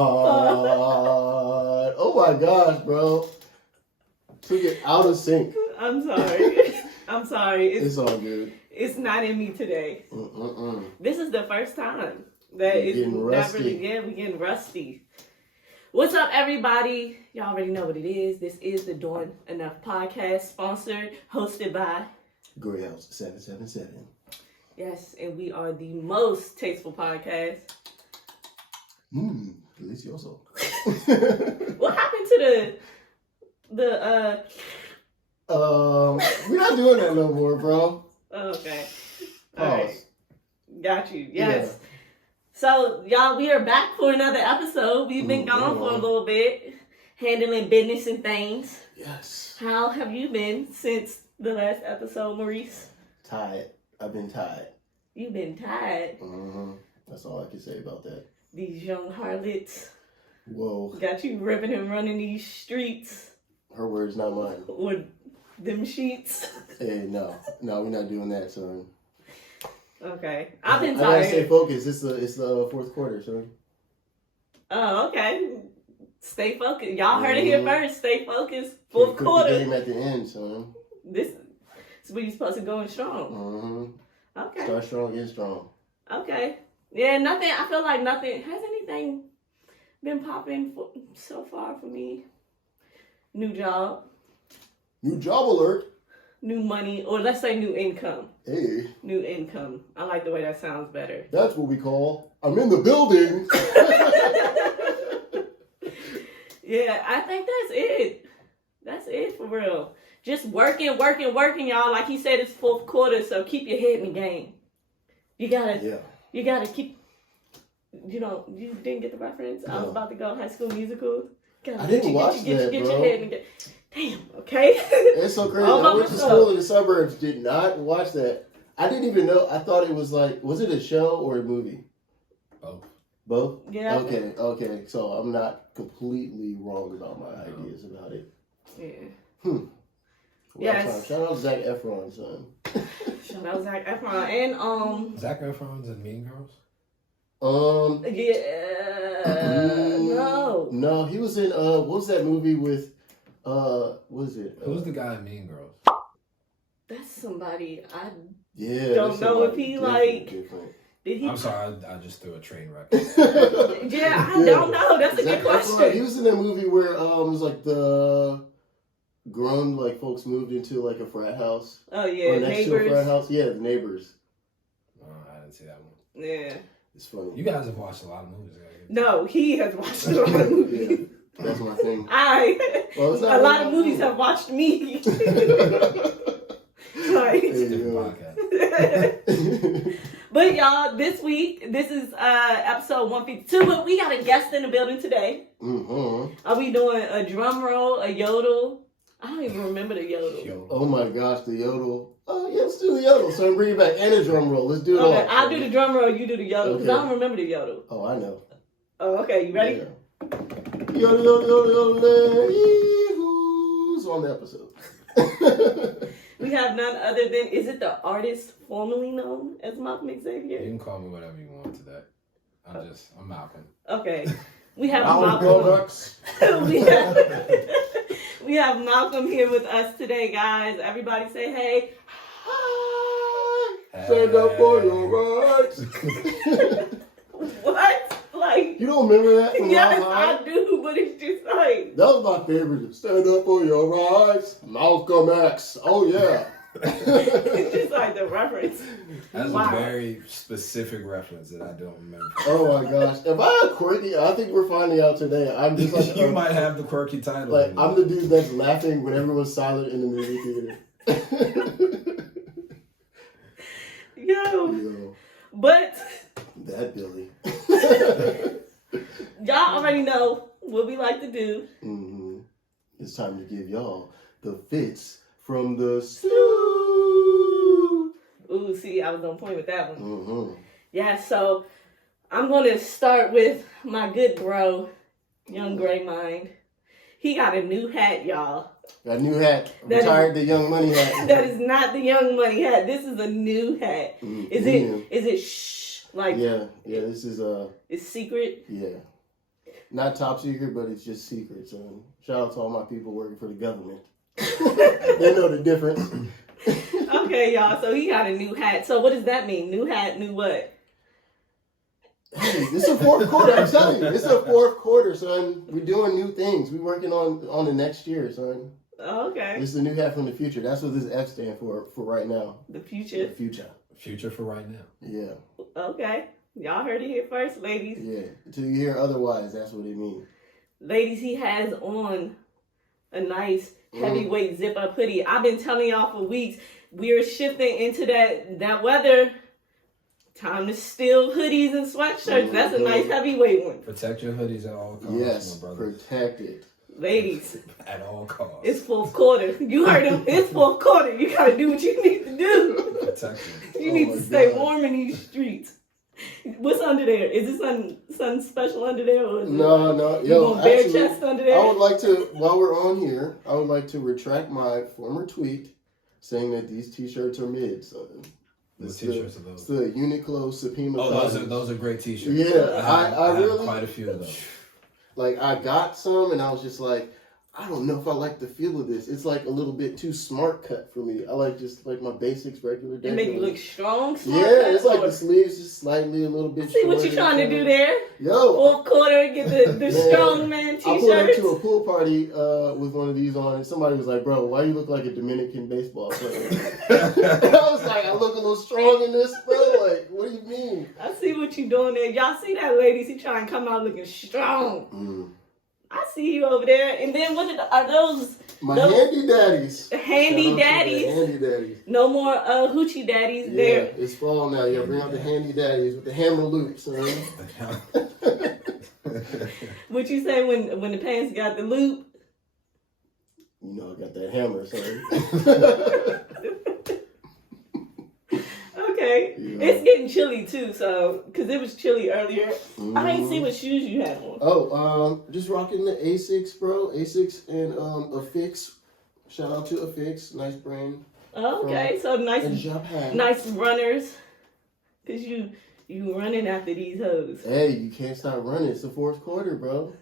Hard. Oh my gosh, bro. Took it out of sync. I'm sorry. I'm sorry. It's all good. It's not in me today. Mm-mm-mm. This is the first time that We're it's getting not rusty. really good. We're getting rusty. What's up, everybody? Y'all already know what it is. This is the Doing Enough podcast, sponsored, hosted by Gray House 777. Yes, and we are the most tasteful podcast. Delicioso. What happened to the We're not doing that no more, bro. okay. Pause. All right. Got you. Yes. So, y'all, we are back for another episode. We've been gone for a little bit, handling business and things. Yes. How have you been since the last episode, Maurice? Tired. I've been tired. You've been tired. That's all I can say about that. These young harlots Whoa. got you ripping and running these streets Her words, not mine. with them sheets. Hey, no, we're not doing that, son. Okay. I've been I gotta stay tired. focused. It's the fourth quarter, son. Oh, okay. Stay focused. Y'all heard it here first. Stay focused. Fourth Put the quarter. game at the end, son. This is where you're supposed to go in strong. Okay. Start strong, get strong. Okay. Yeah, nothing. I feel like nothing. Has anything been popping so far for me? New job, New job alert. new money, or let's say new income. Hey, New income. I like the way that sounds better. that's what we call I'm in the building. Yeah, I think that's it. That's it for real. Just working, y'all. Like he said, it's fourth quarter, so keep your head in the game. You gotta keep. You know, you didn't get the reference. I was No. about to go High School Musical. I didn't watch that, Get bro. your head in the game. Damn. Okay. It's so crazy. All I by went to myself. school in the suburbs. Did not watch that. I didn't even know. I thought it was like, was it a show or a movie? Both? Yeah. Okay. So I'm not completely wrong about my ideas about it. Yeah. Well, Yes. Shout out to Zac Efron, son. Shout out Zac Efron and Zac Efron's in Mean Girls? no. He was in what was that movie with what was it? Who's the guy in Mean Girls? That's somebody I Yeah. don't that's know if somebody he like different. did he. I'm sorry, I just threw a train wreck. Yeah, I don't know. That's a Zac good Efron, he question. was in that movie where it was like the grown like folks moved into like a frat house. Oh yeah, Or next to a frat Neighbors. house. Yeah, the Neighbors. Oh, I didn't see that one. Yeah. It's funny. You guys have watched a lot of movies. No, he has watched a lot of movies. Yeah, that's my thing. Well, it's not A lot of really movies my have watched me. thing. Like, There Different you podcast. go. but y'all, this week, this is episode 152, but we got a guest in the building today. Are we doing a drum roll, a yodel? I don't even remember the yodel. Yo. Oh my gosh, the yodel. Oh yeah, let's do the yodel. So bring it back and a drum roll. Let's do it Okay, all. I'll do the drum roll, you do the yodel, because I Okay. don't remember the yodel. Oh, I know. Oh, okay, you ready? Yeah. Yodel, yodel, yodel, yodel, who's on the episode? We have none other than, is it the artist formerly known as Malcolm You Xavier? can call me whatever you want today. I'm Malcolm. Okay. We have Malcolm Malcolm. X. we have Malcolm here with us today, guys. Everybody say hey. Stand up for your rights. What? Like, You don't remember that from yes, Mile High? I do, but it's just like, That was my favorite. Stand up for your rights. Malcolm X. Oh, yeah. it's just like the reference. That's Wow. a very specific reference that I don't remember. Oh, my gosh. Am I a quirky? I think we're finding out today. I'm just like, You might have the quirky title. like I'm the dude that's laughing when everyone's silent in the movie theater. Yo. Yo, But that Billy. y'all already know what we like to do. It's time to give y'all the fits from the stew. Ooh, see, I was on point with that one. Mm-hmm. Yeah, so I'm going to start with my good bro, Young Gray Mind. He got a new hat, y'all. Got a new hat. That Retired the Young Money hat. That is not the Young Money hat. This is a new hat. Is it shh? Like, Yeah, this is it's secret? yeah. Not top secret, but it's just secret, son. Shout out to all my people working for the government. They know the difference. Okay, y'all. So he got a new hat. So what does that mean? New hat, new what? Hey, it's a fourth quarter. I'm telling you, it's a fourth quarter, son. We're doing new things. We're working on the next year, son. Okay. This is the new hat from the future. That's what this F stand for right now. The future. The future. Future for right now. Yeah. Okay. Y'all heard it here first, ladies. Yeah. Until you hear otherwise, that's what it means. Ladies, he has on a nice heavyweight zip-up hoodie. I've been telling y'all for weeks, we're shifting into that weather. Time to steal hoodies and sweatshirts. That's a nice heavyweight one. Protect your hoodies at all costs, Yes, my brother. protect it. Ladies, At all costs. it's fourth quarter. You heard him. It's fourth quarter. You gotta do what you need to do. Protect it. You Oh need my to stay God. warm in these streets. What's under there? Is it something special under there? Or is No. you Yo, gonna bare actually, chest under there? I would like to, while we're on here, I would like to retract my former tweet saying that these t-shirts are mid, son. What t-shirts are It's those? the Uniqlo Supima. Oh, Cotton. those are great t-shirts. Yeah, I have really quite a few of those. like I got some and I was just like, I don't know if I like the feel of this. It's like a little bit too smart cut for me. I like just like my basics, regular. It make you look strong. smart, Yeah, it's like or- the sleeves just slightly a little bit. See what shorter, you're trying to do son. there. Yo, Fourth quarter, get the Man, strong man I pulled up t-shirts. to a pool party with one of these on, and somebody was like, "Bro, why you look like a Dominican baseball player?" And I was like, "I look a little strong in this, bro. Like, what do you mean?" I see what you doing there. Y'all see that, ladies? He trying to come out looking strong. I see you over there. And then are those My Those- handy daddies. handy Shout out to the daddies? Handy daddies. No more hoochie daddies Yeah, there. it's fall now. Yeah, bring out the handy daddies with the hammer loops, son. What you say when the pants got the loop? You know, I got that hammer, son. Okay. Yeah. It's getting chilly too, so because it was chilly earlier. I ain't see Mhm. what shoes you had on. Oh, just rocking the Asics, bro. Asics and Affix. Shout out to Affix, nice brand. Okay, so And nice Japan. runners. Cause you running after these hoes. Hey, you can't stop running. It's the fourth quarter, bro.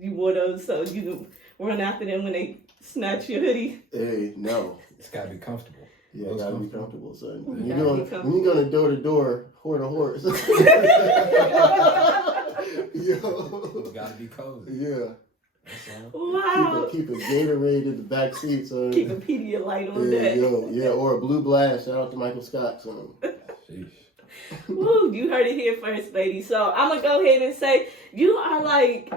You wore those so you can run after them when they snatch your hoodie. Hey, no. It's gotta be comfortable. Yeah, Those gotta be comfortable. comfortable, son. You When gotta you're be going, comfortable. when you're going door to door, whore to horse. Yo. It's gotta be cozy. Yeah. That's all. Wow. Keep a Gatorade in the back seat, son. Keep a Pedialyte on Yeah, deck. yo, yeah, or a blue blast. Shout out to Michael Scott, son. Sheesh. Woo, you heard it here first, lady. So I'm gonna go ahead and say you are like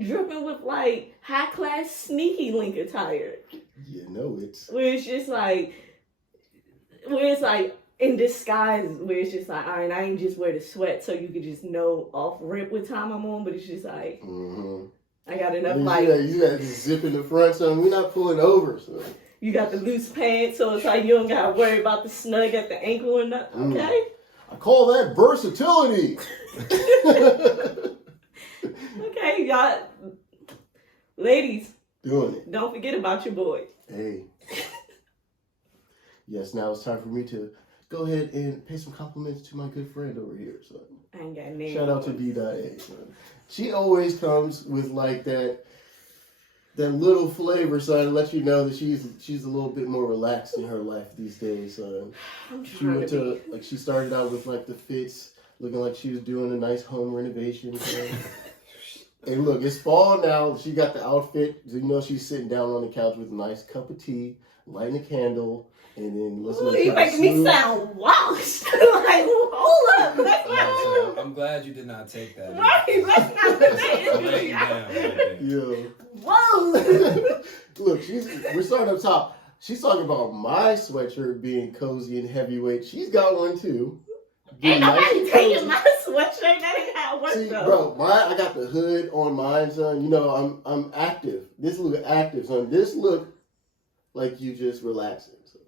dripping with like high class sneaky link attire. You know it's. Where it's just like in disguise, where it's just like, all right, I ain't just wear the sweat so you could just know off rip what time I'm on, but it's just like Mm-hmm. I got enough You like got this zip in the front, son. We're not pulling over, son. you got the loose pants, so it's like you don't gotta worry about the snug at the ankle or nothing. Okay. I call that versatility. Okay, y'all ladies, Doing it. don't forget about your boy. Hey. Yes, now it's time for me to go ahead and pay some compliments to my good friend over here, son. I ain't got names. Shout out to D.A, son. She always comes with like that little flavor, son, to let you know that she's a little bit more relaxed in her life these days, son. I'm She trying went to to she started out with like the fits, looking like she was doing a nice home renovation, son. Hey, look, it's fall now. She got the outfit. You know, she's sitting down on the couch with a nice cup of tea, lighting a candle, and then listening Ooh, to you the making me smooth- sound washed. Like, hold up. That's not I'm glad you did not take that. right. Let's not put that I'm laying energy down out. right there. Yeah. Whoa. Look, we're starting up top. She's talking about my sweatshirt being cozy and heavyweight. She's got one too. Ain't Being nice nobody and taking cozy. my sweatshirt. That ain't how it works, See, though. bro, I got the hood on mine, son. You know, I'm active. This look active, son. This look like you just relaxing. Son.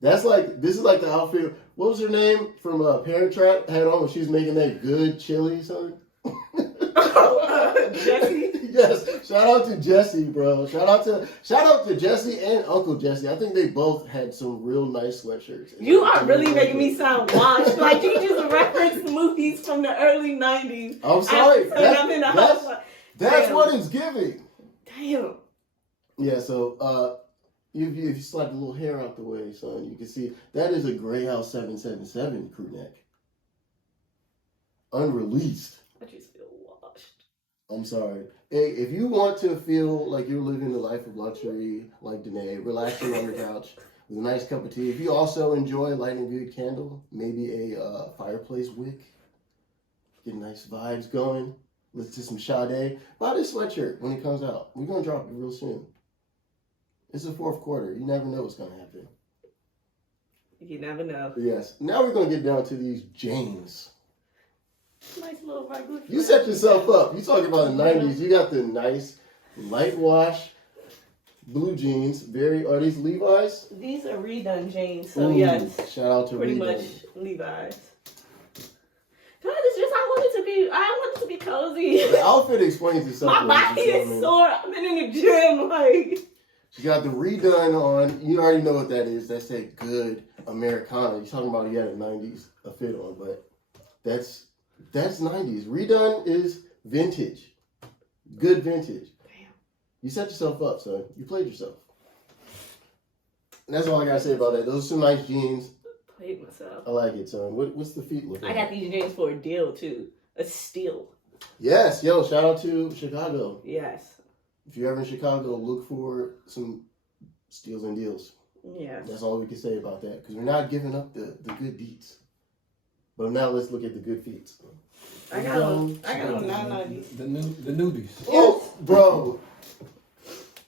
This is like the outfit. What was her name from Parent Trap had on when she was making that good chili, son? Jesse. Yes, shout out to Jesse, bro. Shout out to Jesse and Uncle Jesse. I think they both had some real nice sweatshirts. You are really making me sound washed. Like you just referenced movies from the early 90s. I'm sorry. That's Damn. what it's giving. Damn. Yeah, so if you slap a little hair out the way, son, you can see that is a Greyhouse 777 crew neck. Unreleased. I just feel washed. I'm sorry. Hey, if you want to feel like you're living the life of luxury, like Danae, relaxing on the couch with a nice cup of tea. If you also enjoy lighting a good candle, maybe a fireplace wick, get nice vibes going. Listen to some Sade. Buy this sweatshirt when it comes out. We're gonna drop it real soon. It's the fourth quarter. You never know what's gonna happen. You never know. Yes. Now we're gonna get down to these jeans. Nice little regular. You set yourself up. You talking about the 90s. You got the nice light wash blue jeans. Are these Levi's? These are redone jeans, so Ooh, yes. Shout out to pretty Redone. much Levi's. But it's just I wanted to be cozy. The outfit explains itself. My body is sore. I've been in the gym, like. She got the Redone on. You already know what that is. That's that good Americana. You're talking about you had a 90s a fit on, but that's 90s. Redone is vintage. Good vintage. Damn. You set yourself up, son. You played yourself. And that's all I gotta say about that. Those are some nice jeans. Played myself. I like it, son. What's the feet look like? I got these jeans for a deal too. A steal. Yes, yo, shout out to Chicago. Yes. If you're ever in Chicago, look for some steals and deals. Yes. That's all we can say about that, because we're not giving up the good deets. But now let's look at the good feats. I got on 990s. The newbies. Oh, bro.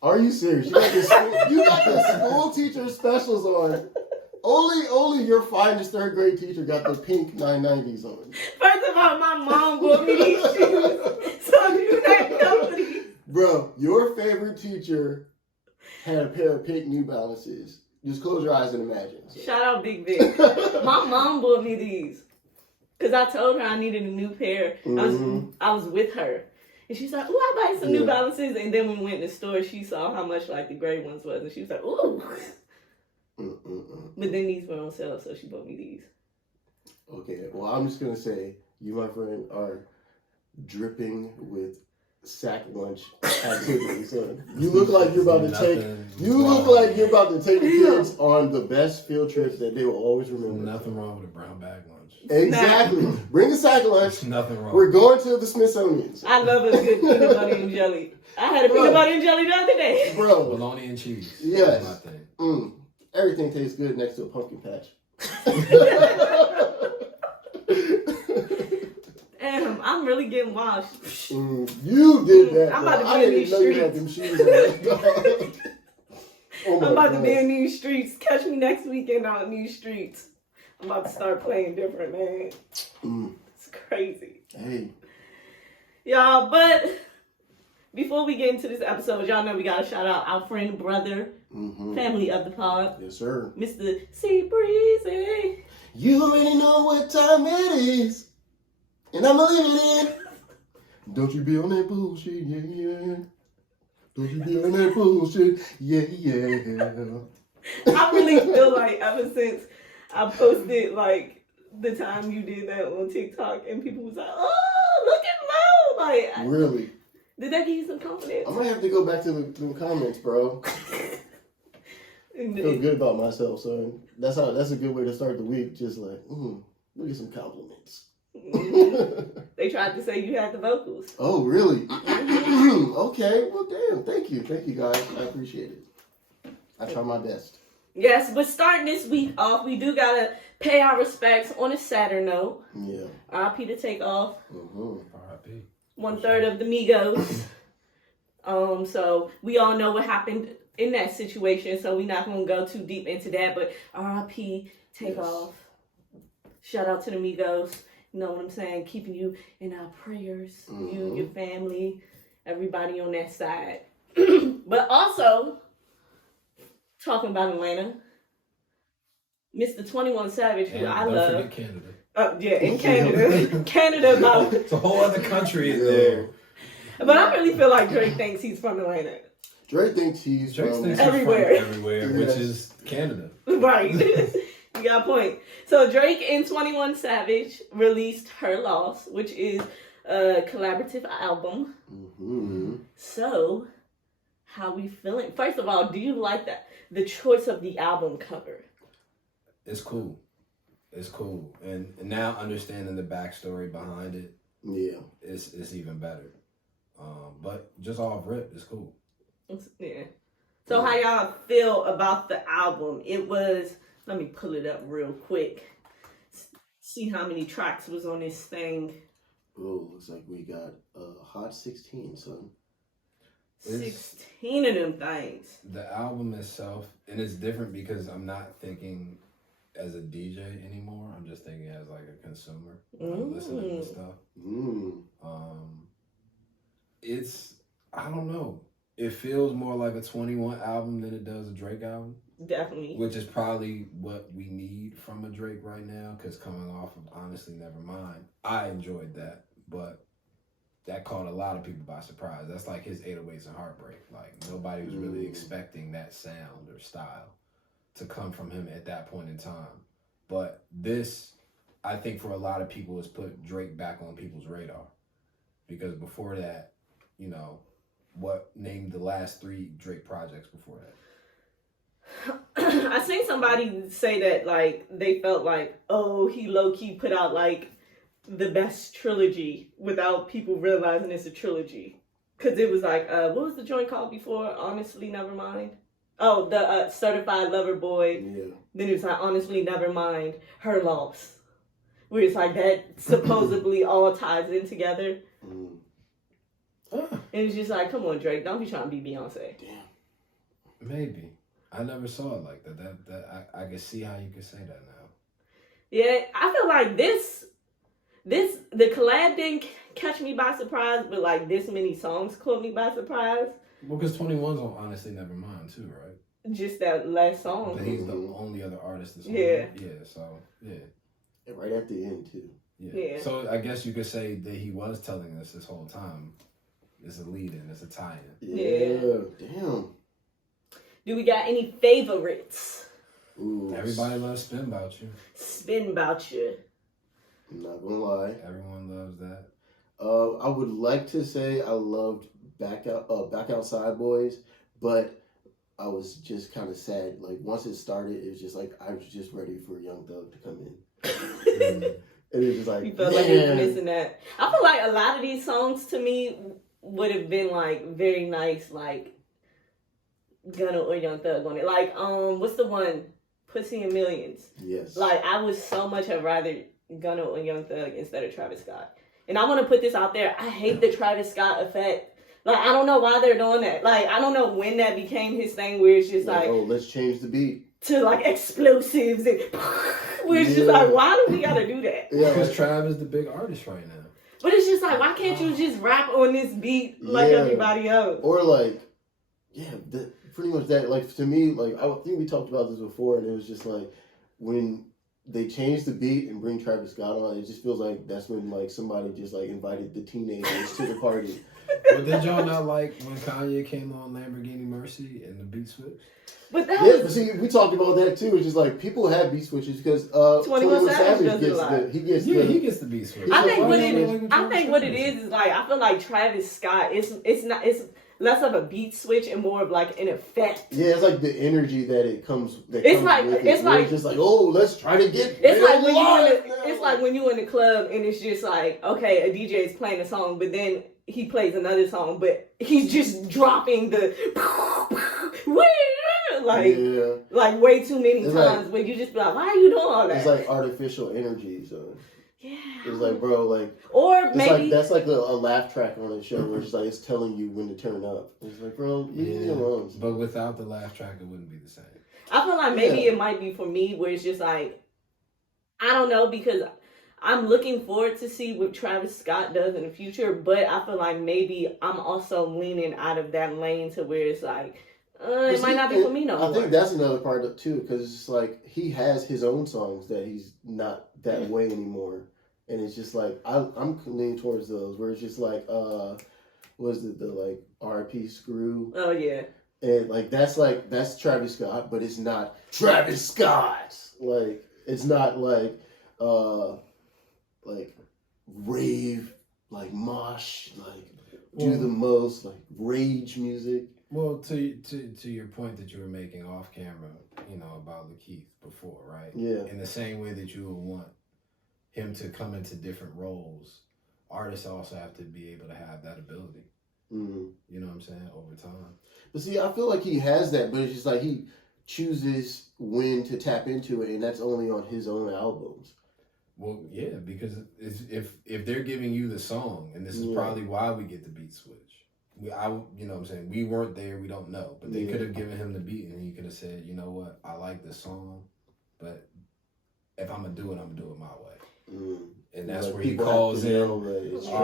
Are you serious? You got the school teacher specials on. Only your finest third grade teacher got the pink 990s on. First of all, my mom bought me these shoes. So do not come to these. Bro, your favorite teacher had a pair of pink New Balances. Just close your eyes and imagine. Shout out Big Vic. My mom bought me these. Because I told her I needed a new pair. Mm-hmm. I was with her. And she's like, ooh, I'll buy some New Balances. And then when we went in the store, she saw how much like the gray ones was. And she was like, ooh. But then these were on sale, so she bought me these. Okay, well, I'm just going to say, you, my friend, are dripping with sack lunch activities. So you look like you're about to take. You look like you're about to take the kids on the best field trips that they will always remember. Nothing wrong with a brown bag lunch. Exactly. Bring a sack lunch. Nothing wrong. We're going to the Smithsonian's. I love a good peanut butter and jelly. I had a peanut butter and jelly the other day. Bro. Bologna and cheese. Yes. That's my thing. Everything tastes good next to a pumpkin patch. Damn, I'm really getting washed. You did that. I'm about to be I in didn't these know you had them shoes on. Oh I'm about to God. be in these streets. Catch me next weekend out in these streets. I'm about to start playing different, man. It's crazy. Hey. Y'all, but before we get into this episode, y'all know we got to shout out our friend, brother, family of the pod. Yes, sir. Mr. C Breezy. You already know what time it is. And I'm leaving it. Don't you be on that bullshit, yeah, yeah. Don't you be on that bullshit, yeah, yeah. I really feel like ever since I posted like the time you did that on TikTok and people was like, oh, look at Mo. Like, Really? did that give you some confidence? I might have to go back to the comments, bro. And Feel good about myself, son. That's a good way to start the week. Just like, look at some compliments. They tried to say you had the vocals. Oh, really? Okay. Well, damn. Thank you, guys. I appreciate it. I try my best. Yes, but starting this week off, we do gotta pay our respects on a sadder note. Yeah. R.I.P. to take off. R.I.P. 1/3 of the Migos. So we all know what happened in that situation, so we're not gonna go too deep into that. But R.I.P. take off. Shout out to the Migos. You know what I'm saying? Keeping you in our prayers. You and your family, everybody on that side. But also, talking about Atlanta, Mr. 21 Savage, who And I don't love. forget Canada. Yeah, in Canada. Canada about It's a whole other country in there. But I really feel like Drake thinks he's from Atlanta. Drake thinks he's Drake from thinks he's Everywhere. from everywhere, which is Canada. Right. You got a point. So Drake and 21 Savage released Her Loss, which is a collaborative album. Mm-hmm. So, how we feeling? First of all, do you like the choice of the album cover? It's cool. It's cool. And now understanding the backstory behind it, Yeah. it's even better. But just off rip, it's cool. Yeah. So how y'all feel about the album? It was, let me pull it up real quick. See how many tracks was on this thing. Oh, looks like we got a hot 16, son. 16 of them things. The album itself, and it's different because I'm not thinking as a DJ anymore. I'm just thinking as like a consumer. I'm listening to stuff. It's, I don't know. It feels more like a 21 album than it does a Drake album. Definitely. Which is probably what we need from a Drake right now, because coming off of Honestly Nevermind, I enjoyed that, but that caught a lot of people by surprise. That's like his 808s and Heartbreak. Like, nobody was really expecting that sound or style to come from him at that point in time. But this, I think for a lot of people, has put Drake back on people's radar. Because before that, you know, what named the last 3 Drake projects before that? I seen somebody say that, like, they felt like, oh, he low-key put out, like, the best trilogy without people realizing it's a trilogy. Because it was like, what was the joint called before? Honestly Nevermind? Oh, the Certified Lover Boy. Yeah. Then it was like, Honestly Nevermind, Her Loss. Where it's like that supposedly all ties in together. And it's just like, come on, Drake, don't be trying to be Beyonce. Damn. Maybe. I never saw it like that. I can see how you could say that now. Yeah, I feel like the collab didn't catch me by surprise, but like this many songs caught me by surprise. Well, because 21's on Honestly Nevermind too, right? Just that last song. But he's the only other artist that's on Yeah. it. Yeah, so, yeah. And right at the end, too. Yeah. So I guess you could say that he was telling us this whole time. It's a lead-in, it's a tie-in. Yeah. Damn. Do we got any favorites? Ooh. Everybody loves Spin About You. Spin About You. I'm not gonna lie. Everyone loves that. I would like to say I loved Back Outside Boys, but I was just kind of sad. Like, once it started, it was just like I was just ready for Young Thug to come in. And it was just like, You felt like you were missing that. I feel like a lot of these songs to me would have been like very nice, like Gunna or Young Thug on it. Like, what's the one? Pussy and Millions. Yes. Like, I would so much have rather Gunna or Young Thug instead of Travis Scott. And I want to put this out there. I hate the Travis Scott effect. Like, I don't know why they're doing that. Like, I don't know when that became his thing where it's just like, oh, let's change the beat. To like explosives and where it's just like, why do we gotta do that? Yeah, Because Trav is the big artist right now. But it's just like, why can't you just rap on this beat like everybody else? Or like, pretty much that. Like, to me, like, I think we talked about this before, and it was just like, when they change the beat and bring Travis Scott on, it just feels like that's when like somebody just like invited the teenagers to the party. But did y'all not like when Kanye came on Lamborghini Mercy and the beat switch? But that Yeah, but see, we talked about that too. It's just like people have beat switches because 21 Savage does it a lot. he gets the beat switch. I think what it is. is like, I feel like Travis Scott, it's less of a beat switch and more of like an effect. Yeah, it's like the energy that it comes. It's like it's just like, oh, let's try to get. It's like when you in the club and it's just like, okay, a DJ is playing a song, but then he plays another song, but he's just dropping the like way too many times. Like, where you just be like, why are you doing all that? It's like artificial energy, so. Yeah. It's like, bro, like, or maybe like, that's like a laugh track on the show where it's like it's telling you when to turn up. It's like, bro, leave me alone. But without the laugh track, it wouldn't be the same. I feel like maybe it might be for me where it's just like, I don't know, because I'm looking forward to see what Travis Scott does in the future, but I feel like maybe I'm also leaning out of that lane to where it's like, it might not be for me no more. I think that's another part of it too, because it's like he has his own songs that he's not that way anymore, and it's just like I'm leaning towards those where it's just like was it the like R.I.P. Screw? Oh yeah. And that's Travis Scott, but it's not Travis Scott. Like it's not like rave, like mosh, like do the most, like rage music. Well, to your point that you were making off camera, about Lakeith before, right? Yeah. In the same way that you would want him to come into different roles, artists also have to be able to have that ability. Mm-hmm. You know what I'm saying? Over time. But see, I feel like he has that, but it's just like he chooses when to tap into it, and that's only on his own albums. Well, yeah, because if they're giving you the song, and this is probably why we get the beat switch. You know what I'm saying? We weren't there, we don't know. But they could have given him the beat and he could have said, you know what, I like this song, but if I'm going to do it, I'm going to do it my way. Mm. And that's where he calls in, all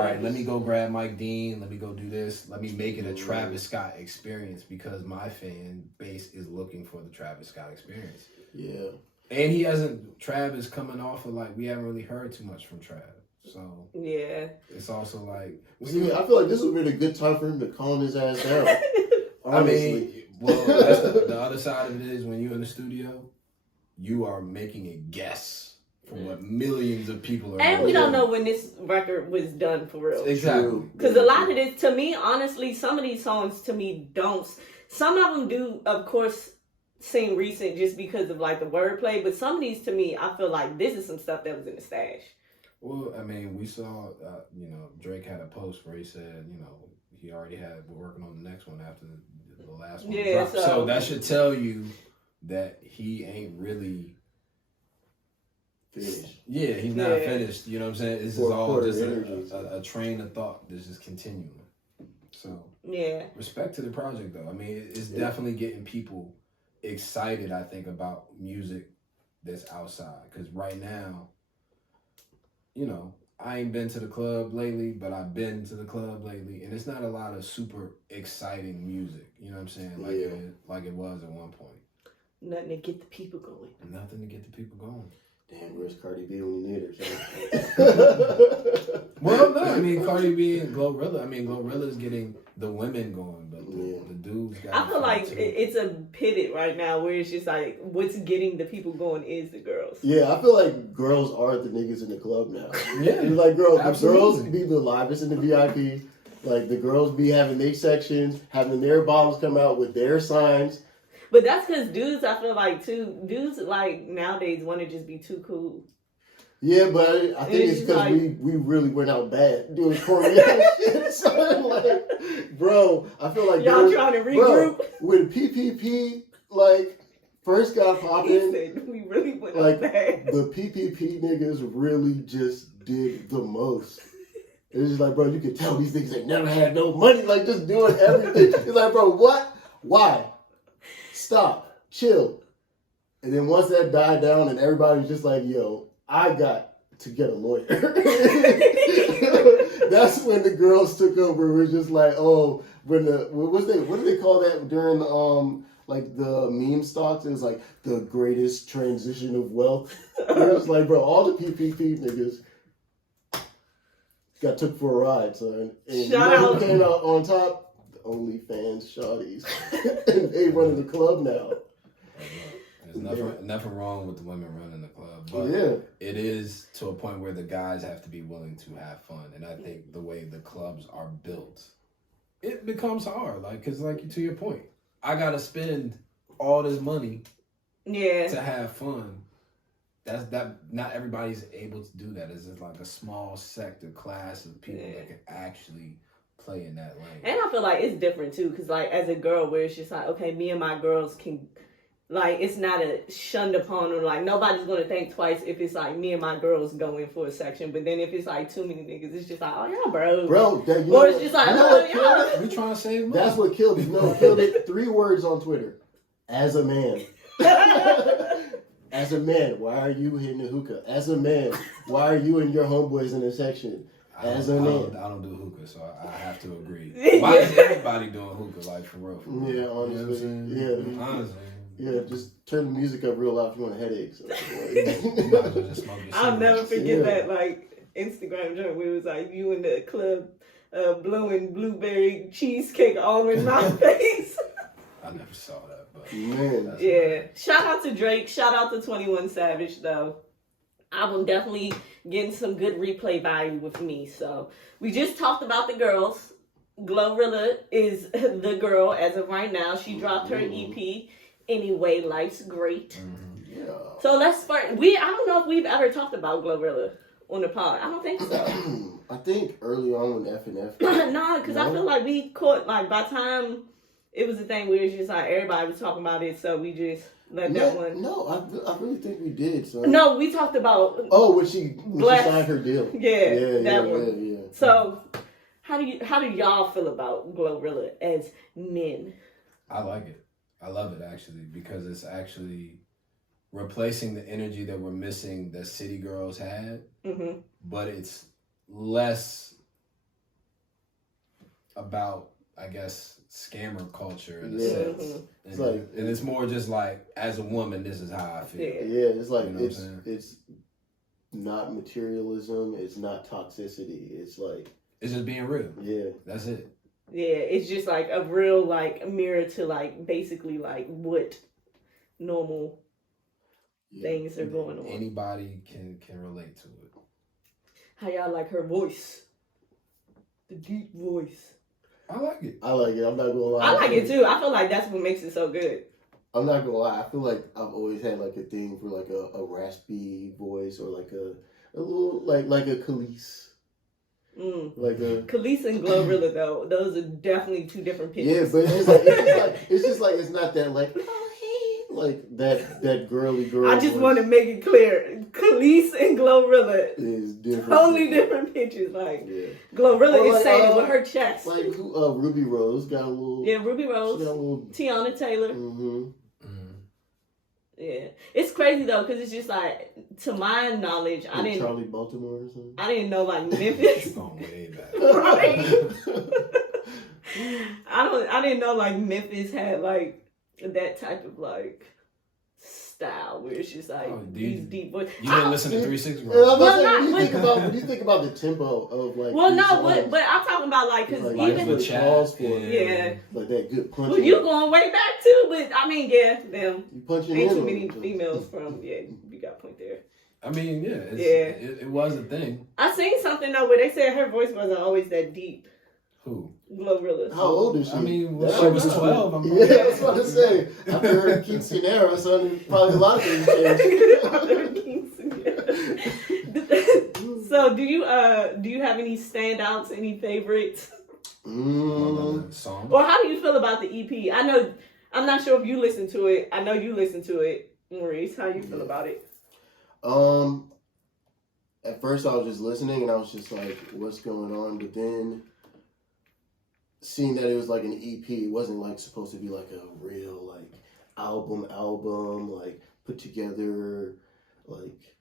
right, let me go grab Mike Dean, let me go do this, let me make it a Travis Scott experience because my fan base is looking for the Travis Scott experience. Yeah. And Travis coming off of we haven't really heard too much from Travis. So yeah, it's also like see, I feel like this would be a good time for him to calm his ass down. Honestly. That's the other side of it is when you're in the studio, you are making a guess for what millions of people are. And we don't know when this record was done for real. Exactly. Because a lot of this, to me, honestly, some of these songs to me don't. Some of them do, of course, seem recent just because of the wordplay, but some of these to me, I feel like this is some stuff that was in the stash. Well, I mean, we saw, Drake had a post where he said, he already we're working on the next one after the last one. Yeah, dropped. So that should tell you that he ain't really finished. Yeah, he's not finished. You know what I'm saying? This is all just a train of thought that's just continuing. So, respect to the project, though. I mean, it's definitely getting people excited, I think, about music that's outside. Because right now, I ain't been to the club lately, but I've been to the club lately, and it's not a lot of super exciting music. You know what I'm saying? Like it was at one point. Nothing to get the people going. Nothing to get the people going. Damn, where's Cardi B when you need her? Well, no, I mean Cardi B and Glorilla. I mean Glorilla's getting the women going, but the dudes got. I feel like it's a pivot right now where it's just like what's getting the people going is the girls. Yeah, I feel like girls are the niggas in the club now. Yeah, it's like girls. Absolutely. The girls be the livest in the VIP. Like the girls be having their sections, having their bottles come out with their signs. But that's because dudes, I feel like too, dudes nowadays want to just be too cool. Yeah, but I think it's because we really went out bad doing corny ass shit. So, bro, I feel like y'all trying to regroup. Bro, when PPP first got popping, we really went out bad. The PPP niggas really just did the most. It's just bro, you can tell these niggas ain't never had no money, just doing everything. It's bro, what? Why? Stop, chill. And then once that died down and everybody was just yo, I got to get a lawyer. That's when the girls took over. It was just what do they call that during the meme stocks? It was the greatest transition of wealth. It was bro, all the PPP niggas got took for a ride, son. And Shout out. Who came out on top? OnlyFans shawties. And they running the club now. There's nothing wrong with the women running the club, but it is to a point where the guys have to be willing to have fun. And I think the way the clubs are built, it becomes hard. Because to your point, I gotta spend all this money to have fun. Not everybody's able to do that. It's just a small sector class of people that can actually play in that lane. And I feel like it's different too, because as a girl, where it's just okay, me and my girls can, it's not a shunned upon, or nobody's gonna think twice if it's me and my girls going for a section. But then if it's too many niggas, it's just oh yeah, bro, or it's just yeah. We trying to save money. That's what killed it. No, killed it. 3 words on Twitter. As a man. As a man, why are you hitting the hookah? As a man, why are you and your homeboys in a section? As a man. I don't do hookah, so I have to agree. Why is everybody doing hookah? For real? Yeah, honestly. You know honestly. Yeah, just turn the music up real loud if you want a headache. So, I'll never forget that Instagram joint where it was you in the club blowing blueberry cheesecake all in my face. I never saw that, but Man. Yeah. Shout out to Drake. Shout out to 21 Savage, though. Album definitely getting some good replay value with me. So we just talked about the girls. Glorilla is the girl as of right now. She dropped her EP. Anyway, Life's Great. Yeah. So let's start. I don't know if we've ever talked about Glorilla on the pod. I don't think so. I think early on when FNF. Nah, because I feel like we caught, like, by the time it was a thing where it's just like everybody was talking about it, so we just let that one. No, I really think we did. So. No, we talked about. Oh, when she signed her deal. Yeah, that one. Yeah. So, how do y'all feel about Glorilla as men? I like it. I love it actually because it's actually replacing the energy that we're missing that City Girls had, but it's less about, I guess, scammer culture in a sense. It's like, and it's more just like, as a woman, this is how I feel. Yeah, it's like, you know it's not materialism, it's not toxicity, it's like, it's just being real. Yeah. That's it. Yeah, it's just like a real, like, mirror to, like, basically, like, what normal things are going on. Anybody can relate to it. How y'all like her voice? The deep voice. I like it. I like it. I'm not gonna lie. I like it too. I feel like that's what makes it so good. I'm not gonna lie. I feel like I've always had like a thing for like a raspy voice or like a little like a Khalees. Like a Khalees and Glorilla though, those are definitely two different pitches. Yeah, but it's just like it's not that like that girly girl. I just want to make it clear, Khalees and Glorilla is different. Totally different pitches. Like Glorilla is saying it with her chest. Like Ruby Rose got a little. Yeah, Ruby Rose. Got a little, Tiana Taylor. Yeah, it's crazy though because it's just like, to my knowledge, I didn't. Charlie Baltimore or something. I didn't know like Memphis. Going way back. Right. I didn't know like Memphis had like that type of like style where it's just like these deep voices. You didn't listen to 360 When you think about the tempo of like. Well, no, but I'm talking about like because even the calls for like that good punch. Well, you going way back too, but I mean, them. You punching ain't in too many females from you got a point there. I mean, it was a thing. I seen something though where they said her voice wasn't always that deep. Who? Glorilla. How old is she? I mean, she was 12. I was about to say. After her quinceanera, so probably a lot of things changed. So, do you have any standouts, any favorites? Song. Or how do you feel about the EP? I'm not sure if you listen to it. I know you listen to it, Maurice. How you feel about it? At first I was just listening and I was just like, what's going on? But then seeing that it was like an EP, it wasn't like supposed to be like a real like album, like put together, like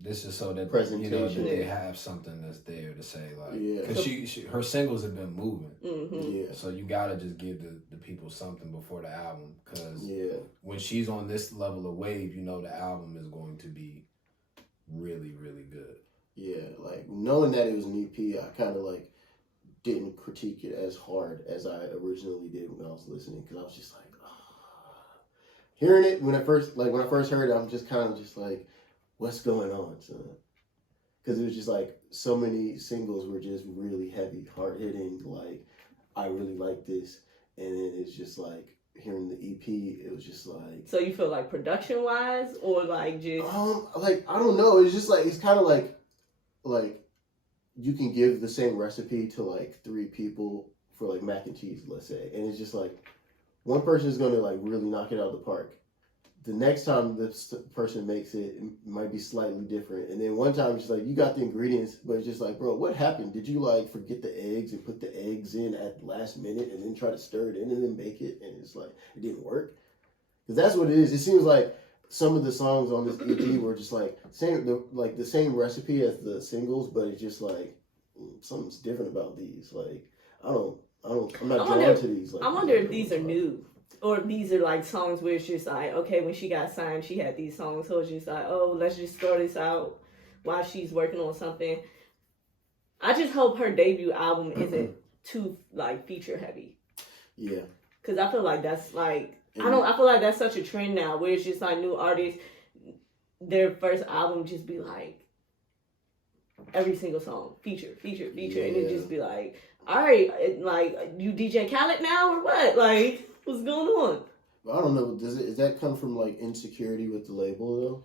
this is so that presentation. You know that they have something that's there to say, like, because her singles have been moving, yeah. So you gotta just give the people something before the album, because when she's on this level of wave, you know the album is going to be really, really good. Yeah, like knowing that it was an EP, I kind of like didn't critique it as hard as I originally did when I was listening, because I was just like, hearing it when I first heard it, I'm just kind of just like, what's going on, son? Because it was just like so many singles were just really heavy, hard hitting. Like, I really like this, and then it's just like hearing the EP, it was just like. So you feel like production wise, or like just like I don't know. It's just like it's kind of like you can give the same recipe to like 3 people for like mac and cheese, let's say, and it's just like one person is going to like really knock it out of the park. The next time this person makes it, it might be slightly different. And then one time it's just like, you got the ingredients, but it's just like, bro, what happened? Did you like forget the eggs and put the eggs in at the last minute and then try to stir it in and then bake it? And it's like, it didn't work. Because that's what it is. It seems like some of the songs on this EP were just like the same recipe as the singles, but it's just like something's different about these. Like, I'm not drawn to these. Like, I wonder if these are new. Or these are like songs where it's just like, okay, when she got signed, she had these songs. So it's just like, oh, let's just throw this out while she's working on something. I just hope her debut album isn't too like feature heavy. Yeah. Cause I feel like that's like I feel like that's such a trend now where it's just like new artists, their first album just be like every single song feature, and it just be like, all right, like you DJ Khaled now or what? Like what's going on? I don't know. Does that come from like insecurity with the label though?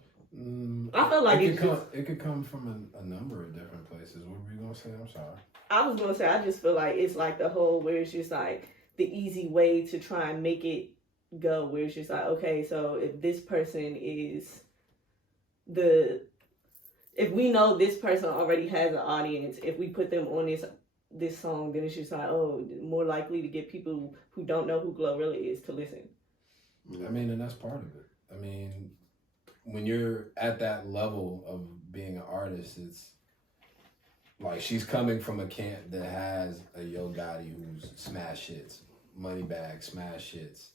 I feel like it could come from a number of different places. What were you gonna say? I'm sorry. I was gonna say I just feel like it's like the whole where it's just like the easy way to try and make it go, where it's just like, okay, so if this person is if we know this person already has an audience, if we put them on this song, then it's just like, oh, more likely to get people who don't know who Glorilla is to listen. I mean, and that's part of it. I mean, when you're at that level of being an artist, it's like she's coming from a camp that has a Yo Gotti who's smash hits, Moneybagg smash hits,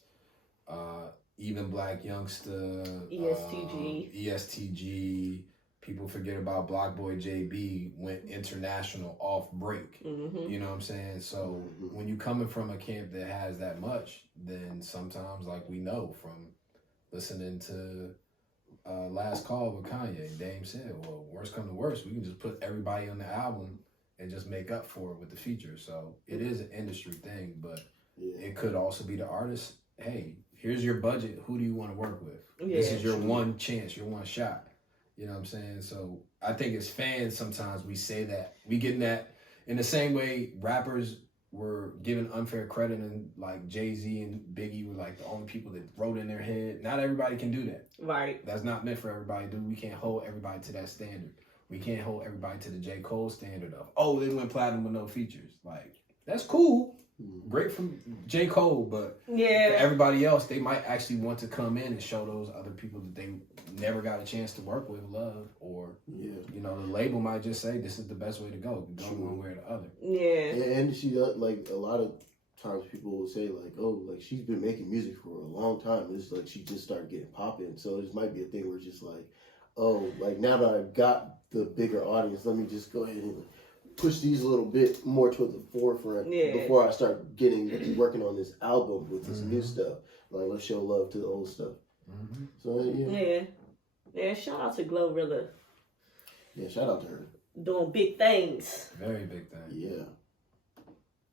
even Black Youngster, ESTG. People forget about Block Boy JB went international off break. Mm-hmm. You know what I'm saying? So when you coming from a camp that has that much, then sometimes like we know from listening to Last Call with Kanye, Dame said, well, worst come to worst, we can just put everybody on the album and just make up for it with the features. So it is an industry thing, but it could also be the artist. Hey, here's your budget. Who do you want to work with? This is your one chance, your one shot. You know what I'm saying? So I think as fans, sometimes we say that. We get in that in the same way rappers were given unfair credit and like Jay-Z and Biggie were like the only people that wrote in their head. Not everybody can do that. Right. That's not meant for everybody to do. We can't hold everybody to that standard. We can't hold everybody to the J. Cole standard of, oh, they went platinum with no features. Like, that's cool. Great from J. Cole, but for everybody else, they might actually want to come in and show those other people that they never got a chance to work with love, or you know, the label might just say this is the best way to go one way or the other. And she like a lot of times people will say like, oh, like she's been making music for a long time. It's like she just started getting popping, so this might be a thing where it's just like, oh, like now that I've got the bigger audience, let me just go ahead and push these a little bit more to the forefront before I start working on this album with this new stuff. Like, let's show love to the old stuff. So yeah. Shout out to Glorilla. Yeah, shout out to her. Doing big things. Very big thing.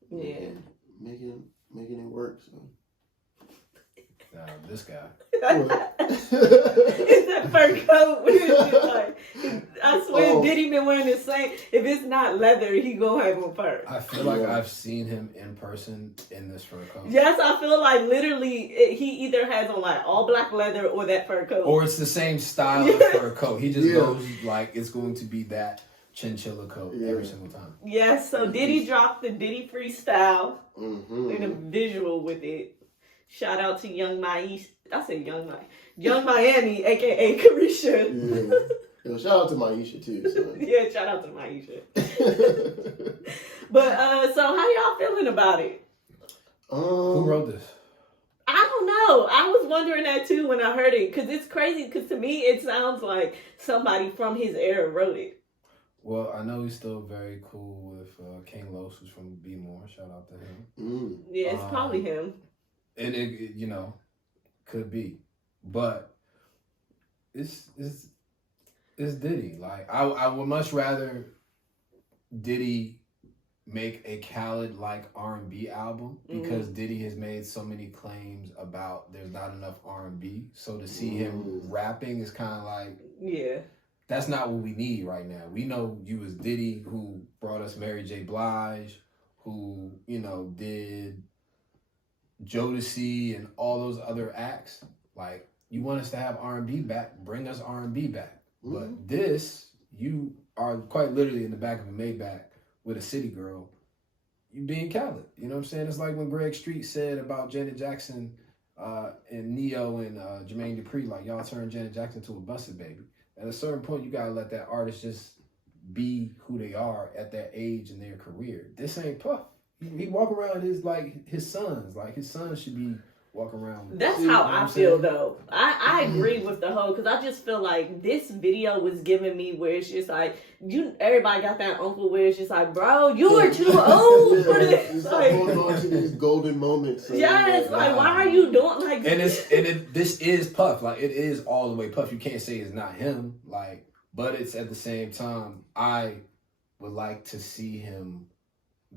Yeah. Making it work. So. This guy. It's that fur coat. Like, I swear Diddy been wearing the same. If it's not leather, he gonna have on fur. I feel like I've seen him in person in this fur coat. Yes, I feel like literally he either has on like all black leather or that fur coat. Or it's the same style of fur coat. He just knows like it's going to be that chinchilla coat every single time. Yes, so Diddy dropped the Diddy freestyle and a visual with it. Shout out to Young Miami, aka Carisha. Yeah. Shout out to Maisha too. So. Yeah, shout out to Maisha. But so how y'all feeling about it? Who wrote this? I don't know. I was wondering that too when I heard it, because it's crazy. Because to me, it sounds like somebody from his era wrote it. Well, I know he's still very cool with King Los, who's from B More. Shout out to him. Yeah, it's probably him. And it, you know, could be, but it's Diddy. Like I would much rather Diddy make a Khaled like R&B album, because Diddy has made so many claims about there's not enough R&B. So to see him rapping is kind of like, that's not what we need right now. We know you was Diddy, who brought us Mary J. Blige, who, you know, did Jodeci and all those other acts. Like, you want us to have R&B back, bring us R&B back. But this, you are quite literally in the back of a Maybach with a city girl, you being Khaled. You know what I'm saying? It's like when Greg Street said about Janet Jackson and Neo and Jermaine Dupri, like, y'all turned Janet Jackson to a busted baby. At a certain point, you gotta let that artist just be who they are at that age in their career. This ain't Puff. He walk around his sons. Like, his sons should be walk around. That's You know how what I I'm feel saying? though. I agree with the whole, because I just feel like this video was giving me where it's just like everybody got that uncle where it's just like, bro, you are too old for this. Stop Like, holding on to these golden moments. yes, like why are you doing like This is Puff. Like it is all the way Puff. You can't say it's not him. Like, but it's at the same time, I would like to see him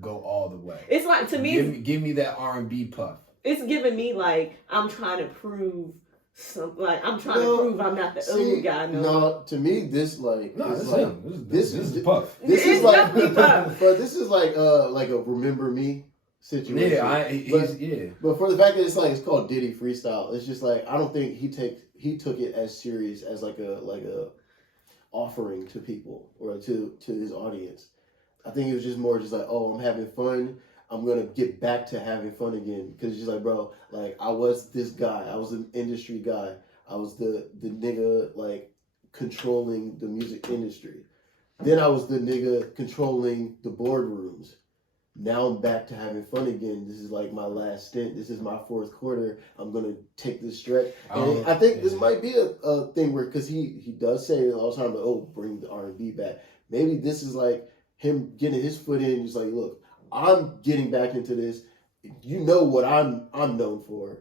go all the way. It's like, to me, Give me that R&B Puff. it's giving me like I'm trying to prove I'm trying to prove I'm not the old guy. No, to me this like No, it's it's like him. This is Puff. this It's is like definitely Puff. but this is like a remember me situation. Yeah, But for the fact that it's like it's called Diddy Freestyle, it's just like I don't think he took it as serious as like a offering to people or to his audience. I think it was just more just like, oh, I'm having fun. I'm gonna get back to having fun again, because it's just like, bro, like I was this guy. I was an industry guy. I was the nigga like controlling the music industry. Then I was the nigga controlling the boardrooms. Now I'm back to having fun again. This is like my last stint. This is my fourth quarter. I'm gonna take this stretch. And I think this might be a thing where, because he does say all the time, like, oh, bring the R&B back. Maybe this is like him getting his foot in. Just like, look, I'm getting back into this. You know what I'm known for,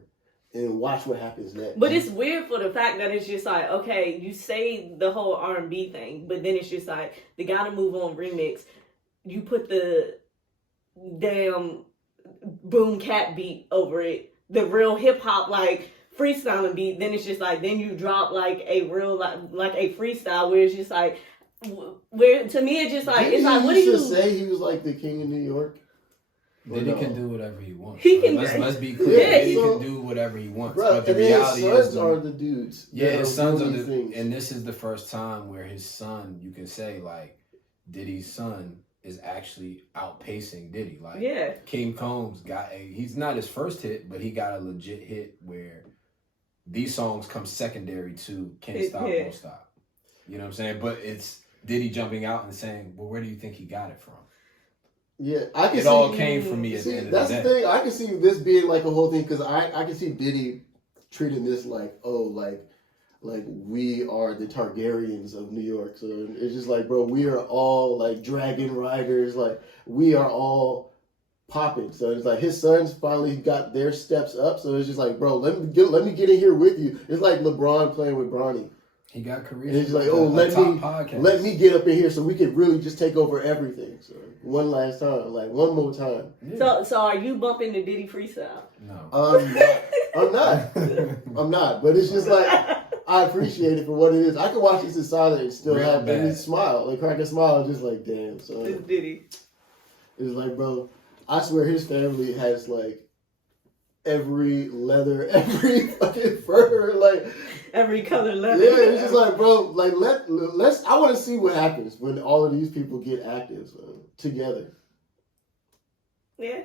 and watch what happens next. But it's weird for the fact that it's just like, okay, you say the whole R&B thing, but then it's just like the Gotta Move On remix. You put the damn boom cat beat over it, the real hip hop like freestyling beat. Then it's just like, then you drop like a real like a freestyle where it's just like, where to me it's just like, Didn't it's like, he what do used you to say he was like the king of New York? Diddy can do whatever he wants. He can. Let's be clear. Yeah, Diddy so, can do whatever he wants. Bro, but the and then reality his sons is, are the dudes. yeah, his sons are doing the, these things. and this is the first time where his son, you can say like, Diddy's son is actually outpacing Diddy. Like, Yeah. King Combs he's not his first hit, but he got a legit hit where these songs come secondary to Can't Stop, Won't Stop. You know what I'm saying? But it's Diddy jumping out and saying, well, where do you think he got it from? Yeah, I can It see, all came from me at the end of the that's day. the thing. I can see this being like a whole thing, because I can see Diddy treating this like, oh, like we are the Targaryens of New York. So it's just like, bro, we are all like dragon riders. Like we are all popping. So it's like his sons finally got their steps up. So it's just like, bro, let me get in here with you. It's like LeBron playing with Bronny. He got Carisha. And it's like, oh, let me get up in here so we can really just take over everything. So one last time, like one more time. Yeah. So are you bumping the Diddy freestyle? No. I'm not. But it's just like, I appreciate it for what it is. I can watch this in silence and still have a smile, like crack a smile, just like, damn. So It's Diddy. It's like, bro, I swear his family has like every leather, every fucking fur, like every color leather. Yeah, it's just like, bro, like let's. I want to see what happens when all of these people get active together. Yeah,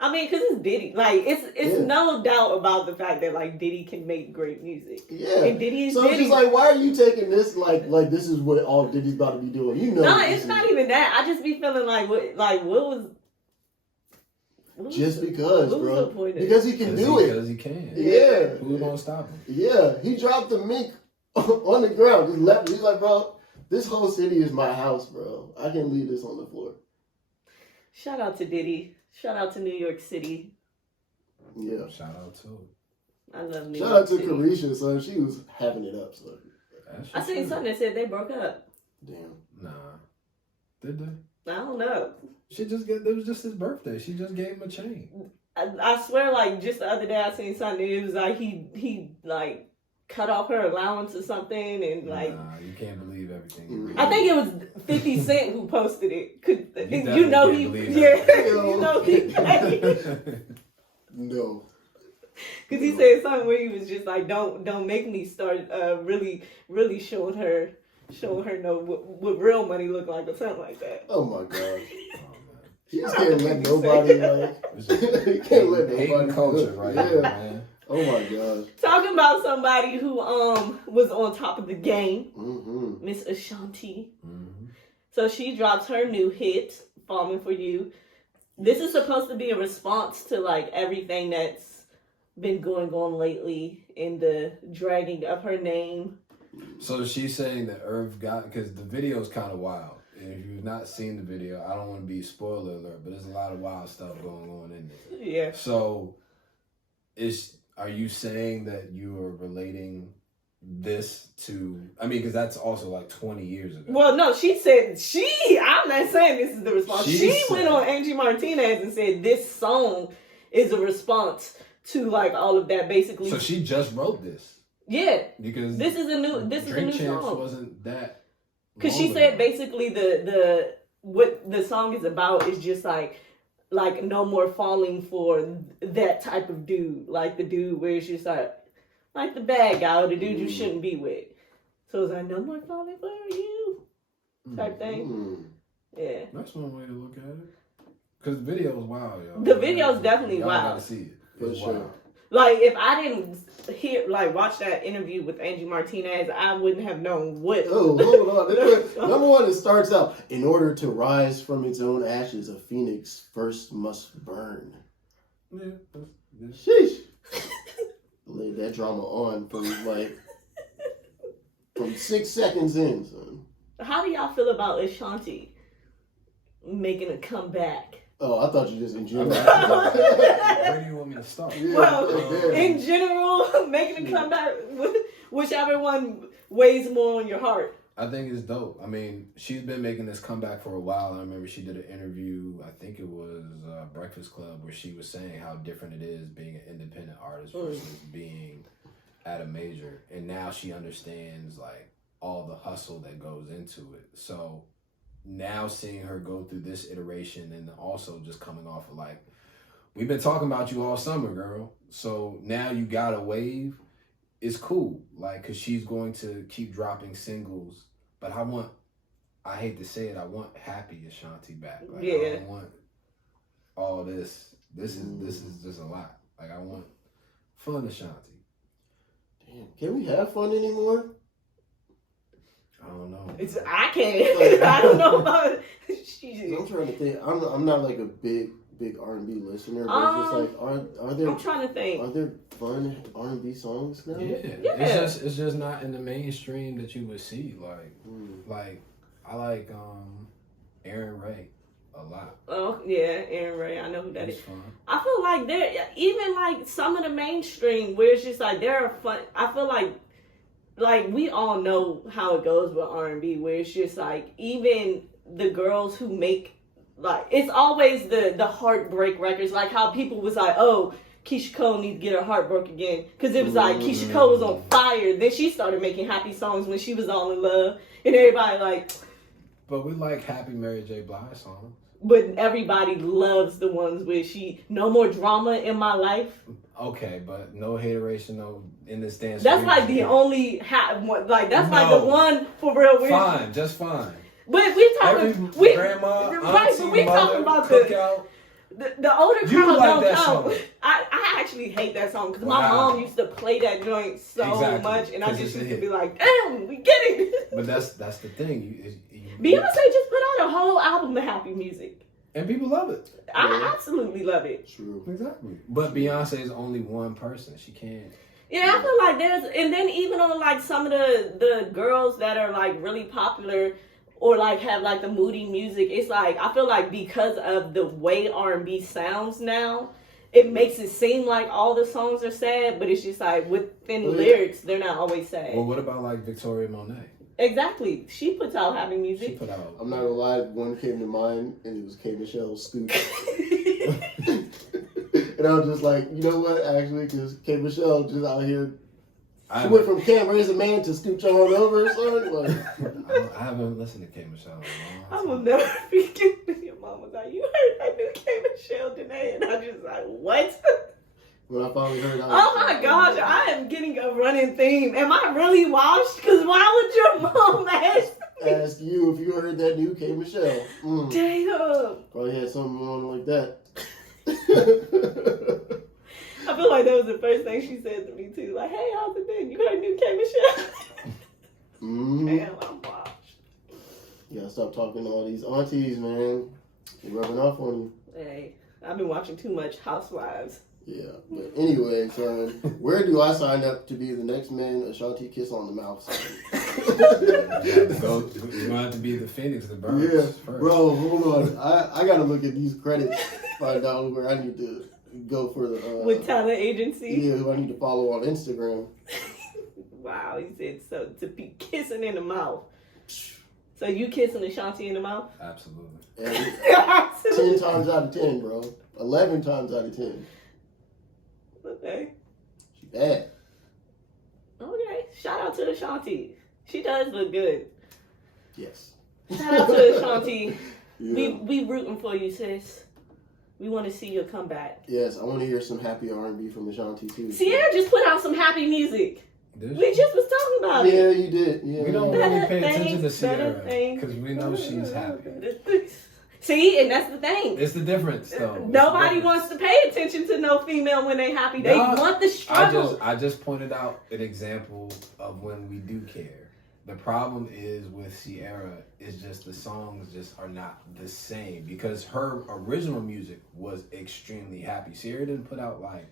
I mean, because it's Diddy. Like, it's no doubt about the fact that like Diddy can make great music. Yeah, and Diddy is so Diddy. It's just like, why are you taking this like this is what all Diddy's about to be doing? You know, no, it's not even that. I just be feeling like what was. Just because, bro. Because he can do it. Because he can. Yeah. Who's gonna stop him? Yeah. He dropped the mink on the ground. Just left. He's like, bro, this whole city is my house, bro. I can leave this on the floor. Shout out to Diddy. Shout out to New York City. Yeah. Shout out to. I love New Shout York out to City. Carisha, son. She was having it up, son. I seen something that said they broke up. Damn. Nah. Did they? I don't know. It was just his birthday. She just gave him a chain. I swear, like, just the other day I seen something. It was like he like cut off her allowance or something, and like. Nah, you can't believe everything. You read. I think it was 50 Cent who posted it. You know he. You know he. No. Because he said something where he was just like, "Don't make me start really showing her know what real money look like," or something like that. Oh my god. He just can't let nobody he can't let nobody hating culture right here, man. Oh my gosh. Talking about somebody who was on top of the game, Miss Ashanti. Mm-hmm. So she drops her new hit, "Falling for You." This is supposed to be a response to like everything that's been going on lately in the dragging of her name. So she's saying that Irv got, because the video is kind of wild. And if you've not seen the video, I don't want to be spoiler alert, but there's a lot of wild stuff going on in there. Yeah. So are you saying that you are relating this to, I mean, because that's also like 20 years ago. Well, no, she said, I'm not saying this is the response. She went on Angie Martinez and said this song is a response to like all of that, basically. So she just wrote this. Yeah. Because this is a new Champs song. Wasn't that. Because she said basically the what the song is about is just like no more falling for that type of dude, like the dude where it's just like the bad guy or the dude you shouldn't be with. So it's like no more falling for you type thing. Yeah, that's one way to look at it. Because the video is wild, y'all. The video is definitely y'all wild. Gotta see it. For sure. Wild. Like if I didn't watch that interview with Angie Martinez, I wouldn't have known what. Oh, hold on. Number one, it starts out, in order to rise from its own ashes, a phoenix first must burn. Yeah. Sheesh. Laid that drama on from 6 seconds in, son. How do y'all feel about Ashanti making a comeback? Oh, I thought you just in general. Where do you want me to start? Yeah, Well, in general, making a comeback, whichever one weighs more on your heart. I think it's dope. I mean, she's been making this comeback for a while. I remember she did an interview, I think it was Breakfast Club, where she was saying how different it is being an independent artist versus being at a major. And now she understands like all the hustle that goes into it. So now seeing her go through this iteration and also just coming off of like, we've been talking about you all summer, girl. So now you got a wave. It's cool, like, because she's going to keep dropping singles. But I hate to say it, I want happy Ashanti back. Like, yeah. I don't want all this. This is just a lot. Like, I want fun Ashanti. Damn, can we have fun anymore? I don't know. I can't. I don't know about it. I'm trying to think. I'm not like a big R&B listener, but it's just like are there? I'm trying to think. Are there fun R&B songs now? Yeah. It's just not in the mainstream that you would see. Like I like Aaron Ray a lot. Oh yeah, Aaron Ray. I know who that is. Fun. I feel like there, even like some of the mainstream where it's just like there are fun. I feel like we all know how it goes with R&B, where it's just like even the girls who make. Like, it's always the heartbreak records, like how people was like, oh, Keisha Cole needs to get her heart broke again. Because it was like, Keisha Cole was on fire. Then she started making happy songs when she was all in love. And everybody like... But we like happy Mary J. Blige songs. But everybody loves the ones where no more drama in my life. Okay, but no hateration, no in this dance. That's like the only... that's like the one for real. Fine, just fine. But we're talking, grandma, right? But we're talking about the older crowd don't come. I actually hate that song because my mom used to play that joint so much, and I just used to be like, "Damn, we get it." But that's the thing. Beyonce just put out a whole album of happy music, and people love it. I absolutely love it. True, exactly. But Beyonce is only one person. She can't. Yeah, I feel like and then even on like some of the girls that are like really popular. Or like have like the moody music. It's like I feel like because of the way R&B sounds now, it makes it seem like all the songs are sad, but it's just like within the lyrics, they're not always sad. Well, what about like Victoria Monet? Exactly, she puts out happy music. She put out. I'm not gonna lie, one came to mind, and it was K Michelle's Scoop. And I was just like, you know what? Actually, because K Michelle just out here. She went from Can't Raise a Man to Scooch on over, son. Like, I haven't listened to K Michelle. I will never forget your mom was like, "You heard that new K Michelle Janae?" And I just like, "What?" When I finally heard, oh my gosh, I am getting a running theme. Am I really washed? Because why would your mom ask you if you heard that new K Michelle? Damn. Probably had something on like that. I feel like that was the first thing she said to me too. Like, "Hey, how's it been? You heard new K Michelle?" Damn, I'm washed. You gotta stop talking to all these aunties, man. They're rubbing off on you. Hey, I've been watching too much Housewives. Yeah, but anyway, son, where do I sign up to be the next man Ashanti kiss on the mouth? You want to be the Phoenix, the Birds. Yeah, first. bro, hold on. I gotta look at these credits, find out where I need to go for the With talent agency. Yeah, who I need to follow on Instagram. Wow, he said so to be kissing in the mouth. So you kissing Ashanti in the mouth? Absolutely. And 10 times out of 10, bro. 11 times out of 10. Okay. She bad. Okay. Shout out to Ashanti. She does look good. Yes. Shout out to Ashanti. Yeah. We rooting for you, sis. We want to see your comeback. Yes, I want to hear some happy R&B from Ashanti too. Sierra just put out some happy music. Did We just was talking about Yeah, it. you did. Yeah, We don't yeah. really pay Better attention to things, better Sierra things. because we know she's happy. See, and that's the thing. It's the difference, though. It's Nobody the difference. wants to pay attention to no female when they happy. They No, want the struggle. I just pointed out an example of when we do care. The problem is with Sierra is just the songs just are not the same because her original music was extremely happy. Sierra didn't put out like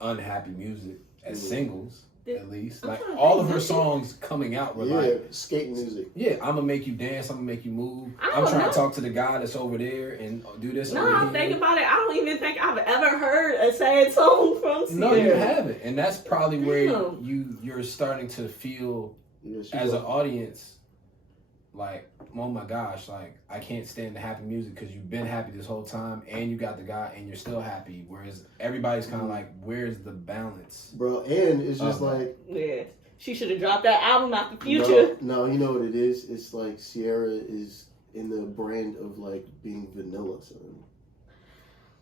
unhappy music as singles, at least. I'm Like trying to all think, of her did she? songs coming out were Yeah, like, skate music. yeah, I'm gonna make you dance, I'm gonna make you move. I I'm don't trying know. to talk to the guy that's over there and do this. No, over I'm here. thinking about it. I don't even think I've ever heard a sad song from Sierra. No, you haven't, and that's probably where Damn. you're starting to feel Yeah, she as was- an audience, like, oh my gosh, like I can't stand the happy music because you've been happy this whole time, and you got the guy, and you're still happy. Whereas everybody's kind of like, where's the balance? bro, and it's just like Yeah. She should have dropped that album after Future. No, you know what it is? It's like Sierra is in the brand of like being vanilla, son.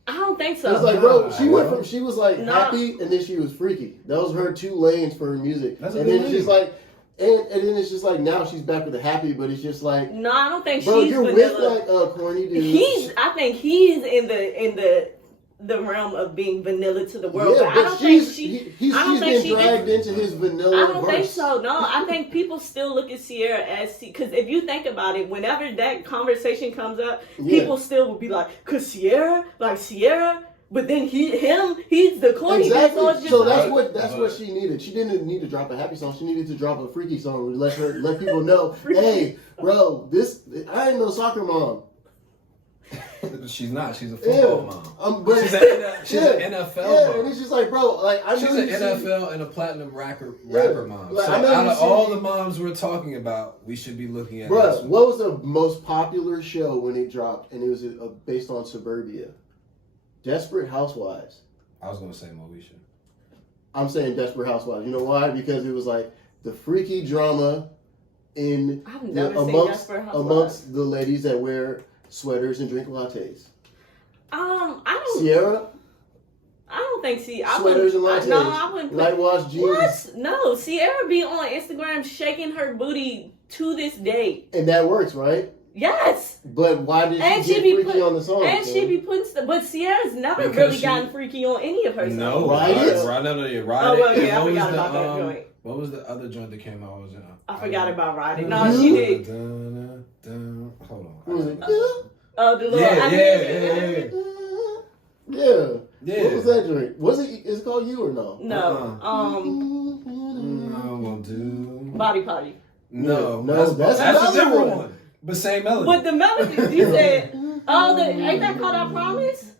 I don't think so. It's like, bro, she went Nah. from she was like Nah. happy and then she was freaky. That was her two lanes for her music. That's a and good then she's lane. like, and then it's just like now she's back with the happy, but it's just like, No, I don't think bro, she's you're vanilla. with like corny dudes. I think he's in the realm of being vanilla to the world. Yeah, but I don't think she. he's I don't she's think been she dragged gets- into his I vanilla don't verse. think so. No, I think people still look at Sierra as because if you think about it, whenever that conversation comes up, Yeah. people still will be like, "Cause Sierra, like Sierra." But then he's the corny. Exactly. So, it's just So like, that's what she needed. She didn't need to drop a happy song. She needed to drop a freaky song to let people know, hey, bro, I ain't no soccer mom. She's not. She's a Yeah, football mom. But She's an NFL Yeah, mom. and it's just like, bro, like I She's know an you see- NFL and a platinum rapper mom. Like, so I know out you of see- all the moms we're talking about, we should be looking at Bro, this one. what was the most popular show when it dropped? And it was based on suburbia. Desperate Housewives. I was gonna say Moesha. I'm saying Desperate Housewives. You know why? Because it was like the freaky drama in I've never seen amongst Desperate Housewives. amongst the ladies that wear sweaters and drink lattes. Sierra, I don't think sweaters and lattes. No, I wouldn't. Light wash jeans. What? No, Sierra be on Instagram shaking her booty to this day. And that works, right? Yes. But why did And she she get be freaky put- on the song? And she be putting stuff, but Sierra's never Because really she- gotten freaky on any of her songs. No, Ride It? Ride It. Oh, well, And yeah, I what was forgot the, about that joint. What was the other joint that came out? Was it? I forgot about Ride It. No, You- she did. Hold on. What was it? Oh, the little. Yeah, I yeah. Yeah. Yeah. What was that drink? Is it called You or no? No. I won't do. Body Potty. No, No, that's a another different one. one. But same melody. But the melody, you said, ain't that called I Promise?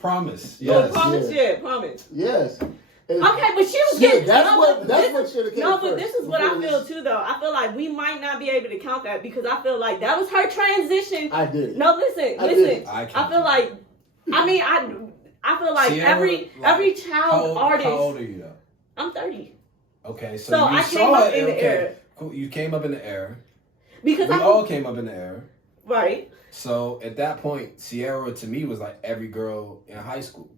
Promise. Oh, Yes. Promise, yeah, Promise. Yes. And- Okay, but she was Yeah, getting that's no, what but that's this- what should have came No, first. but this is what I before feel this. too, though. I feel like we might not be able to count that because I feel like that was her transition. I did. No, listen. I did. I I feel like, I feel like Sierra, every like, child artist. How old are you though? I'm 30. Okay, so, So you I saw came up it, in the okay. era. Cool. You came up in the era. Because We I all came up in the era. right. So at that point, Sierra to me was like every girl in high school.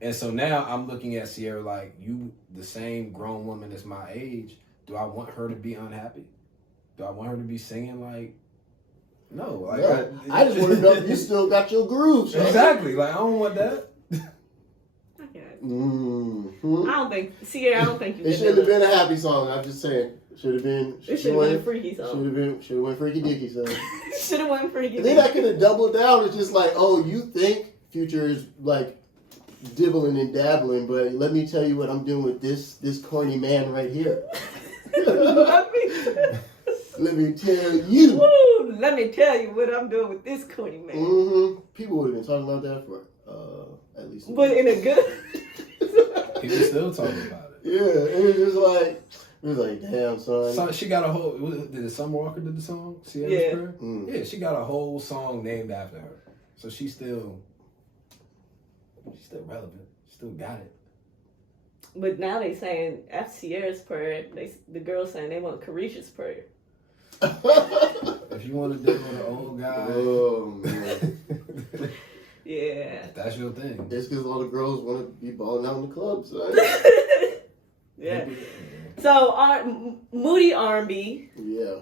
And so now I'm looking at Sierra like, you, the same grown woman that's my age, do I want her to be unhappy? Do I want her to be singing like, no. Like, No, I just want to know if you still got your grooves. Exactly. Like, I don't want that. Mm-hmm. I don't think Sierra. I don't think you. It should have been a happy song. I'm just saying. Should have been. It should have been a freaky Should song. have been. Should have went Freaky Dicky. So. Should have went freaky. And then I could have doubled down. It's just like, oh, you think Future is like dibbling and dabbling, but let me tell you what I'm doing with this corny man right here. Let me tell you. Woo, let me tell you what I'm doing with this corny man. Mm-hmm. People would have been talking about that for at least. But in a good. People still talking about it. Yeah, it was like, damn, son. So she got a whole. Did Summer Walker did the song? Sierra's Yeah. Prayer? Yeah, she got a whole song named after her. So she's still relevant. Still got it. But now they saying after Sierra's prayer, the girls saying they want Carisha's prayer. If you want to dig on an old guy, Oh man, Yeah. that's your thing. it's because all the girls want to be balling out in the clubs, right? Yeah. So Moody R&B. Yeah.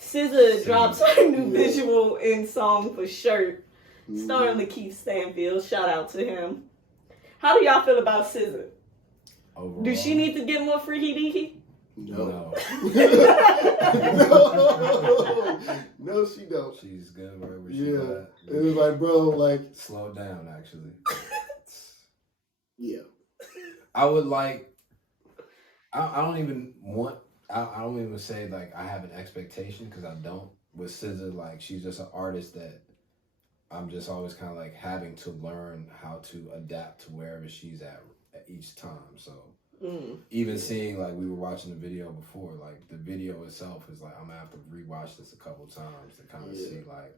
SZA drops her new visual in song for Shirt, starring Lakeith Stanfield. Shout out to him. How do y'all feel about SZA? Overall, Do she need to get more freaky deaky? No. No. No, she don't. She's good wherever she's Yeah. at. It was like, bro, like, Slow down, actually. yeah. I would like. I don't even want. I don't even say like I have an expectation because I don't. With SZA, like she's just an artist that I'm just always kind of like having to learn how to adapt to wherever she's at each time. So even seeing like we were watching the video before, like the video itself is like I'm gonna have to rewatch this a couple times to kind of see like,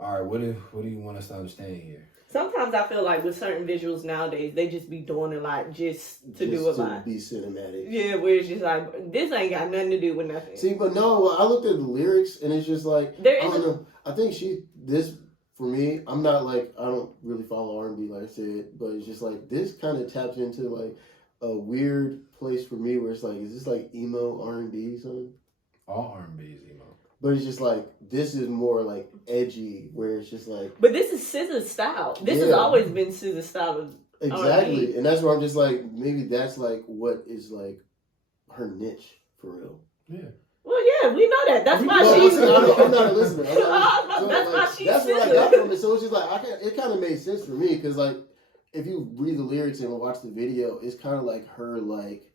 all right, what do you want us to understand here? Sometimes I feel like with certain visuals nowadays, they just be doing it like just to do a lot. Be cinematic. Yeah, where it's just like, this ain't got nothing to do with nothing. See, but no, I looked at the lyrics and it's just like, There I is don't know. I think for me, I'm not like, I don't really follow R&B like I said, but it's just like, this kind of taps into like a weird place for me where it's like, is this like emo R&B something? All R&B is emo. But it's just like, this is more like edgy, where it's just like... But this is SZA's style. This has always been SZA's style of Exactly. R&B. And that's where I'm just like, maybe that's like what is like her niche, for real. Yeah. Well, yeah, we know that. That's why No, she's... I'm not a listener. That's why she's That's what I SZA. got from it. So it's just like, it kind of made sense for me, because like, if you read the lyrics and watch the video, it's kind of like her like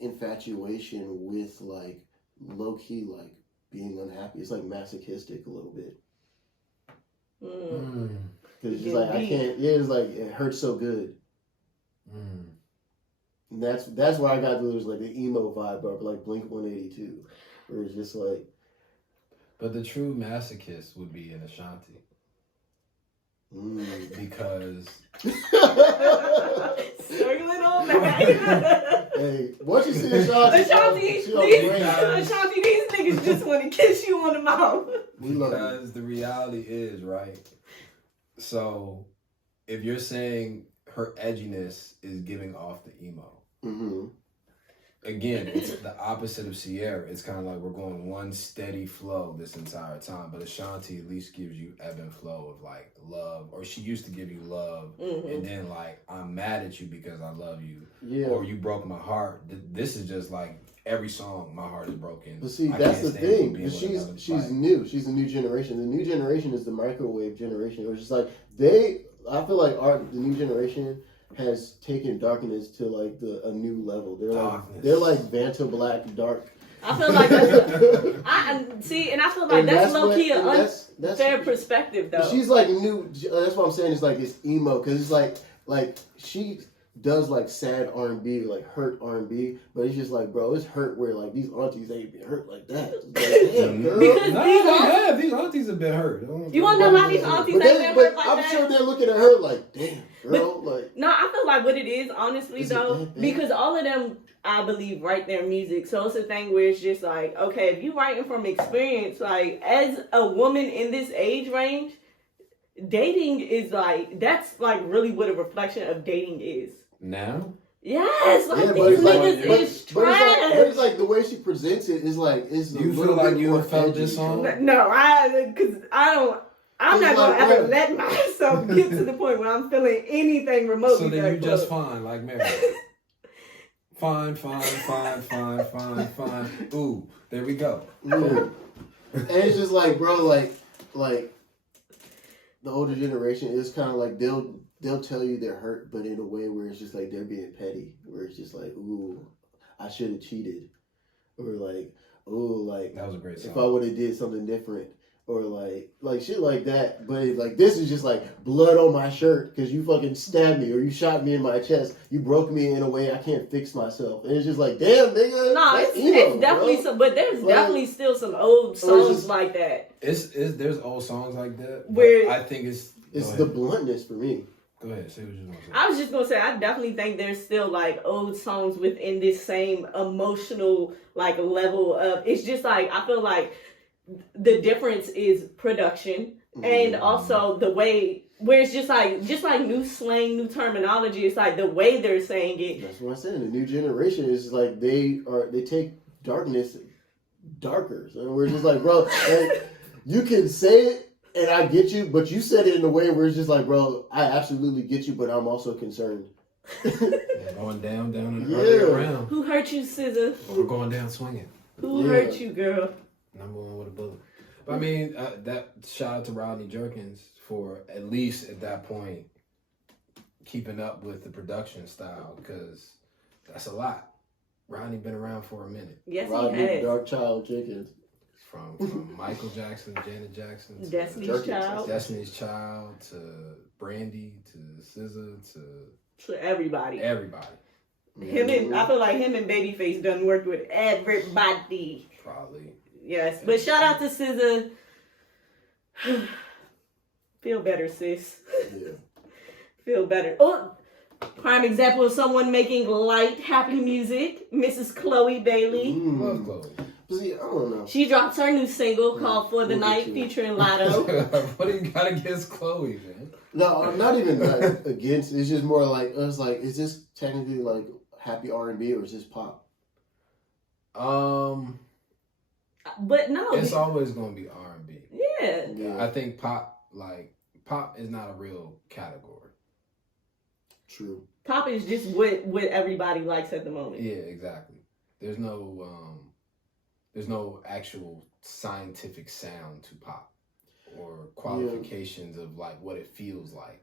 infatuation with like low-key like being unhappy. It's like masochistic a little bit. Because it's just like, I can't, it's like, it hurts so good. And that's why I got those like the emo vibe of like Blink-182, where it's just like. But the true masochist would be an Ashanti. Because circling on that. Hey, once you see Ashanti, Ashanti, these niggas just want to kiss you on the mouth. Because the reality is, right? So, if you're saying her edginess is giving off the emo, again, it's the opposite of Sierra. It's kind of like we're going one steady flow this entire time. But Ashanti at least gives you ebb and flow of like love, or she used to give you love, and then like I'm mad at you because I love you, or you broke my heart. This is just like every song, my heart is broken. But see, that's the thing. She's new. She's a new generation. The new generation is the microwave generation. It was just like I feel like the new generation has taken darkness to like a new level. They're like Vanta Black dark. I feel like I feel like that's low key an unfair perspective though. She's like new. That's what I'm saying. It's like it's emo because it's like she does like sad R&B, like hurt R&B, but it's just like, bro, it's hurt where like these aunties ain't been hurt like that. Like, damn, girl. Because these aunties have been hurt. You want to know how these aunties ain't been hurt like I'm that? sure they're looking at her like, damn, girl. No, I feel like what it is, honestly, though, because all of them, I believe, write their music. So it's a thing where it's just like, okay, if you're writing from experience, like, as a woman in this age range, dating is like, that's like really what a reflection of dating is. Now? Yes, like but these it's like, niggas is trash. But it's like the way she presents it is like, it's you feel like you felt this song? No, I'm not gonna ever let myself get to the point where I'm feeling anything remotely. So then you just fine, like Mary. Fine. Ooh, there we go. And it's just like, bro, like. the older generation is kind of like they'll tell you they're hurt, but in a way where it's just like they're being petty, where it's just like, ooh, I should have cheated, or like, ooh, like That was a great song. if I would have did something different, or like shit like that. But like this is just like blood on my shirt because you fucking stabbed me or you shot me in my chest. You broke me in a way I can't fix myself, and it's just like, damn, nigga. No, that's it's emo, definitely bro. some, but there's Like, definitely still some old songs like that. There's old songs like that. Where- I think it's the bluntness for me. Go ahead, say what you want to say. I was just gonna say, I definitely think there's still like old songs within this same emotional like level of. It's just like I feel like the difference is production and also the way where it's just like new slang, new terminology. It's like the way they're saying it. That's what I'm saying. The new generation is like they take darkness darker. So we're just like, bro, like, you can say it and I get you, but you said it in a way where it's just like, bro, I absolutely get you, but I'm also concerned. Going down and early around. Who hurt you, SZA? We're going down swinging. Who hurt you, girl? Number one with a bullet. But I mean, that shout out to Rodney Jerkins for at least at that point keeping up with the production style because that's a lot. Rodney been around for a minute. Yes, Rodney, he has. Dark Child Jenkins. From Michael Jackson, Janet Jackson, to Destiny's Child, to Brandy, to SZA, to everybody. Everybody. Him and I feel like him and Babyface done worked with everybody. Probably. Yes, but shout out to SZA. Feel better, sis. Yeah. Feel better. Oh, prime example of someone making light, happy music, Mrs. Chloe Bailey. Love Chloe. But see, I don't know. She dropped her new single called For the Look Night at you. featuring Lotto. What do you got against Chloe, man? No, I'm not even like, against. It's just more like it's like, is this technically like happy R&B or is this pop? But no. It's always gonna be R&B. Yeah. Yeah, I think pop is not a real category. true. Pop is just what everybody likes at the moment. Yeah, exactly. There's no actual scientific sound to pop or qualifications of like what it feels like.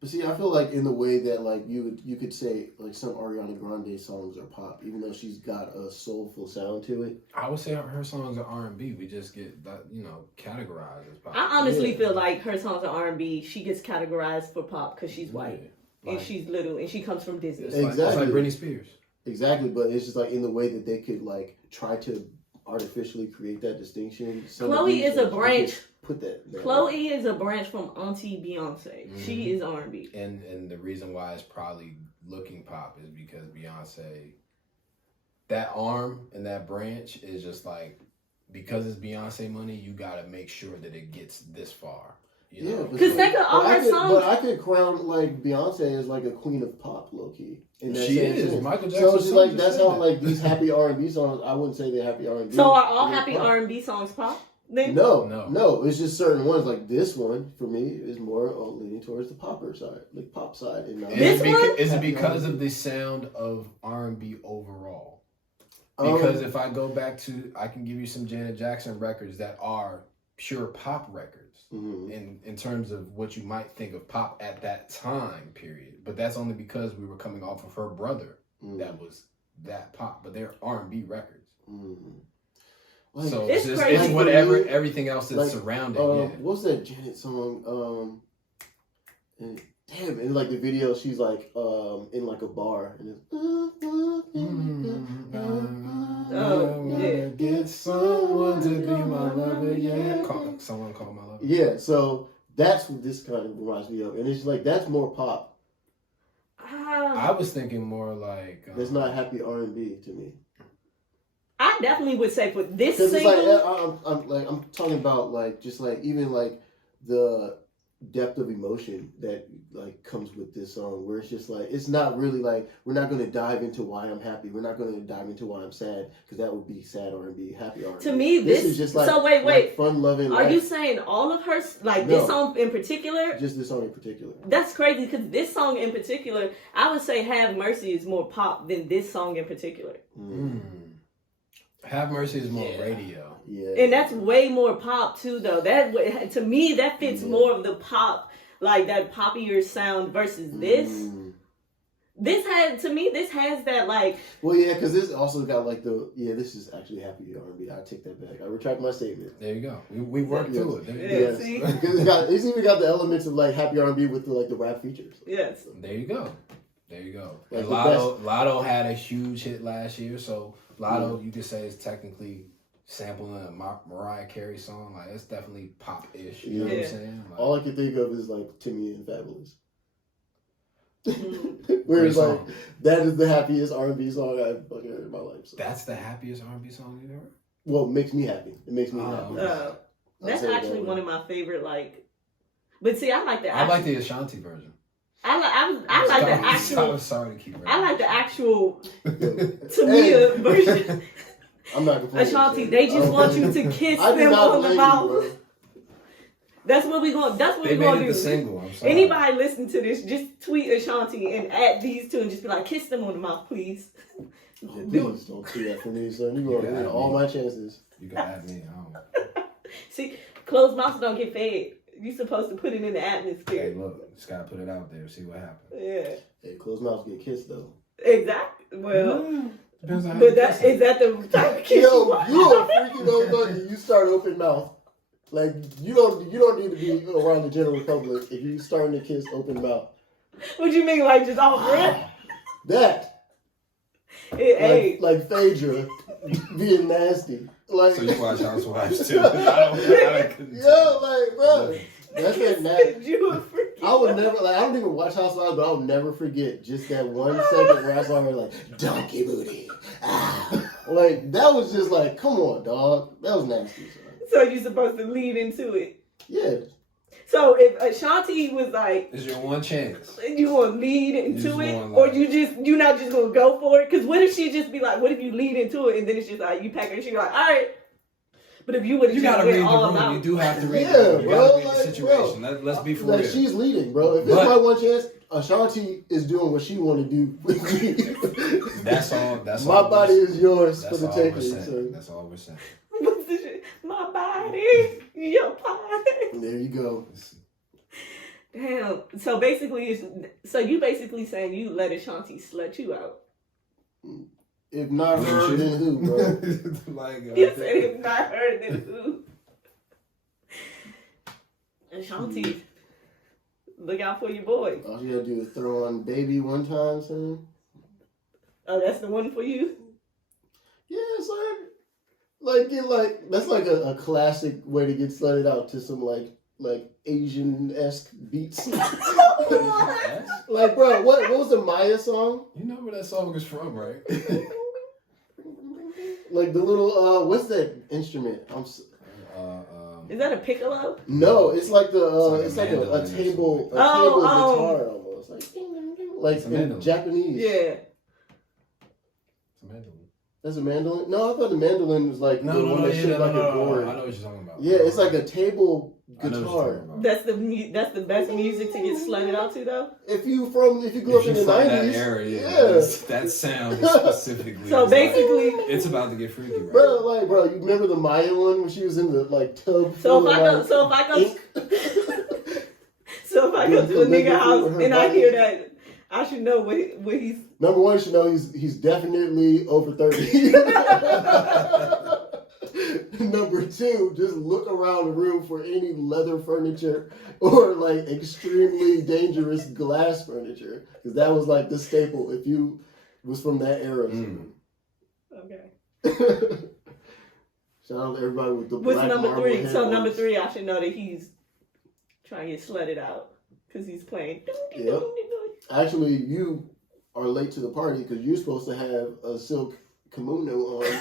But see, I feel like in the way that like you could say like some Ariana Grande songs are pop, even though she's got a soulful sound to it. I would say her songs are R&B. We just get that, categorized as pop. I honestly feel like her songs are R&B. She gets categorized for pop because she's white Yeah. and she's little and she comes from Disney. It's Exactly. like Britney Spears. Exactly, but it's just like in the way that they could like try to artificially create that distinction. Some of Chloe these is a ones, you branch. could Put that. There. Chloe is a branch from Auntie Beyonce. She is R&B. And the reason why it's probably looking pop is because Beyonce, that arm and that branch is just like, because it's Beyonce money, you gotta make sure that it gets this far. You know? Because think of all her songs. But I could crown like Beyonce as like a queen of pop, low key. She is. Michael Jackson. So it's just like that's how like these happy R&B songs. I wouldn't say they're happy R&B. So are all They're happy pop. R&B songs pop? Then? No. It's just certain ones. Like this one for me is more leaning towards the popper side, like pop side. And not This one? Is it because of the sound of R&B overall? Because if I go back to, I can give you some Janet Jackson records that are pure pop records in terms of what you might think of pop at that time period. But that's only because we were coming off of her brother that was that pop. But they're R&B records. Like, So It's it's crazy. whatever, everything else that's like, surrounding it. What's that Janet song? And, damn, in like the video, she's like in like a bar, and it's, Get someone to be my lover, yeah. Someone call my lover. Yeah, so that's what this kind of reminds me of, and it's like that's more pop. I was thinking more like That's not happy R&B to me. I definitely would say for this Because it's single. like I'm talking about like just like even like the depth of emotion that like comes with this song, where it's just like it's not really like we're not going to dive into why I'm happy. We're not going to dive into why I'm sad because that would be sad R&B, happy R&B. To me, this is just like so wait. like fun loving. Are you saying all of her, like No. this song in particular? Just this song in particular. That's crazy because this song in particular, I would say Have Mercy is more pop than this song in particular. Have Mercy is more Yeah. radio. Yeah. And that's way more pop too, though. That to me, that fits more of the pop, like that poppier sound versus this. This has that like. Well, yeah, because this also got like this is actually happy R&B. I take that back. I retract my statement. There you go. We worked through it. There you Yeah, go. see? Because it's even got the elements of like happy R&B with the rap features. Yes. There you go. There you go. Like And the Lotto had a huge hit last year, so Lotto, you could say, is technically sampling a Mariah Carey song. Like, it's definitely pop-ish. You know what I'm Yeah. saying? Like, All I can think of is like Timmy and Fabulous. Mm. Where it's great like song. that is the happiest R&B song I've fucking heard in my life. So. That's the happiest R&B song you've heard? Well, it makes me happy. It makes me Oh. happy. That's I'll say it actually that one way. of my favorite. Like, but see, I like the. I like the Ashanti version. I like the actual. I'm sorry to keep it. I like the actual Hey. Tamia version. I'm not complaining. Ashanti, they just want you to kiss I do them not on the blame you, mouth. bro. That's what we going. That's what They we gonna made it do. the single. I'm sorry. Anybody listen to this, just tweet Ashanti and add these two and just be like, kiss them on the mouth, please. Oh, please don't do that for me, son. You're going to ruin all my chances. You can add me. I don't. See, closed mouths don't get fed. You supposed to put it in the Hey, atmosphere. look, just gotta put it out there. See what happens. Yeah, Hey, closed mouths get kissed, though. exactly. Well, Depends on how but you that kiss it. is that the type of kiss you Yo, want? you a freaking old buddy. You start open mouth. Like, you don't need to be around the general public if you starting to kiss open mouth. What you mean, like just off rip? That. Hey, Like Phaedra being nasty. Like, So you watch Housewives too? I don't yo, like, bro. That's that nasty. you a freak. I would never, like, I don't even watch Housewives, but I'll never forget just that 1 second where I saw her, like, donkey booty. Ah. Like, that was just like, come on, dog. That was nasty, son. So you're supposed to lead into it. Yeah. So if Ashanti was like, It's your one chance. you gonna lead into just it, gonna or like- you're not just gonna go for it? Because what if she just be like, what if you lead into it and then it's just like you pack her and she like, all right. But if you would have You just gotta went read the all room. out, You do have to read Yeah, the room. You bro, gotta read like, the situation. Let's be for Like, real. she's leading, bro. If it's But- my one chance, Ashanti is doing what she want to do with me. That's all. That's my all. body is yours That's for the all we're taking. saying. So That's all we're saying. what's this shit? My body, your body. there you go. Damn. So basically, you basically saying you let Ashanti slut you out. If not her, then who, bro? Like, You said if not her, then who? Ashanti, look out for your boy. All you gotta do is throw on baby one time, son. Oh, that's the one for you? Yeah, son. That's like a classic way to get slutted out to some like Asian-esque beats. Like, bro, what was the Maya song? You know where that song is from, right? Like the little what's that instrument? Is that a piccolo? No, it's like the It's like a a mandolin or table something guitar almost like It's a in mandolin. Japanese. Yeah. It's a mandolin. That's a mandolin. No, I thought the mandolin was like the one that's shaped like a board. I know what you're talking about. Yeah, it's like a table I know what you're guitar. talking about. That's the best music to get slutted out to, though. If you grew up in the from that 90s, area, yeah. that sound specifically. So is basically, like, it's about to get freaky, right? bro, you remember the Maya one when she was in the like tub? so full if I of, go, like, so if I go, ink? so if I go to a nigga house and I hear that, I should know what he's. Number one, you should know he's definitely over 30. Number two, just look around the room for any leather furniture or like extremely dangerous glass furniture, because that was like the staple if you was from that era. Okay. Shout out to everybody with the What's black number marble 3? head So on. number 3, I should know that he's trying to get slutted out because he's playing. Yep. Actually, you are late to the party because you're supposed to have a silk kimono on. And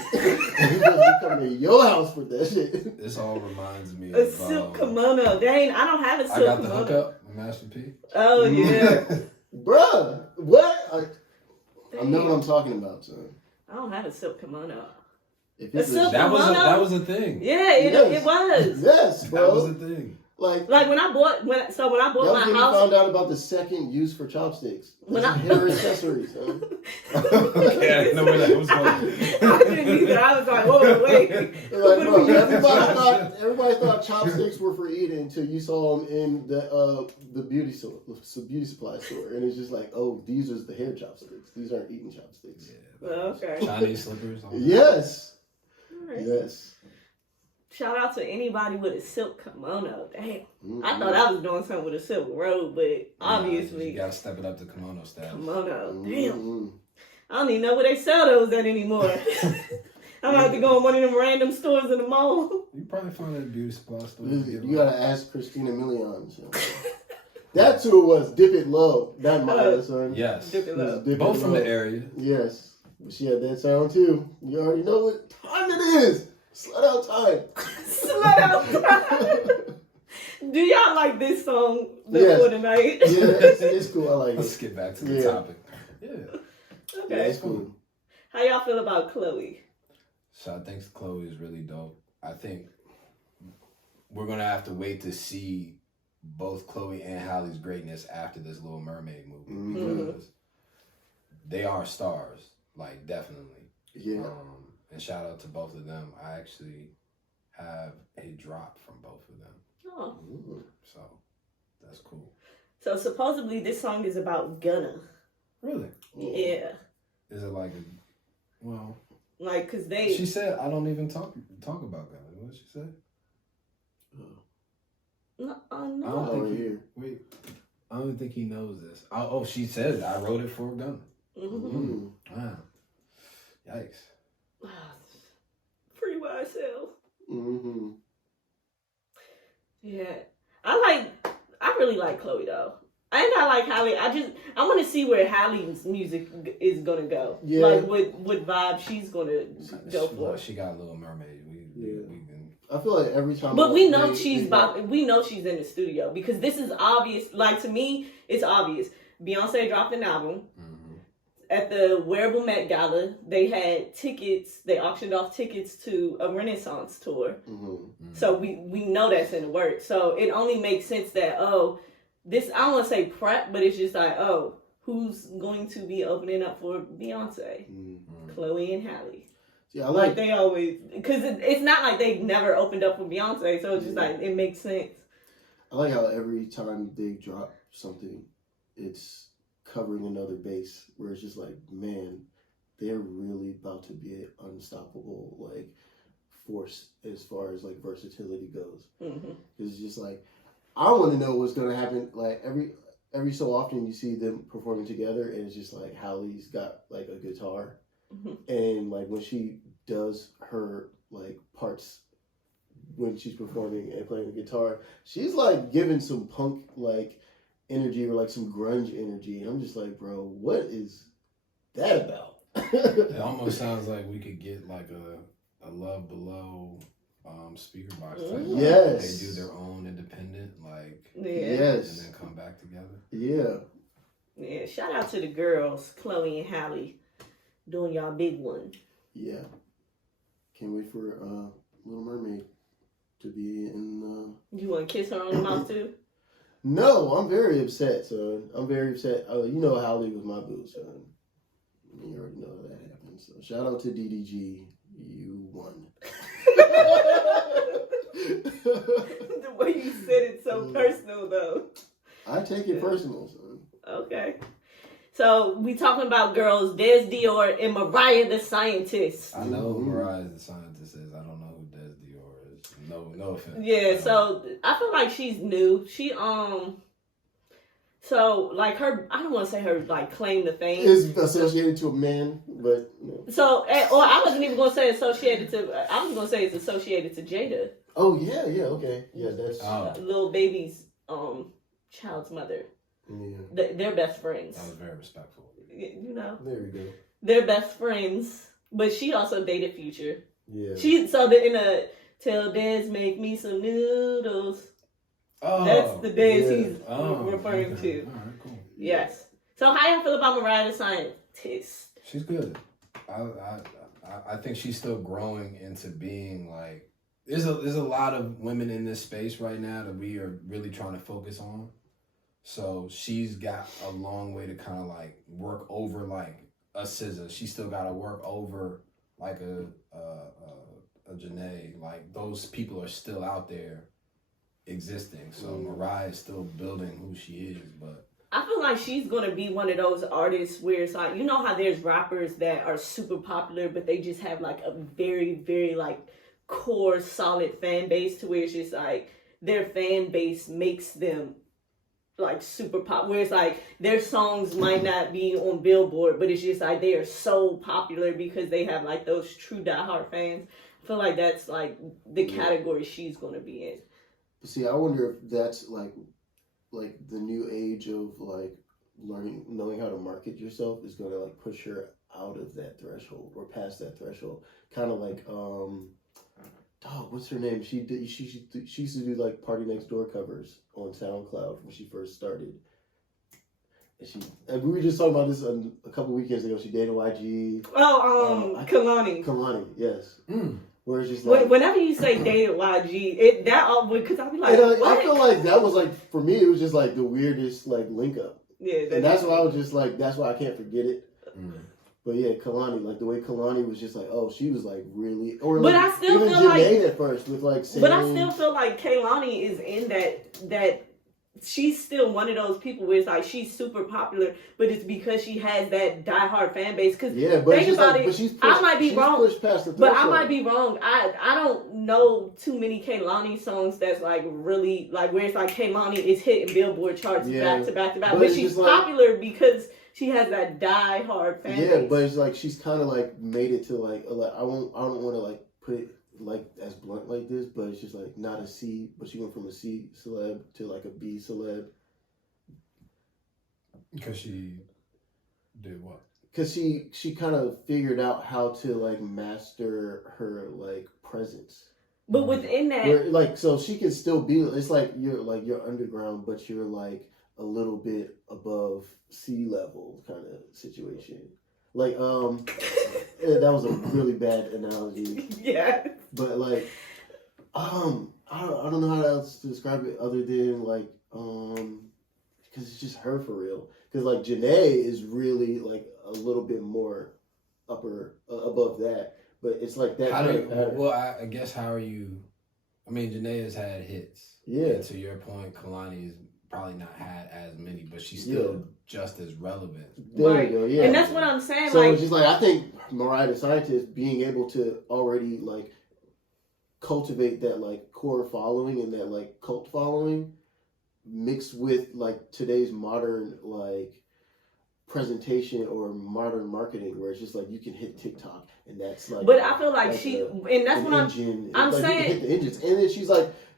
he's supposed to be coming to your house for that shit. This all reminds me A of silk kimono. Dang, I don't have a I silk got the kimono. hookup with Master P. Oh yeah. Bruh, what? I know Dang. what I'm talking about, son. I don't have a silk kimono. If A it's silk That was kimono? that was a thing. Yeah, it Yes. was. Yes, That bro. was a thing. Like Like when I bought that my was when you house. found out about the second use for chopsticks. When It's I- a hair accessory, son. Yeah, I didn't know where that was going. I didn't either. I was like, Like, bro, everybody thought chopsticks were for eating until you saw them in the beauty supply store, and it's just like, oh, these are the hair chopsticks. These aren't eating chopsticks. Yeah, Okay. Chinese slippers. Yes. Right. Yes. Shout out to anybody with a silk kimono. Damn. Mm-hmm. I thought I was doing something with a silk robe, but obviously you gotta step it up to kimono style. kimono. Damn. Mm-hmm. I don't even know where they sell those at anymore. I'm gonna have to go in one of them random stores in the mall. You probably find it at a beauty supply store. You gotta ask Christina Milian. So. That's who it was. Dip It Low. That Maya, son. Yes. Dip It Low. Dip It Both from Low. the area. Yes. But she had that sound too. You already know what time it is. Slut out time. Slut out. Do y'all like this song Yes. before tonight? Yeah, it's cool. I like Let's it. get back to the Yeah. topic. Yeah. Yeah, Okay. it's cool. How y'all feel about Chloe? So I think Chloe is really dope. I think we're gonna have to wait to see both Chloe and Halle's greatness after this Little Mermaid movie Mhm. because they are stars, like definitely. Yeah. And shout out to both of them. I actually have a drop from both of them, Oh. Ooh. so that's cool. So supposedly this song is about Gunna. Really? Yeah. Is it like a? Well, Like, cause they. she said I don't even talk about God. What did she say? No, I no. don't Oh, think here. Wait, I don't think he knows this. Oh, she said I wrote it for a gun. Mm-hmm. Wow. Yikes. Free YSL. Mm-hmm. Yeah. I really like Chloe though. And I like Halle. I want to see where Halle's music is gonna go. Yeah. Like what vibe she's gonna go for. She got Little Mermaid. We can. I feel like every time. But we know we know she's in the studio because this is obvious. Like, to me, it's obvious. Beyonce dropped an album. At the Wearable Met Gala, they had tickets. They auctioned off tickets to a Renaissance tour. Mm-hmm. So we know that's in the works. So it only makes sense that, this, I don't want to say prep, but it's just like, who's going to be opening up for Beyonce? Mm-hmm. Chloe and Halle. Yeah, I Like like. they always, because it's not like they never opened up for Beyonce. So it's just like, it makes sense. I like how every time they drop something, it's covering another base where it's just like, man, they're really about to be an unstoppable like force as far as like versatility goes. Mm-hmm. It's just like, I want to know what's going to happen. Like every so often you see them performing together, and it's just like Halle's got like a guitar, Mm-hmm. and like when she does her like parts when she's performing and playing the guitar, she's like giving some punk like energy or like some grunge energy. And I'm just like, bro, what is that about? It almost sounds like we could get like a Love Below speaker box type. Yes. They do their own independent, like, Yeah. Yes. and then come back together. Yeah. Yeah. Shout out to the girls, Chloe and Halle, doing y'all big one. Yeah. Can't wait for Little Mermaid to be in. You want to kiss her on the mouth too? No, I'm very upset, son. I'm very upset. You know Halle was my boo, son. You already know how that happened. So shout out to DDG. You won. The way you said it so personal though. I take it personal, son. Okay. So we talking about girls, Des Dior and Mariah the Scientist. I know who Mariah the Scientist is. I don't know who Des Dior is. No offense. Yeah, so I feel like she's new. She so like her, I don't want to say her like claim to fame. It's associated to a man, but no. So or I wasn't even gonna say associated to. I was gonna say it's associated to Jada. Oh yeah, okay, yeah, that's Lil Baby's child's mother. yeah. They're best friends. That was very respectful. You know, There we go. they're best friends. But she also dated Future. Yeah. In a Tell Des make me some noodles. Oh, That's the Des yeah. he's referring to. All right, cool. Yes. So how y'all feel about Mariah the Scientist? She's good. I think she's still growing into being like. There's a lot of women in this space right now that we are really trying to focus on. So she's got a long way to kind of like work over like a SZA. She still got to work over like a a Janae, like those people are still out there existing. So Mariah is still building who she is, but I feel like she's gonna be one of those artists where it's like, you know how there's rappers that are super popular, but they just have like a very, very like core solid fan base to where it's just like their fan base makes them like super pop, where it's like their songs might not be on Billboard, but it's just like they are so popular because they have like those true diehard fans. I feel like that's like the category she's gonna be in. See, I wonder if that's like the new age of like knowing how to market yourself is going to like push her out of that threshold or past that threshold. Kind of like what's her name? She used to do like Party Next Door covers on SoundCloud when she first started. And we were just talking about this a couple weekends ago. She dated YG. Kehlani. Kehlani, yes. Where it's just like, whenever you say dated YG, because I'll be like, what? I feel like that was like, for me, it was just like the weirdest like link up. Yeah, and that's why I was just like, that's why I can't forget it. But yeah, Kehlani, like the way Kehlani was just like, oh, she was like really, or but like, I still even feel Janae like at first with like saying, but I still feel like Kehlani is in that she's still one of those people where it's like she's super popular, but it's because she has that diehard fan base. Because think about it, I might be wrong, but I might be wrong. I don't know too many Kehlani songs that's like really like where it's like Kehlani is hitting Billboard charts back to back to back, but she's popular because she has that diehard fan base. Yeah, but it's like she's kind of like made it to like I don't want to like put it like as blunt like this, but it's just like not a C, but she went from a C celeb to like a B celeb. Because she did what? Because she kind of figured out how to like master her like presence. But within that, like, so she can still be. It's like you're underground, but you're like a little bit above sea level kind of situation. Like that was a really bad analogy. Yeah. But like I don't know how else to describe it other than like because it's just her for real. Because like Janae is really like a little bit more above that, but it's like that. I guess how are you? I mean, Janae has had hits. Yeah. And to your point, Kehlani has probably not had as many, but she's still just as relevant. There you go. Yeah. And that's what I'm saying. So like, it's just like I think Mariah the Scientist being able to already like cultivate that like core following and that like cult following mixed with like today's modern like presentation or modern marketing where it's just like you can hit TikTok and that's like. But I feel like and that's what I'm saying. Hit the engines, and then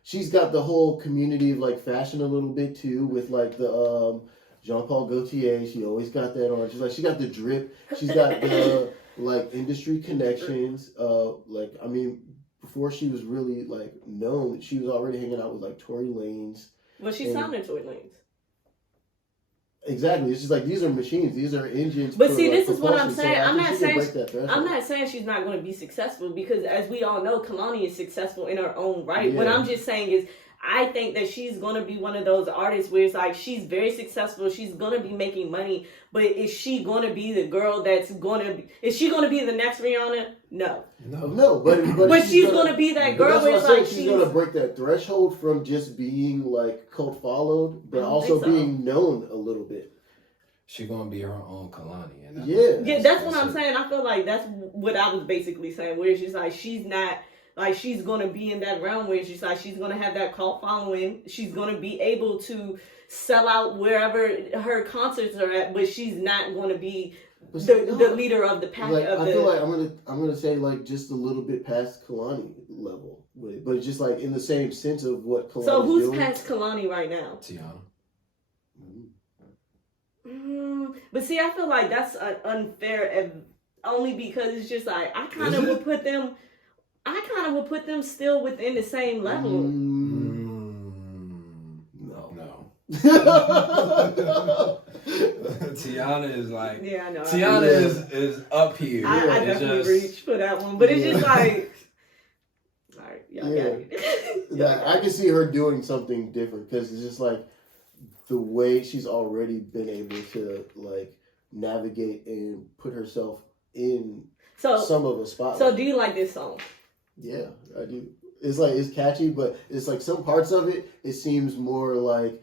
she's got the whole community of like fashion a little bit too with like the Jean Paul Gaultier. She always got that on. She's like she got the drip. She's got the like industry connections. Like I mean, before she was really like known, she was already hanging out with like Tory Lanez. Well, she's sounding Tory Lanez. Exactly. It's just like these are machines. These are engines. But see, this is what I'm saying. So I'm not saying she's not going to be successful because, as we all know, Kehlani is successful in her own right. Yeah. What I'm just saying is, I think that she's going to be one of those artists where it's like she's very successful. She's going to be making money. But is she going to be the girl that's going to be... Is she going to be the next Rihanna? No. But she's going to be that girl where it's like she's going to break that threshold from just being like cult followed, but also being known a little bit. She's going to be her own Kehlani. Yeah, that's what I'm saying. I feel like that's what I was basically saying, where she's like, she's not... Like, she's going to be in that realm where she's like, she's going to have that cult following. She's going to be able to sell out wherever her concerts are at, but she's not going to be the leader of the pack. Like, I feel like I'm gonna say like just a little bit past Kehlani level, but it's just like in the same sense of what Kehlani. So who's past Kehlani right now? Tiana. But see, I feel like that's unfair, only because it's just like I kind of would put them. I kind of would put them still within the same level. No. Tiana is like... Yeah, I know. Tiana is up here. I definitely reach for that one. But it's just like... Alright, y'all got it. Like, I can see her doing something different because it's just like the way she's already been able to like navigate and put herself in some of a spotlight. So do you like this song? Yeah, I do. It's like it's catchy, but it's like some parts of it. It seems more like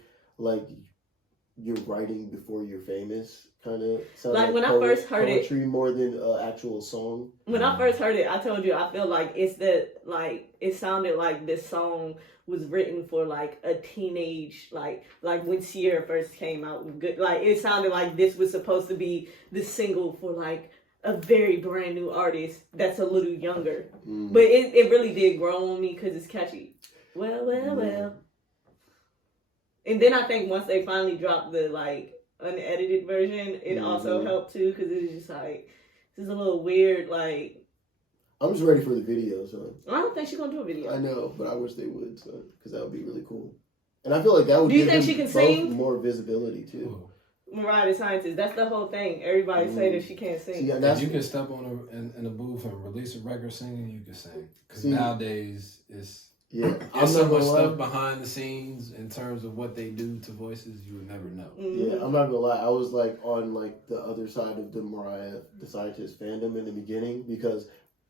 you're writing before you're famous, kind of. Like when I first heard it, poetry more than an actual song. When I first heard it, I told you I feel like it sounded like this song was written for like a teenage, like when Sierra first came out with Good. Like it sounded like this was supposed to be the single for like a very brand new artist that's a little younger. But it really did grow on me because it's catchy. Well. And then I think once they finally dropped the like unedited version, it also helped too because it was just like this is a little weird. Like I'm just ready for the video, son. I don't think she's gonna do a video. I know, but I wish they would, son, because that would be really cool. And I feel like that would Do you give think them she can both sing? more visibility too. Mariah the Scientist. That's the whole thing. Everybody say that she can't sing. See, If you can step on in the booth and release a record singing, you can sing. Because nowadays there's so much stuff behind the scenes in terms of what they do to voices you would never know. Yeah, I'm not gonna lie. I was like on like the other side of the Mariah the Scientist fandom in the beginning because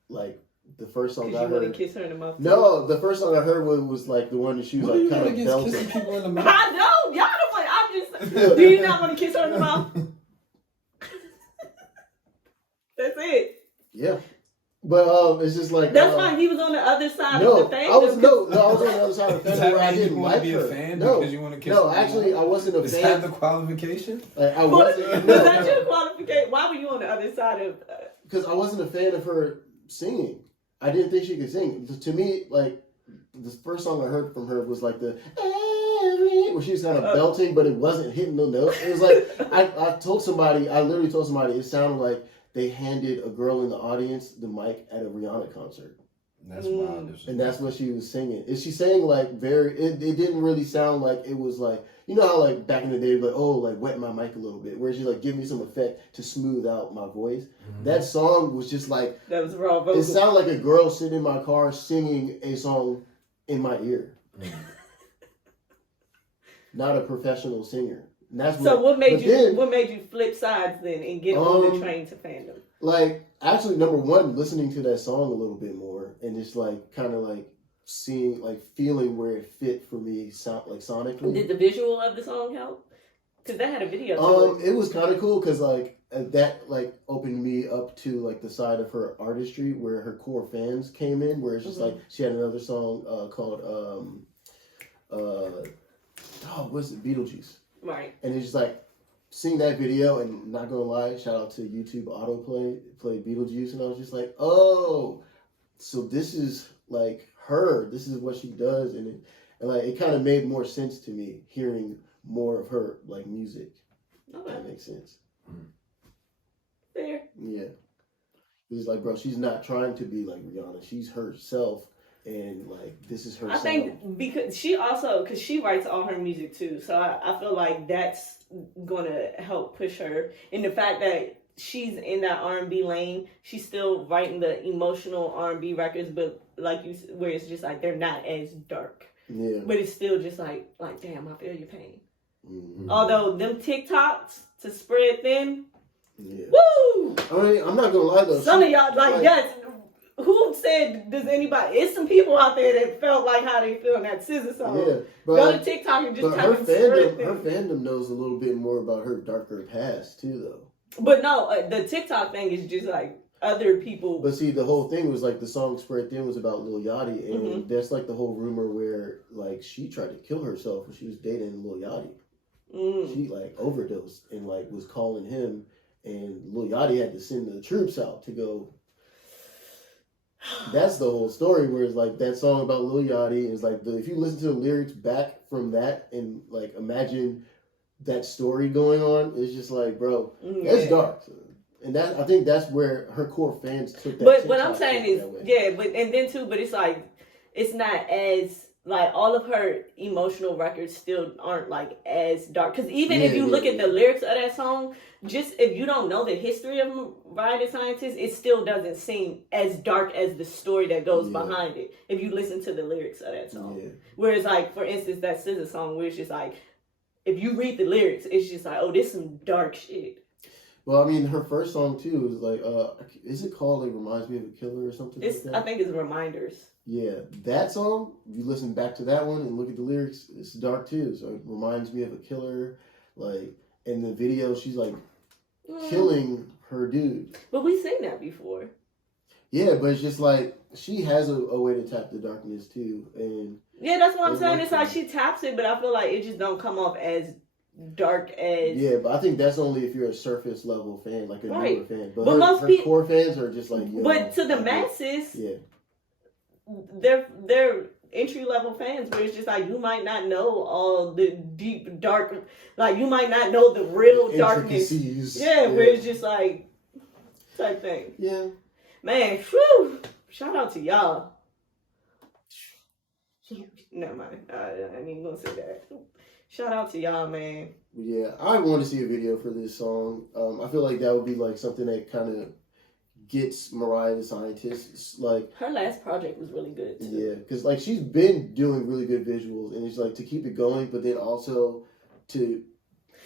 like the first song I heard. Kiss her in the mouth. No, the first song I heard was like the one that she was like kind of belting. Kissing people in the mouth? I know y'all don't want. I'm just. Do you not want to kiss her in the mouth? That's it. Yeah. But it's just like that's why he was on the other side of the fandom. I was on the other side of the fandom where I didn't like be her. A fan no, because you want to kiss no, actually, I wasn't a fan. Is that the qualification? Like, I wasn't. Was that your qualification? Why were you on the other side of? Because I wasn't a fan of her singing. I didn't think she could sing. To me, like the first song I heard from her was like the where she was kind of belting, but it wasn't hitting no notes. It was like I literally told somebody it sounded like they handed a girl in the audience the mic at a Rihanna concert. That's wild. And that's what she was singing. Is she sang like it didn't really sound like it was like, you know how like back in the day, like, oh, like wet my mic a little bit, where she like give me some effect to smooth out my voice. Mm-hmm. That song was just like, that was raw vocal. It sounded like a girl sitting in my car singing a song in my ear. Mm-hmm. Not a professional singer. And that's what made you flip sides then and get on the train to fandom? Like, actually, number one, listening to that song a little bit more and just like kind of like seeing, like feeling where it fit for me, sonically. Did the visual of the song help? Because that had a video to it was kind of cool because like that like opened me up to like the side of her artistry where her core fans came in, where it's just like she had another song called what's it, Beetlejuice. Right. And it's just like seeing that video and not gonna lie, shout out to YouTube Autoplay, play Beetlejuice, and I was just like, oh, so this is like her. This is what she does, and like it kind of made more sense to me hearing more of her like music. Okay. That makes sense. Fair. Yeah. It's like, bro, she's not trying to be like Rihanna. She's herself. And like this is her. I think because she writes all her music too, so I feel like that's gonna help push her. And the fact that she's in that R&B lane, she's still writing the emotional R&B records, but like you, where it's just like they're not as dark. Yeah. But it's still just like damn, I feel your pain. Mm-hmm. Although them TikToks to spread thin. Yeah. Woo! I mean, I'm not gonna lie though. Some of y'all yes. Who said, does anybody, it's some people out there that felt like how they feel in that SZA song. Yeah. But go to TikTok and just type her fandom knows a little bit more about her darker past too though. But no, the TikTok thing is just like other people. But see, the whole thing was like the song Spread Thin was about Lil Yachty, and that's like the whole rumor where like she tried to kill herself when she was dating Lil Yachty. She like overdosed and like was calling him, and Lil Yachty had to send the troops out to go. That's the whole story, where it's like that song about Lil Yachty is like if you listen to the lyrics back from that and like imagine that story going on, it's just like, bro, that's dark. And that I think that's where her core fans took that. But what I'm saying is, but it's like it's not as like all of her emotional records still aren't like as dark. Because even if you look at the lyrics of that song, just if you don't know the history of Mariah the Scientist, it still doesn't seem as dark as the story that goes behind it. If you listen to the lyrics of that song, whereas like for instance that SZA song, where it's just like if you read the lyrics, it's just like, oh, this is some dark shit. Well, I mean, her first song too is like, is it called like "Reminds Me of a Killer" or something It's like that? I think it's Reminders. Yeah, that song. You listen back to that one and look at the lyrics. It's dark too. So it reminds me of a killer. Like in the video, she's like killing her dude. But we've seen that before. Yeah, but it's just like she has a way to tap the darkness too, and Yeah, that's what I'm It saying. works It's like for she taps it, but I feel like it just don't come off as dark as. yeah, but I think that's only if you're a surface level fan, like a newer Right. fan. But, But her, most her peop- core fans are just like, yo, But to the I- masses, yeah, they're entry level fans where it's just like you might not know all the deep dark, like you might not know the real darkness. intricacies. Yeah, where it's just like type thing. yeah. Man, whew, shout out to y'all. Never mind. I ain't even gonna say that. Shout out to y'all, man. Yeah, I want to see a video for this song. I feel like that would be like something that kind of gets Mariah the Scientist. Like, Her last project was really good too. yeah, because like she's been doing really good visuals, and it's like to keep it going, but then also to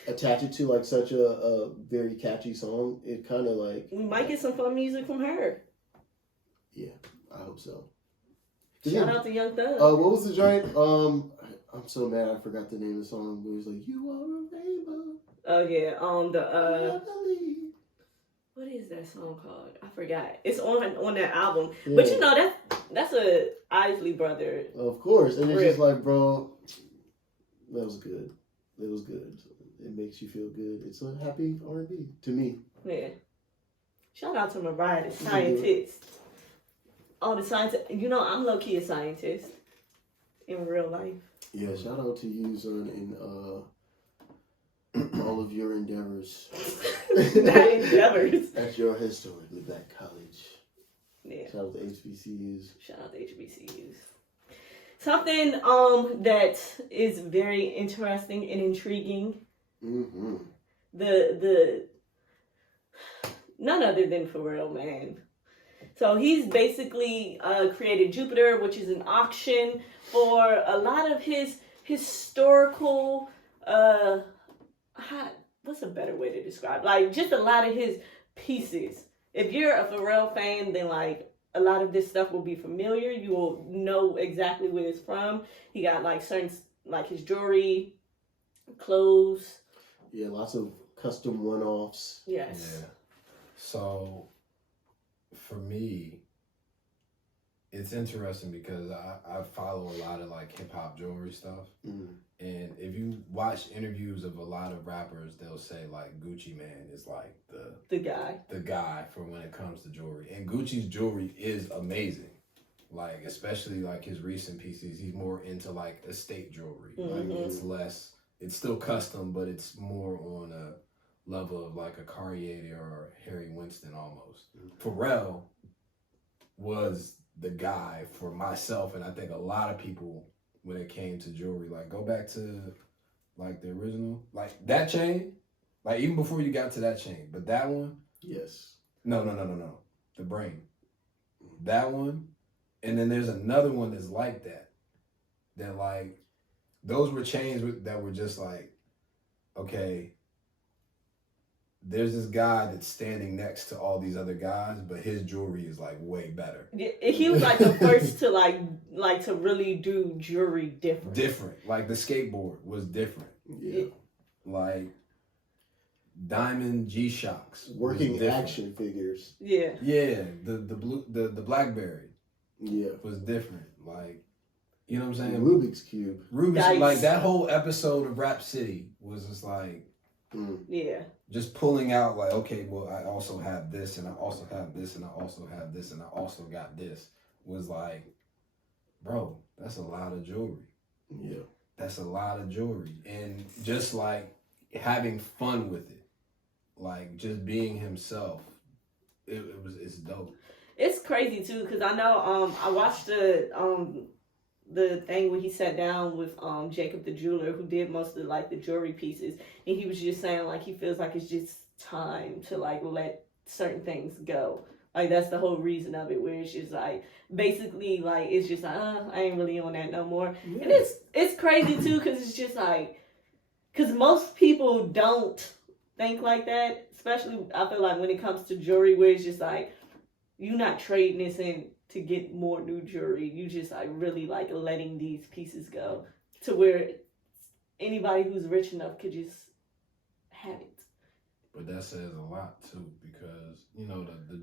attach it to like such a very catchy song. It kind of like We might get some fun music from her. I hope so. Shout out to Young Thug. What was the joint? I'm so mad I forgot the name of the song. But it was like, "You are a rainbow." Oh yeah, I believe. what is that song called? I forgot. It's on that album. Yeah. But you know that's a Isley brother. Of course, and it's Rip. just like, bro, that was good. It was good. It makes you feel good. It's a happy R&B to me. Yeah. Shout out to Mariah, the scientist. Oh, the scientist. You know, I'm low key a scientist in real life. Yeah, shout out to you, son, in all of your endeavors. Not endeavors. At your historically black college. Yeah. Shout out to HBCUs. Shout out to HBCUs. Something that is very interesting and intriguing. Mm-hmm. The none other than Pharrell, man. So he's basically created Jupiter, which is an auction for a lot of his historical. What's a better way to describe? Like just a lot of his pieces. If you're a Pharrell fan, then like a lot of this stuff will be familiar. You will know exactly where it's from. He got like certain like his jewelry, clothes. Yeah, lots of custom one-offs. Yes. Yeah. So, for me, it's interesting because I follow a lot of like hip hop jewelry stuff. Mm. And if you watch interviews of a lot of rappers, they'll say like Gucci Man is like The guy. the guy for when it comes to jewelry. And Gucci's jewelry is amazing. Like, especially like his recent pieces, he's more into like estate jewelry. Like Mhm. it's less, it's still custom, but it's more on a level of like a Cartier or Harry Winston almost. Pharrell was the guy for myself, and I think a lot of people when it came to jewelry. Like, go back to like the original, like that chain, like even before you got to that chain, but that one, Yes. no, the brain, that one, and then there's another one that's like that. That like, those were chains that were just like, okay, there's this guy that's standing next to all these other guys, but his jewelry is like way better. Yeah, he was like the first to like to really do jewelry different. Different. Like the skateboard was different. Yeah. Like diamond G-Shocks. was Working different. action figures. Yeah. Yeah, the Blackberry Yeah. was different. Like, you know what I'm saying? Rubik's Cube. Rubik's, Dice. like that whole episode of Rap City was just like Yeah. just pulling out like, okay, well, I also have this, and I also have this, and I also have this, and I also got this. Was like, bro, that's a lot of jewelry. Yeah. That's a lot of jewelry. And just like having fun with it. Like just being himself. It's dope. It's crazy too, because I know I watched the thing where he sat down with Jacob the jeweler, who did most of like the jewelry pieces, and he was just saying like he feels like it's just time to like let certain things go. Like that's the whole reason of it, where it's just like basically like it's just like I ain't really on that no more. Yeah. And it's crazy too, because it's just like, because most people don't think like that. especially I feel like when it comes to jewelry, where it's just like you're not trading this in to get more new jewelry. You just like really like letting these pieces go to where anybody who's rich enough could just have it. But that says a lot too, because you know the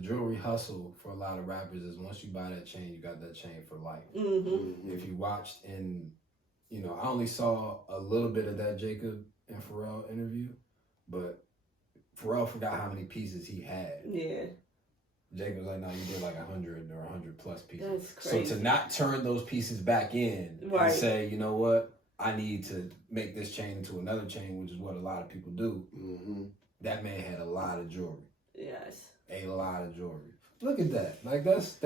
jewelry hustle for a lot of rappers is once you buy that chain, you got that chain for life. Mm-hmm. If you watched I only saw a little bit of that Jacob and Pharrell interview, but Pharrell forgot how many pieces he had. Yeah. Jacob was like, no, you did like 100 or 100 plus pieces. That's crazy. So to not turn those pieces back in Right. and say, you know what, I need to make this chain into another chain, which is what a lot of people do. Mm-hmm. That man had a lot of jewelry. Yes. A lot of jewelry. Look at that. Like that's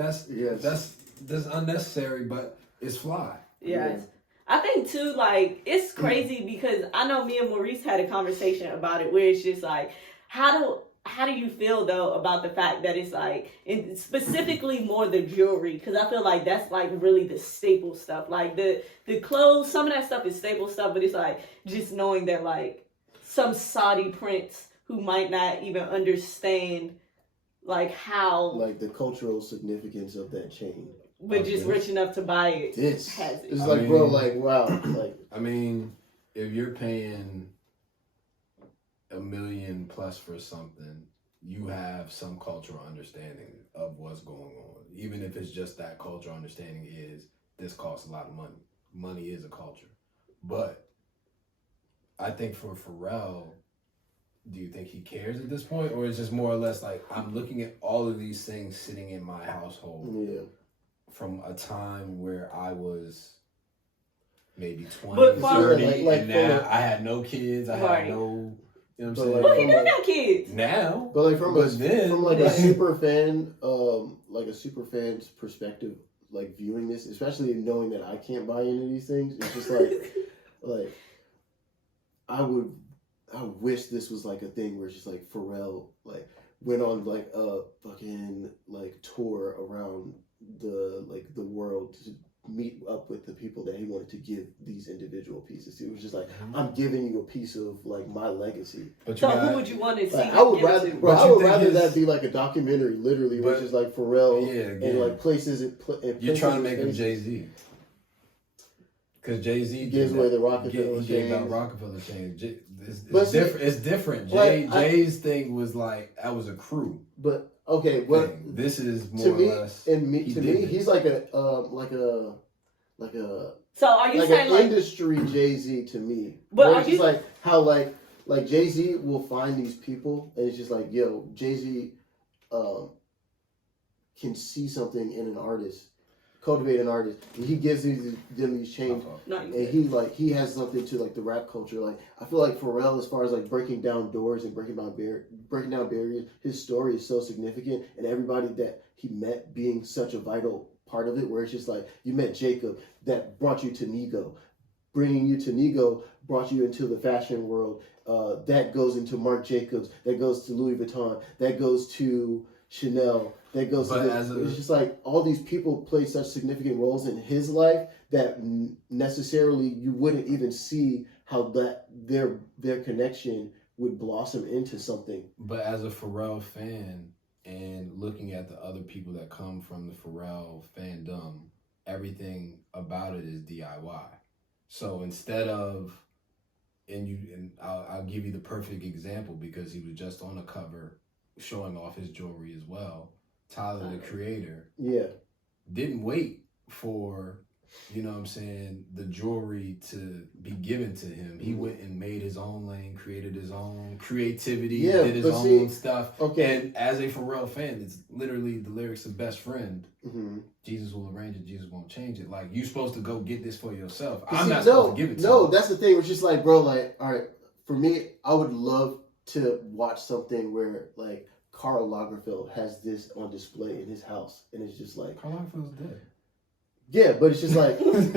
unnecessary, but it's fly. Yes. Yeah. I think too, like, it's crazy because I know me and Maurice had a conversation about it where it's just like, how do you feel though about the fact that it's like, specifically more the jewelry? Because I feel like that's like really the staple stuff. Like the clothes, some of that stuff is staple stuff, but it's like just knowing that like some Saudi prince who might not even understand like how, like the cultural significance of that chain, but just rich enough to buy it, has it. It's like, bro, like, wow, like. I mean, if you're paying $1 million plus for something, you have some cultural understanding of what's going on. Even if it's just that cultural understanding is this costs a lot of money. Money is a culture. But I think for Pharrell, do you think he cares at this point? Or is it just more or less like, I'm looking at all of these things sitting in my household from a time where I was maybe 20, 30, and now I had no kids, I had no... You know what I'm saying? Well, he do got kids now, but like from a super fan, like a super fan's perspective, like viewing this, especially knowing that I can't buy into these things, it's just like, like I wish this was like a thing where it's just like Pharrell like went on like a fucking like tour around the world to meet up with the people that he wanted to give these individual pieces to. It was just like, I'm giving you a piece of like my legacy. But so who would you want to see? Like, I would rather that be like a documentary, literally, which is like Pharrell and like places. You're trying to make him Jay-Z. Because Jay-Z gives away the Rockefeller chains. Gave out Rockefeller chains. It's different. Jay's thing was like, that was a crew. But okay, what this is more or less. To me, he's like a So are you like saying an like industry Jay-Z to me? But are you like how like Jay-Z will find these people and it's just like, yo, Jay-Z can see something in an artist, cultivate an artist, and he gives them these chains, and he has something to like the rap culture. Like I feel like Pharrell, as far as like breaking down doors and breaking down barriers, his story is so significant, and everybody that he met being such a vital part of it. Where it's just like you met Jacob, that brought you to Nigo, bringing you to Nigo brought you into the fashion world. That goes into Marc Jacobs, that goes to Louis Vuitton, that goes to Chanel. That goes it's just like all these people play such significant roles in his life that necessarily you wouldn't even see how that their connection would blossom into something. But as a Pharrell fan and looking at the other people that come from the Pharrell fandom, everything about it is DIY. So instead of, I'll give you the perfect example because he was just on a cover showing off his jewelry as well. Tyler, the Creator, didn't wait for, the jewelry to be given to him. He went and made his own lane, created his own creativity, did his own stuff. Okay. And as a Pharrell fan, it's literally the lyrics of Best Friend. Mm-hmm. Jesus will arrange it, Jesus won't change it. Like, you're supposed to go get this for yourself. I'm not supposed to give it to you. No, that's the thing. It's just like, bro, like, all right, for me, I would love to watch something where, like, Karl Lagerfeld has this on display in his house, and it's just like Karl Lagerfeld's dead. Yeah, but it's just like I'm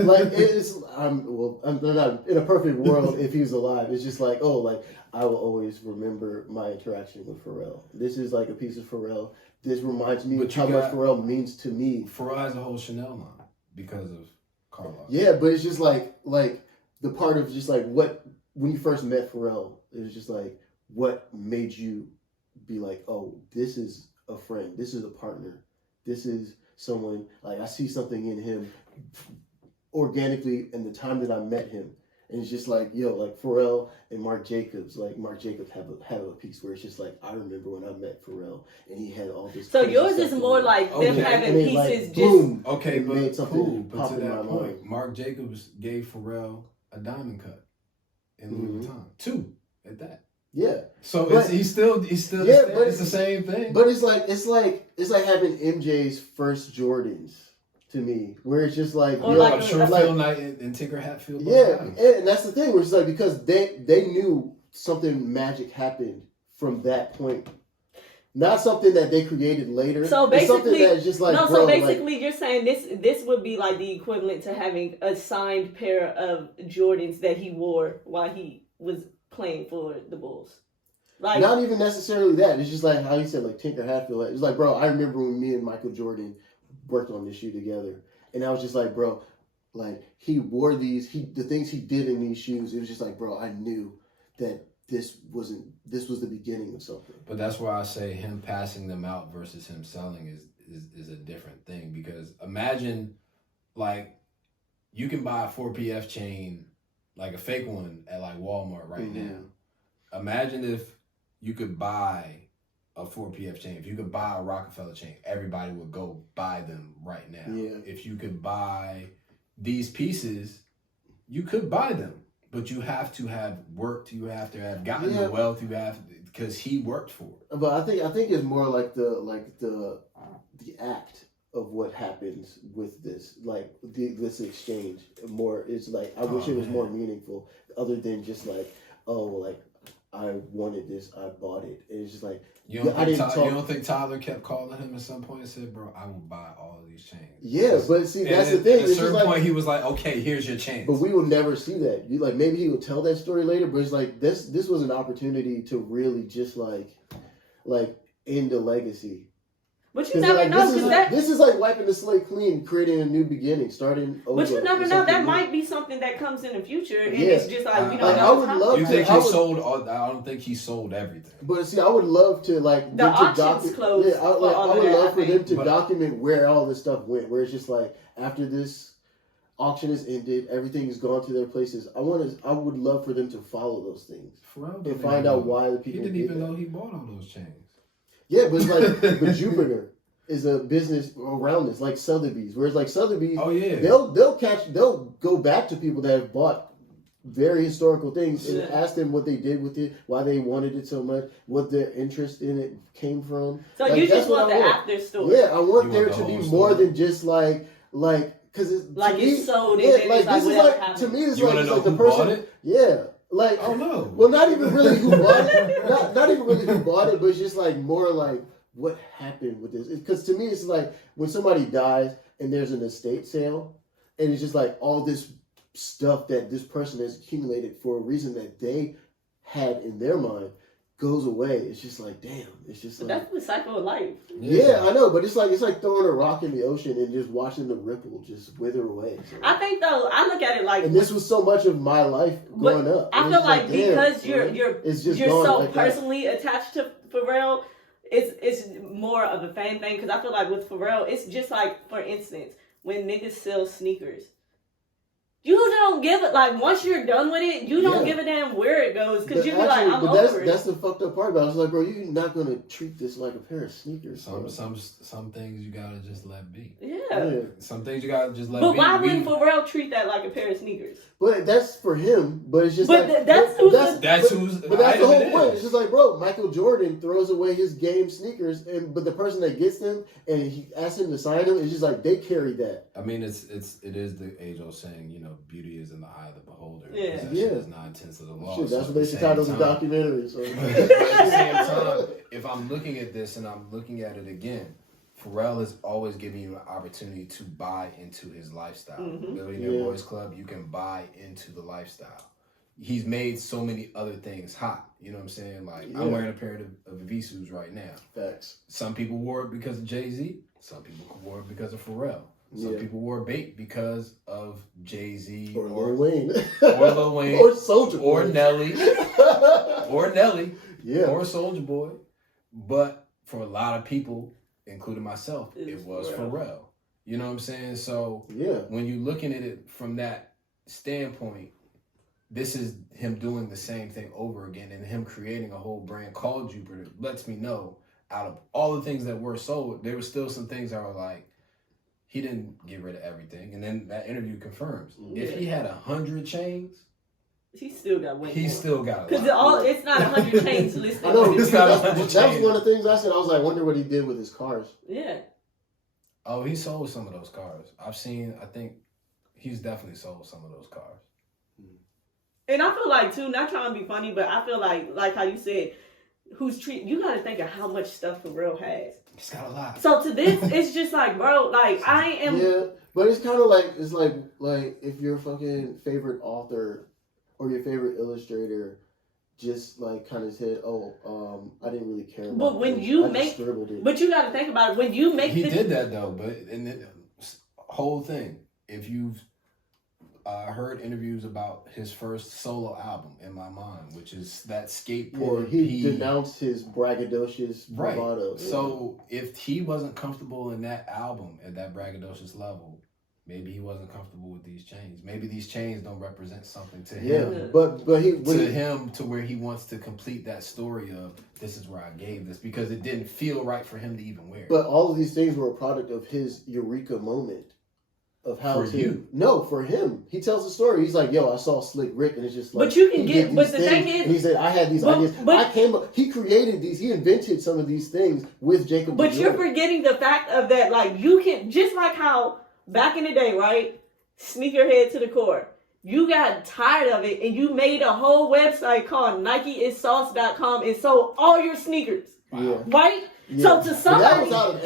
not in a perfect world if he was alive. It's just like, oh, like I will always remember my interaction with Pharrell. This is like a piece of Pharrell. This reminds me of how much Pharrell means to me. Pharrell has a whole Chanel line because of Karl Lagerfeld. Yeah, but it's just like the part of just like what when you first met Pharrell, it was just like what made you be like, oh, this is a friend, this is a partner, this is someone, like, I see something in him organically in the time that I met him. And it's just like, yo, like Pharrell and Marc Jacobs, like Marc Jacobs have a piece where it's just like, I remember when I met Pharrell and he had all this. So yours is more like them having pieces like, just. Boom, Okay, but made something cool. But pop to in my that point, mind. Marc Jacobs gave Pharrell a diamond cut in Louis Vuitton. 2 at that. Yeah. So But- he's still Yeah, but it's the same thing. But it's like having MJ's first Jordans to me, where it's just like, Or yo, like Sure like, Phil Knight and Tinker Hatfield. both yeah, diamonds. and that's the thing, where it's like, because they knew something magic happened from that point, not something that they created later. So It's something basically, that's just like, no. bro, So like, basically, you're saying this would be like the equivalent to having a signed pair of Jordans that he wore while he was playing for the Bulls. Like, not even necessarily that. It's just like how you said, like Tinker Hatfield. It's like, bro, I remember when me and Michael Jordan worked on this shoe together, and I was just like, bro, like he wore these, the things he did in these shoes. It was just like, bro, I knew that this was the beginning of something. But that's why I say him passing them out versus him selling is a different thing. Because imagine, like, you can buy a 4PF chain, like a fake one, at like Walmart right now. Imagine if you could buy a 4PF chain. If you could buy a Rockefeller chain, everybody would go buy them right now. Yeah. If you could buy these pieces, you could buy them. But you have to have worked. You have to have gotten the wealth. You have, because he worked for it. But I think it's more like the act of what happens with this, like this exchange. More, it's like I wish it was more meaningful, other than just like, oh, like I wanted this, I bought it. And it's just like, You don't think Tyler kept calling him at some point and said, "Bro, I will buy all of these chains"? Yeah, but see, that's the And thing. At a It's certain just like, point, he was like, "Okay, here's your chance." but we will never see that. You like, maybe he would tell that story later, but it's like this was an opportunity to really just like end a legacy. but you never know, because this is like wiping the slate clean, creating a new beginning, starting over. But you never know. That new. might be something that comes in the future, and Yeah. it's just like we don't Like, know. I would how- love You to- think I he would- sold all? I don't think he sold everything. But see, I would love to like The them to auction's closed Yeah, for all I of would that, love I for them think. to But- document where all this stuff went. Where it's just like after this auction is ended, everything is gone to their places. I would love for them to follow those things Pharrell and didn't find even out know. why the He people didn't did even that. know he bought all those chains. Yeah, but it's like but Jupiter is a business around this, like Sotheby's. Whereas like Sotheby's, Oh yeah, they'll go back to people that have bought very historical things and ask them what they did with it, why they wanted it so much, what their interest in it came from. So Like, you that's just what want I the want. after story. Yeah, I want You there want to the be whole more story? than just like because it's Like to it's me, sold, yeah, and then like it's like this is whatever like happened. to me it's you like, want to it's know like the who person, bought it? yeah, like Oh no. well, not even really who bought it, not even really who bought it, but it's just like more like what happened with this. Because to me, it's like when somebody dies and there's an estate sale, and it's just like all this stuff that this person has accumulated for a reason that they had in their mind goes away. It's just like, damn. It's just But like, that's the cycle of life. yeah, I know, but it's like throwing a rock in the ocean and just watching the ripple just wither away. So. I think though, I look at it like, And this was so much of my life growing up. I It was feel just like damn, because man, you're it's just you're gone so like that. personally attached to Pharrell, it's more of a fame thing. Because I feel like with Pharrell, it's just like, for instance, when niggas sell sneakers. You don't give it, like, once you're done with it, you don't give a damn where it goes, because you be like, I'm over it. That's the fucked up part about it. I was like, bro, you're not going to treat this like a pair of sneakers. Some things you gotta just let be. Yeah. Some things you gotta just let But be. why wouldn't Pharrell treat that like a pair of sneakers? But that's for him. But it's just But like that's who's the But that's the whole item it point. is. It's just like, bro, Michael Jordan throws away his game sneakers, but the person that gets them and he asks him to sign them, it's just like they carry that. I mean, it is the age-old saying, you know, beauty is in the eye of the beholder. Yeah. Possession Yeah. is 9/10 of the law. Shit, So that's at what the they should same title the time- documentary. So. But at the same time, if I'm looking at this and I'm looking at it again, Pharrell is always giving you an opportunity to buy into his lifestyle. Billionaire Boys Club, you can buy into the lifestyle. He's made so many other things hot. You know what I'm saying? Like, I'm wearing a pair of Visus right now. Facts. Some people wore it because of Jay-Z. Some people wore it because of Pharrell. Some people wore bait because of Jay-Z Or Lil Wayne. or Lil Wayne or Soulja or Boy. Nelly or Nelly. Yeah. or Soulja Boy, but for a lot of people, including myself, it was Pharrell. You know what I'm saying? So Yeah. when you're looking at it from that standpoint, this is him doing the same thing over again, and him creating a whole brand called Jupiter lets me know out of all the things that were sold, there were still some things that were like, he didn't get rid of everything. And then that interview confirms. Yeah. If he had 100 chains, He still got way he more. still got a Because lot. it's not 100 chains listed. I know. It's got That 100 was chains. one of the things I said. I was like, I wonder what he did with his cars. Yeah. Oh, he sold some of those cars. I think he's definitely sold some of those cars. And I feel like, too, not trying to be funny, but I feel like how you said, you got to think of how much stuff Pharrell has. He's got a lot. So to this, it's just like, bro, like, I am... Yeah, but it's kind of like, it's like if your fucking favorite author or your favorite illustrator just like kind of said, I didn't really care about But when this. you I just make... scribbled it. But you got to think about it. When you make He did that, though, but in the whole thing, if you've heard interviews about his first solo album, In My Mind, which is that skateboard. Yeah, he denounced his braggadocious bravado. Right. So if he wasn't comfortable in that album at that braggadocious level, maybe he wasn't comfortable with these chains. Maybe these chains don't represent something to him. Yeah, but to where he wants to complete that story of, this is where I gave this, because it didn't feel right for him to even wear it. But all of these things were a product of his eureka moment. Of how for you. No, for him. He tells the story. He's like, yo, I saw Slick Rick, and it's just like, but you can get, but the thing is, and he said, I had these ideas. He created these, he invented some of these things with Jacob. But you're forgetting the fact of that, like, you can, just like how back in the day, right? Sneakerhead to the core. You got tired of it and you made a whole website called NikeIsSauce.com and sold all your sneakers. Yeah. Right? Yeah. So to somebody, but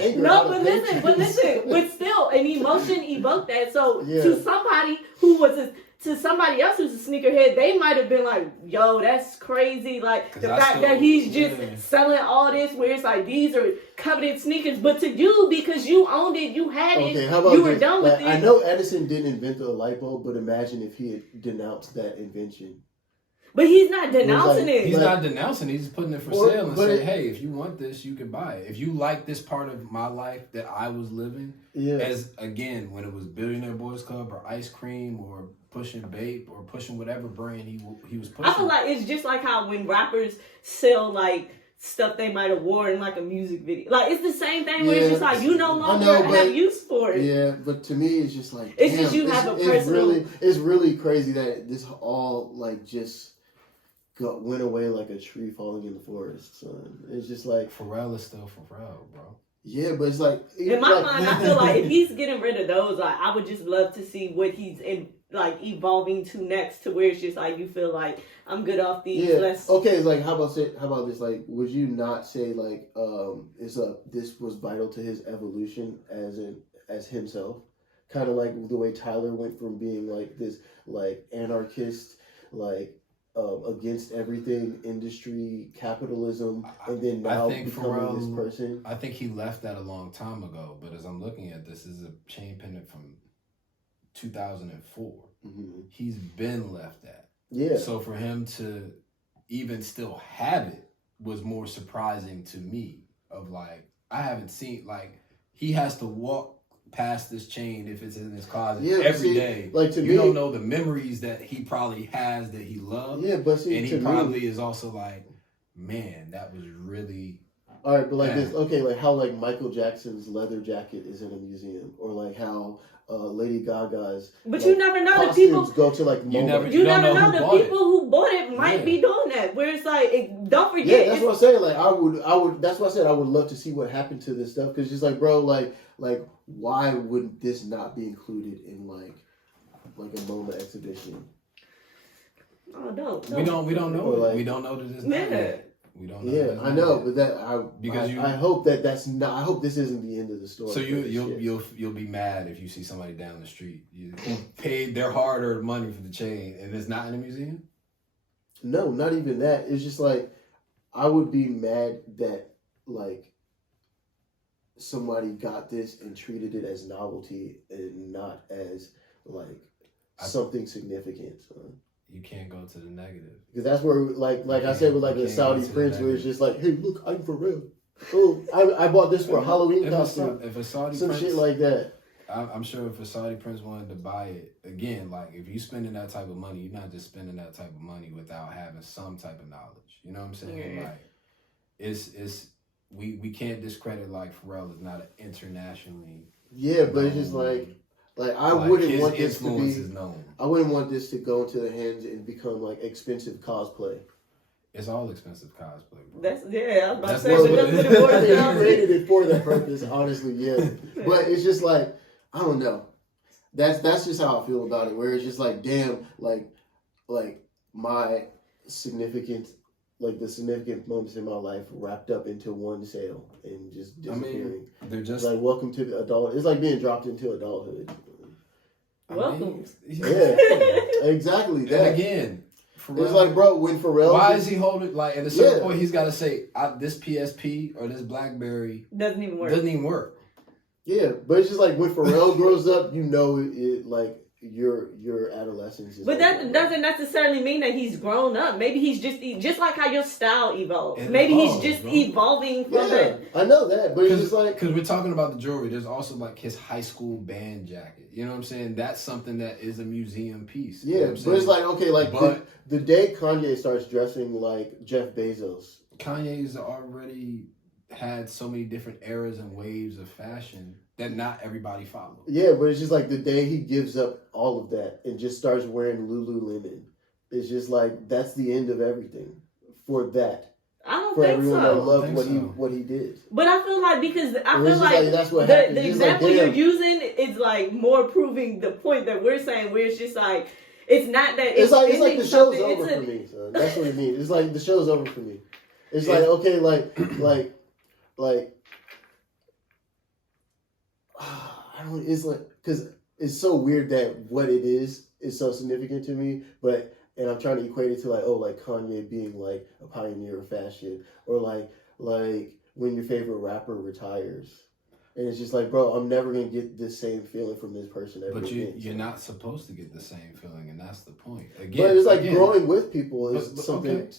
listen, but still, an emotion evoked that. So yeah. to somebody who was to somebody else who's a sneakerhead, they might have been like, "Yo, that's crazy!" Like the fact that he's just selling all this, where it's like these are coveted sneakers. But to you, because you owned it, you had it, how about you were done with it. I know Edison didn't invent the light bulb, but imagine if he had denounced that invention. But he's not denouncing it. He's not denouncing it. He's just putting it for sale and saying, hey, if you want this, you can buy it. If you like this part of my life that I was living, as, again, when it was Billionaire Boys Club or Ice Cream or pushing Bape or pushing whatever brand he was pushing. I feel like it's just like how when rappers sell, like, stuff they might have worn in, like, a music video. Like, it's the same thing where it's just like, you no longer have use for it. Yeah, but to me, it's just like, it's just you have a personal... It's really crazy that this all, like, just... went away like a tree falling in the forest, son. It's just like... Pharrell is still Pharrell, bro. Yeah, but it's like... In my mind, I feel like if he's getting rid of those, like, I would just love to see what he's evolving to next, to where it's just like, you feel like, I'm good off these. Yeah. Okay, it's like, how about this? Like, would you not say, like, this was vital to his evolution as himself? Kind of like the way Tyler went from being, like, this, like, anarchist, like, against everything, industry, capitalism, and then now becoming this person. I think he left that a long time ago, but as I'm looking at this is a chain pendant from 2004. Mm-hmm. He's been left that. Yeah. So for him to even still have it was more surprising to me. Of like, I haven't seen, like, he has to walk past this chain if it's in his closet every day. Like, to you me, don't know the memories that he probably has that he loves. Yeah, but see, and he probably is also like, man, that was really... All right, but like this, okay, like how like Michael Jackson's leather jacket is in a museum, or like how Lady Gaga's. But like, you never know the people go to like. You never know the people who bought it might be doing that. Where it's like, don't forget. Yeah, that's what I'm saying. Like I would. That's what I said. I would love to see what happened to this stuff, because just like, bro, like why would this not be included in like a MoMA exhibition? Oh, don't. We don't know. Like, we don't know that it's not yet. We don't know. Yeah, I know, but I hope that's not. I hope this isn't the end of the story. So you'll be mad if you see somebody down the street you paid their hard-earned money for the chain and it's not in a museum. No, not even that. It's just like I would be mad that like somebody got this and treated it as novelty and not as like something significant. So. you can't go to the negative. Because that's where, like I said, with like You the can't Saudi go to prince, the where it's just like, hey, look, I'm for real. Oh, I bought this for a Halloween costume. If a Saudi Some prince, shit like that. I'm sure if a Saudi prince wanted to buy it, again, like if you spending that type of money, you're not just spending that type of money without having some type of knowledge. You know what I'm saying? Yeah. Like, it's we can't discredit like Pharrell is not an internationally. Yeah, but it's just like I like, wouldn't his want this to influence be. is known. I wouldn't want this to go into the hands and become like expensive cosplay. It's all expensive cosplay, bro. That's I was about to That's say, but what that's it what is. it I boils mean, down he to. created it for that purpose, honestly, yeah. But it's just like, I don't know. That's just how I feel about it. Where it's just like, damn, like my significant, like the significant moments in my life wrapped up into one sale and just disappearing. They're just It's like welcome to the adult. It's like being dropped into adulthood. Welcome. Yeah, exactly. And That. again, Pharrell, It's like, bro, when Pharrell. why is he holding like at a certain Yeah. point he's got to say this PSP or this BlackBerry Doesn't even work. doesn't even work. Yeah, but it's just like when Pharrell grows up, you know, it like your adolescence is. But that over. doesn't necessarily mean that he's grown up. Maybe he's just like how your style evolves. It Maybe evolves, he's just bro. evolving from Yeah, that. I know that, but it's just like. Because we're talking about the jewelry, there's also like his high school band jacket. You know what I'm saying? That's something that is a museum piece. You know Yeah, what I'm but it's saying? like, okay, like But- the day Kanye starts dressing like Jeff Bezos. Kanye's already had so many different eras and waves of fashion that not everybody followed. Yeah, but it's just like the day he gives up all of that and just starts wearing Lululemon. It's just like that's the end of everything for that. I don't For think everyone that so. loved think what so. what he did. But I feel like because I It was feel just like, like that's what happened. the It's just like, example you're damn. using is like more proving the point that we're saying, where it's just like it's not that It's like ending the show's something, over it's for me. So that's what it means. It's like the show's over for me. It's like okay, like I don't. It's like because it's so weird that what it is so significant to me, but and I'm trying to equate it to like Kanye being like a pioneer of fashion, or like when your favorite rapper retires. And it's just like, bro, I'm never gonna get this same feeling from this person ever But again. you're not supposed to get the same feeling, and that's the point. Again, But it's like again, growing with people is but something okay.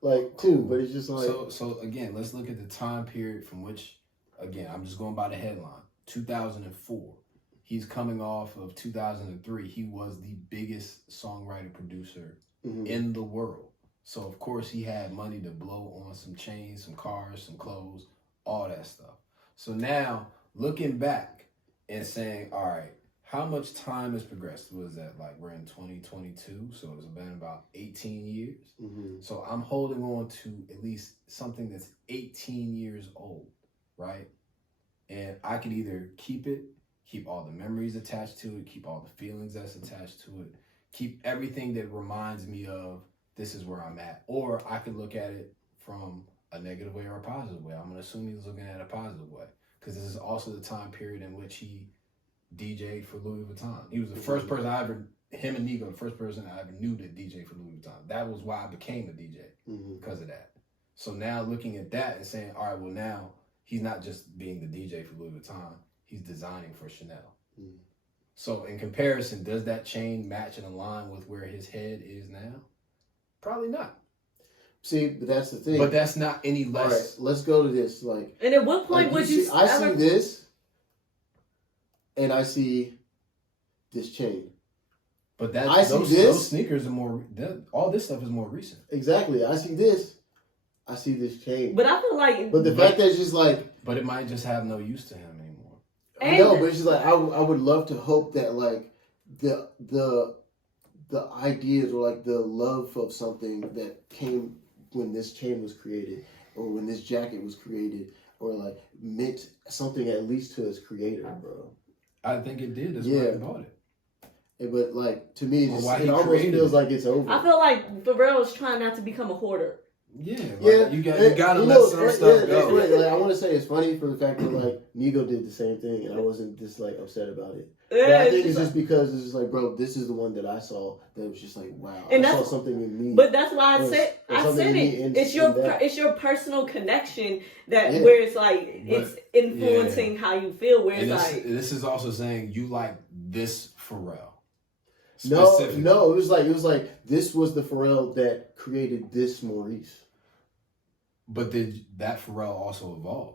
like cool, but it's just like So again, let's look at the time period from which, again, I'm just going by the headline. 2004. He's coming off of 2003. He was the biggest songwriter producer mhm. in the world. So of course he had money to blow on some chains, some cars, some clothes, all that stuff. So now looking back and saying, all right, how much time has progressed? Was that like we're in 2022? So it's been about 18 years. Mhm. So I'm holding on to at least something that's 18 years old, right? And I can either keep it, keep all the memories attached to it, keep all the feelings that's attached to it, keep everything that reminds me of this is where I'm at. Or I could look at it from a negative way or a positive way. I'm going to assume he's looking at it a positive way. Because this is also the time period in which he DJ'd for Louis Vuitton. He was the first person him and Nigo, the first person I ever knew that DJ for Louis Vuitton. That was why I became a DJ, Mhm. because of that. So now looking at that and saying, all right, well now he's not just being the DJ for Louis Vuitton, he's designing for Chanel. Mhm. So in comparison, does that chain match and align with where his head is now? Probably not. See, but that's the thing. But that's not any All less. right, let's go to this. Like, And at what point would you I ever? see this, and I see this chain. But I see those this. sneakers are all this stuff is more recent. Exactly. I see this. I see this chain. But I feel like But the fact that it's just like But it might just have no use to him anymore. I know, but it's just like I would love to hope that like the ideas or like the love of something that came when this chain was created or when this jacket was created or like meant something at least to its creator, bro. I think it did. That's why Yeah. I bought it. But like to me, Well, why it he almost created feels it. like it's over. I feel like Pharrell is trying not to become a hoarder. Yeah, Yeah, you and, gotta you let know, some right, stuff yeah, that's go. right. Like, I want to say it's funny for the fact that like Nigo did the same thing, and I wasn't just like upset about it. But I think it's just because it's just like, bro, this is the one that I saw that was just like, wow, And I saw that's- something in me. But that's why I Or said something in me in- it's in that. your personal connection that Yeah. where it's like But- it's influencing how you feel. Where And it's like this is also saying you like this Pharrell. Specifically. No, it was like this was the Pharrell that created this Maurice. But did that Pharrell also evolved?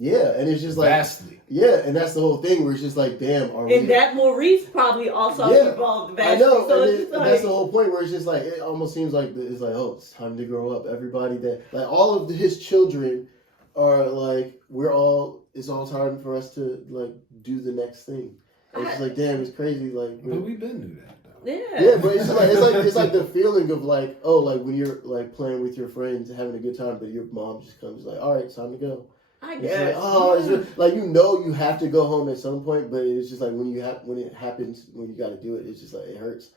Yeah, and it's just like vastly. Yeah, and that's the whole thing where it's just like, damn, and that Maurice probably also evolved vastly. I know, so and that's the whole point where it's just like it almost seems like it's like, oh, it's time to grow up. Everybody that like all of his children are like, it's all time for us to like do the next thing. And it's like, damn, it's crazy. Like, but we've been through that though. Yeah, but it's like the feeling of like, oh, like when you're like playing with your friends, having a good time, but your mom just comes like, all right, it's time to go. I It's guess. like, it's just, like you have to go home at some point, but it's just like when it happens, when you got to do it, it's just like it hurts.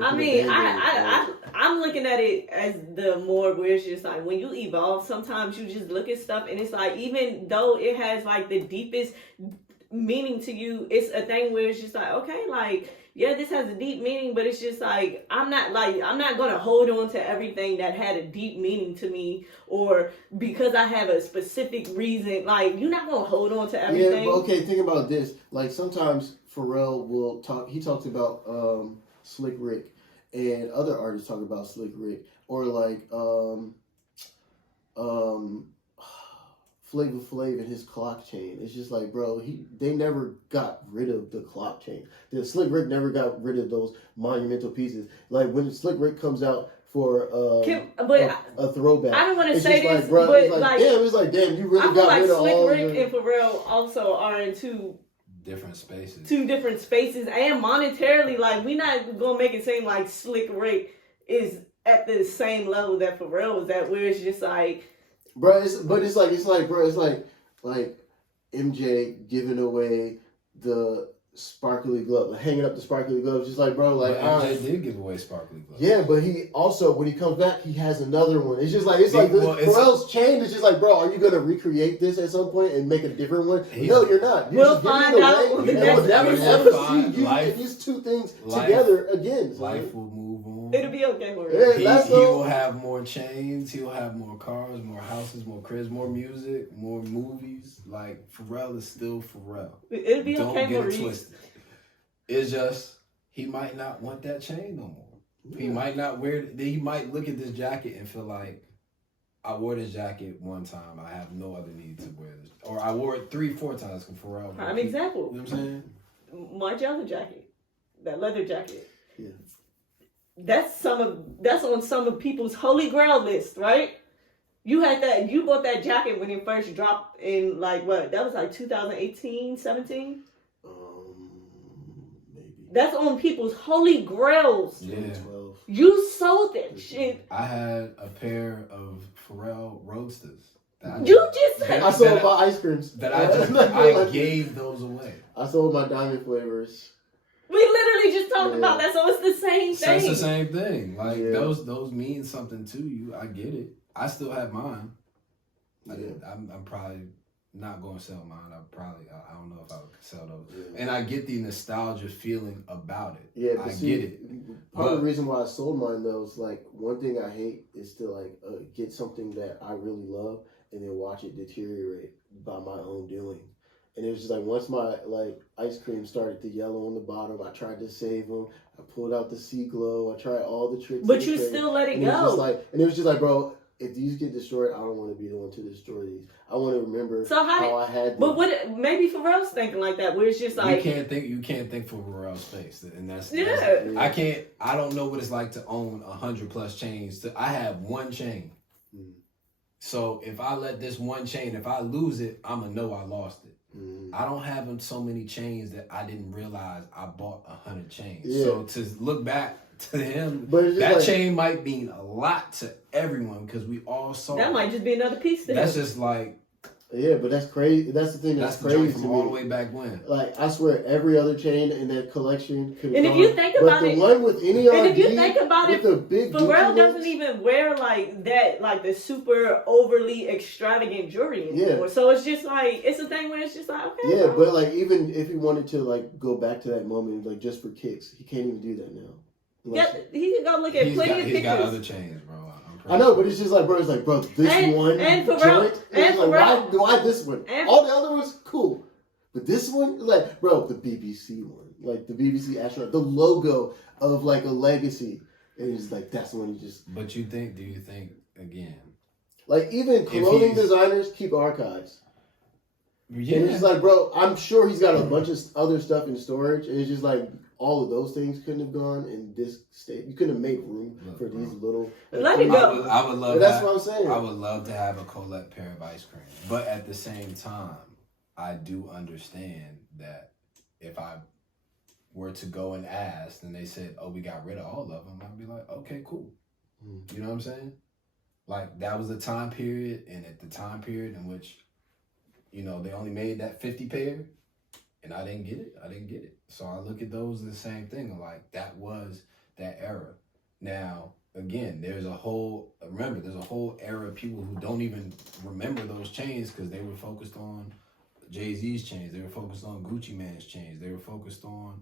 I mean, I'm looking at it as the more where it's just like when you evolve, sometimes you just look at stuff and it's like, even though it has like the deepest meaning to you, it's a thing where it's just like, okay, like, yeah, this has a deep meaning, but it's just like, I'm not going to hold on to everything that had a deep meaning to me, or because I have a specific reason, like, you're not going to hold on to everything. Yeah, but okay, think about this. Like, sometimes Pharrell will he talks about Slick Rick, and other artists talk about Slick Rick, or like, Flavor Flav and his clock chain. It's just like, bro, they never got rid of the clock chain. The Slick Rick never got rid of those monumental pieces. Like when Slick Rick comes out for a throwback, I don't want to it's say just this, like, bro, but it's like, damn, you really got rid of all. I feel like Slick Rick and Pharrell also are in two different spaces, and monetarily, like, we not gonna make it seem like Slick Rick is at the same level that Pharrell is at, where it's just like. Bro, it's like MJ giving away the sparkly glove, like hanging up the sparkly gloves, just like, bro, like MJ did give away sparkly gloves. Yeah, but he also, when he comes back, he has another one. It's just like Pharrell's chain is just like, bro, are you gonna recreate this at some point and make a different one? No, you're not. We'll find out. We'll never see these two things together again. Life will move on. It'll be okay for him. He will have more chains. He'll have more cars, more houses, more cribs, more music, more movies. Like, Pharrell is still Pharrell. It'll be okay for him. Don't get it twisted. It's just, he might not want that chain no more. Yeah. He might not wear it. He might look at this jacket and feel like, I wore this jacket one time. I have no other need to wear this. Or I wore it 3-4 times for Pharrell. Prime example. You know what I'm saying? My Jelly jacket. That leather jacket. Yeah. That's on some of people's holy grail list, right? You bought that jacket when it first dropped in, like, what? That was like 2018, 17? Maybe. That's on people's holy grails. Yeah. You sold that shit. I had a pair of Pharrell Roadsters. I sold my ice creams. I gave those away. I sold my diamond flavors. We literally just talked about that, so it's the same thing. It's the same thing. Like, those mean something to you. I get it. I still have mine. I'm probably not going to sell mine. I don't know if I would sell those. Yeah. And I get the nostalgia feeling about it. Yeah, but get it. Part of the reason why I sold mine, though, is like, one thing I hate is to like get something that I really love and then watch it deteriorate by my own doing. And it was just like, once my like ice cream started to yellow on the bottom, I tried to save them. I pulled out the Sea Glow. I tried all the tricks. But you still let it go. And it was just like, bro, if these get destroyed, I don't want to be the one to destroy these. I want to remember how I had them. But maybe Pharrell's thinking like that, where it's just like, you can't think for Pharrell's space, and that's yeah. I don't know what it's like to own 100+ chains. I have one chain. So if I let this one chain, if I lose it, I'ma know I lost it. I don't have so many chains that I didn't realize I bought 100 chains. Yeah. So to look back to him, that chain might mean a lot to everyone because we all saw that. Might just be another piece to That's just like, yeah, but that's crazy. That's the thing that's crazy from all the way back when. Like, I swear, every other chain in that collection could. And if you think about it, the one with any and if you think about it, the big Pharrell doesn't even wear like that, like the super overly extravagant jewelry anymore. Yeah. So it's just like, it's a thing where it's just like, okay. Yeah, but like, even if he wanted to like go back to that moment, like just for kicks, he can't even do that now. Yeah, he can go look at plenty of pictures. He's got other chains, bro. I know, but it's just like, bro, this one and Pharrell, why this one? All the other ones, cool. But this one, like, bro, the BBC one, like the BBC astronaut, the logo of like a legacy, it is like that's the one you just. But do you think again? Like even clothing designers keep archives. Yeah. And it's just like, bro, I'm sure he's got a bunch of other stuff in storage, and it's just like all of those things couldn't have gone in this state. You couldn't have made room for these little. Let it go. I would love. That's what I'm saying. I would love to have a Colette pair of ice cream, but at the same time, I do understand that if I were to go and ask, and they said, "Oh, we got rid of all of them," I'd be like, "Okay, cool." You know what I'm saying? Like that was the time period, and at the time period in which, you know, they only made that 50 pair, and I didn't get it. So I look at those as the same thing. Like that was that era. Now, again, there's a whole era of people who don't even remember those chains because they were focused on Jay-Z's chains. They were focused on Gucci Mane's chains. They were focused on,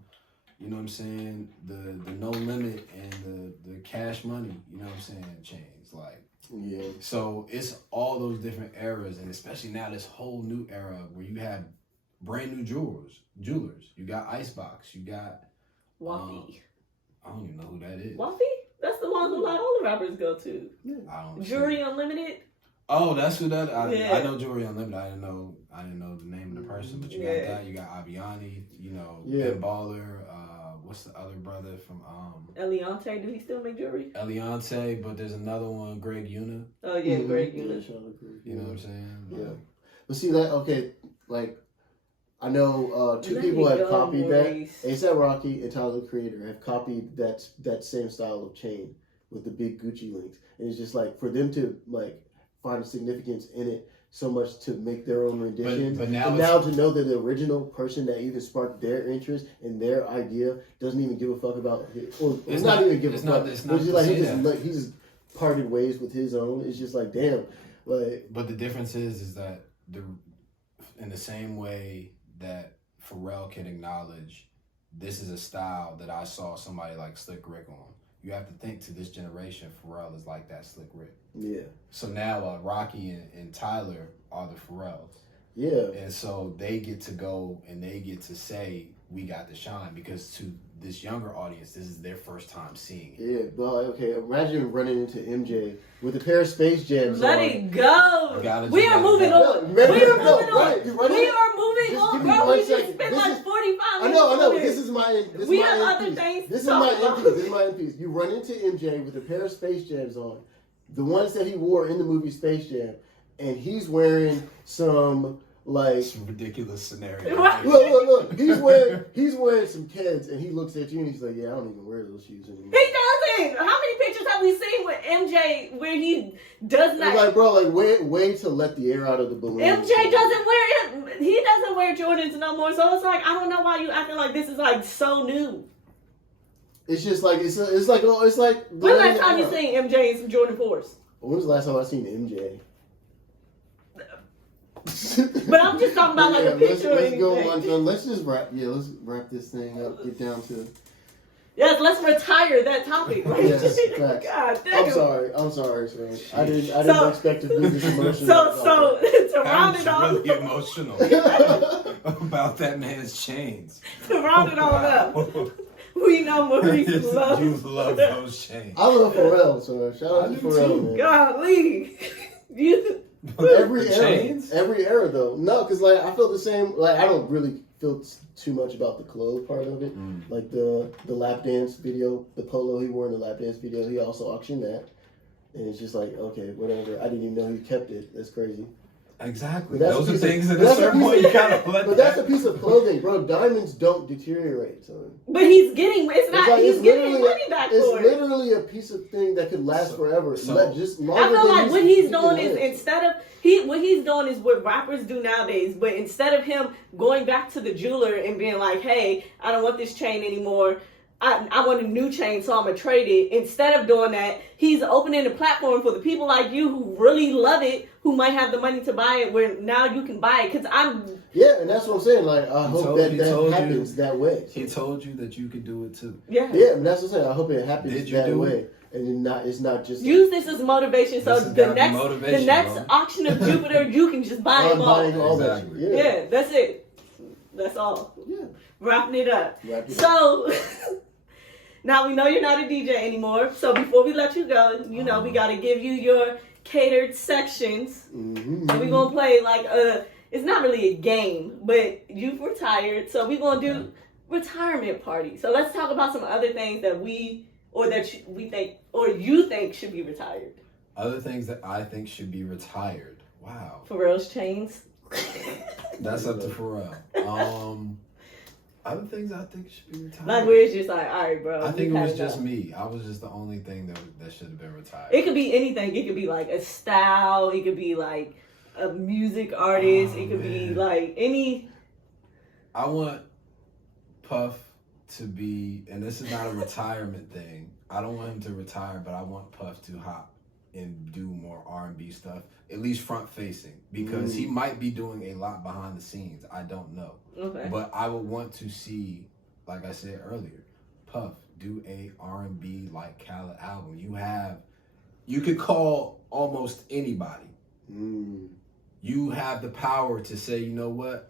you know what I'm saying, the No Limit and the Cash Money, you know what I'm saying, chains. Like, Yeah. so it's all those different eras, and especially now this whole new era where you have brand new jewelers. You got Icebox. You got Wafi. I don't even know who that is. Wafi? That's the one who like all the rappers go to. I don't. Jewelry Unlimited. Oh, that's who that. Yeah. I know Jewelry Unlimited. I didn't know the name of the person, but you got that. You got Aviani. You know, Ben Baller. What's the other brother from Eliante? Do he still make jewelry? Eliante, but there's another one, Greg Una. Oh yeah, Greg Una. You know what I'm saying? Yeah. Like, But see that like I know two people have copied that. A$AP Rocky and Tyler the Creator have copied that same style of chain with the big Gucci links. And it's just like for them to like find significance in it so much to make their own renditions. But now to know that the original person that even sparked their interest and their idea doesn't even give a fuck about it. Or it's not even give a fuck. It's just like he just parted ways with his own. It's just like damn. Like, but the difference is that in the same way that Pharrell can acknowledge this is a style that I saw somebody like Slick Rick on. You have to think to this generation, Pharrell is like that Slick Rick. Yeah. So now Rocky and Tyler are the Pharrells. Yeah. And so they get to go and they get to say, we got to shine, because to this younger audience, this is their first time seeing it. Yeah, well, okay, imagine running into MJ with a pair of Space Jams Let on. it go. We are moving on. We are moving on. We are moving on, bro. We just spent like 45 minutes. I know. This is my we have other things. This is my end piece. You run into MJ with a pair of Space Jams on, the ones that he wore in the movie Space Jam, and he's wearing some like it's a ridiculous scenario. Look. He's wearing some Keds, and he looks at you and he's like, "Yeah, I don't even wear those shoes anymore." He doesn't. How many pictures have we seen with MJ where he does not? It's like, bro, like way to let the air out of the balloon. MJ doesn't wear it. He doesn't wear Jordans no more. So it's like I don't know why you acting like this is like so new. It's just like it's like. When's the last time you seen MJ in some Jordan 4s? When was the last time I seen MJ? But I'm just talking about like a picture. Let's go on. Let's just wrap. Yeah, let's wrap this thing up. Get down to. Yes, let's retire that topic. Yes, God damn. I'm sorry, sir. I didn't expect to be this emotional. So to round it all really emotional about that man's chains. To round it all up, we know Maurice loves. You love those chains. I love Pharrell, so shout out to Pharrell, man. Golly, you. Every era though. No, because like I feel the same. Like I don't really feel too much about the clothes part of it. Like the lap dance video, the polo he wore in the lap dance video, he also auctioned that, and it's just like okay, whatever. I didn't even know he kept it. That's crazy. Exactly. Those are things that at a certain point you kind of let. But that's a piece of clothing, bro. Diamonds don't deteriorate, son. But he's getting. He's getting his money back for it. It's literally a piece of thing that could last forever. Just longer. I feel like what he's doing is instead of what he's doing is what rappers do nowadays. But instead of him going back to the jeweler and being like, "Hey, I don't want this chain anymore. I want a new chain, so I'm gonna trade it." Instead of doing that, he's opening a platform for the people like you who really love it, who might have the money to buy it, where now you can buy it. Yeah, and that's what I'm saying. Like, I hope that happens that way. He told you that you could do it too. Yeah, and that's what I'm saying. I hope it happens that way. And it's not just use this as motivation. So the next auction of Jupiter, you can just buy it all. Exactly. Yeah, that's it. That's all. Yeah. Wrapping it up. Wrap it up. So now we know you're not a DJ anymore. So before we let you go, you know we gotta give you your catered sections. Mm-hmm. And we're gonna play like it's not really a game, but you've retired, so we're gonna do retirement party. So let's talk about some other things that we think or you think should be retired. Other things that I think should be retired. Wow. Pharrell's chains. That's up to Pharrell. Other things I think should be retired. Like where it's just like, all right, bro. I think it was just me. I was just the only thing that should have been retired. It could be anything. It could be like a style. It could be like a music artist. It could be like any. I want Puff to be, and this is not a retirement thing. I don't want him to retire, but I want Puff to hop and do more R&B stuff, at least front facing, because he might be doing a lot behind the scenes. I don't know. Okay. But I would want to see, like I said earlier, Puff do a R&B like Khaled album. You could call almost anybody. You have the power to say, you know what?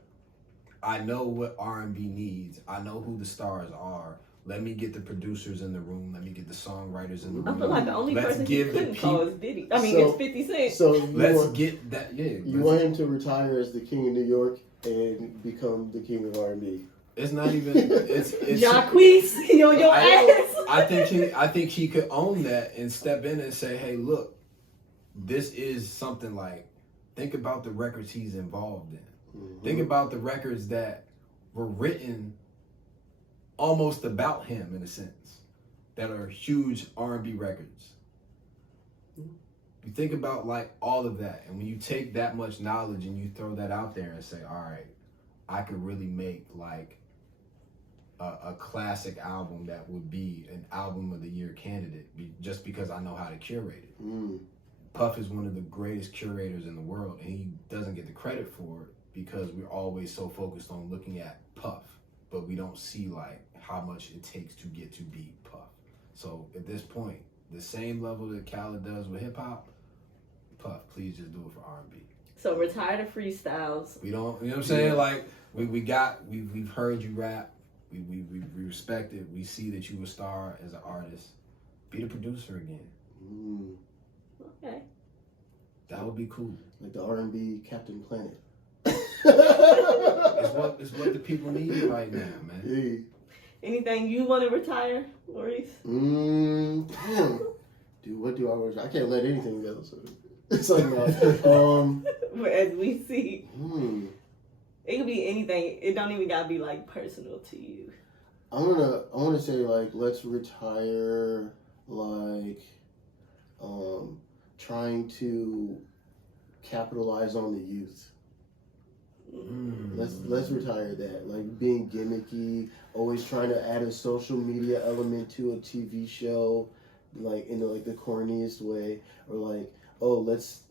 I know what R&B needs. I know who the stars are. Let me get the producers in the room. Let me get the songwriters in the room. I feel like the only person he couldn't call is Diddy. I mean, it's 50 Cent. So let's get that. Yeah. You want him to retire as the king of New York and become the king of R&B. It's not even. It's Jacquees, your ass. I think he could own that and step in and say, hey, look, this is something like. Think about the records he's involved in. Think about the records that were written almost about him in a sense, that are huge R&B records. You think about like all of that, and when you take that much knowledge and you throw that out there and say, all right, I could really make like a classic album that would be an album of the year candidate just because I know how to curate it. Puff is one of the greatest curators in the world, and he doesn't get the credit for it because we're always so focused on looking at Puff, but we don't see like how much it takes to get to be Puff. So at this point, the same level that Khaled does with hip hop, Puff, please just do it for R&B. So retire the freestyles. We don't, you know what I'm saying? Like we've heard you rap. We respect it. We see that you a star as an artist. Be the producer again. Okay. That would be cool. Like the R&B Captain Planet. It's what the people need right now, man. Hey. Anything you want to retire, Maurice? Damn. Dude, what do I want? I can't let anything go. So it's like no. As we see, It could be anything. It don't even gotta be like personal to you. I wanna say like let's retire like trying to capitalize on the youth. Let's retire that. Like being gimmicky, always trying to add a social media element to a TV show, like in like the corniest way, or like let's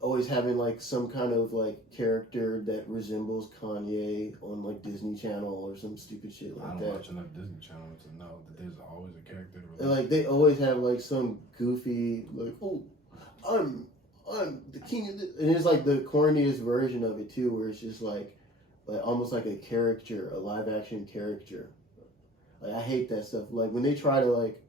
always having like some kind of like character that resembles Kanye on like Disney Channel or some stupid shit like I don't that. watch enough Disney Channel to know that there's always a character. And like they always have like some goofy like I'm the king of this, and it's like the corniest version of it too, where it's just like almost like a caricature, a live action caricature. Like I hate that stuff. Like when they try to like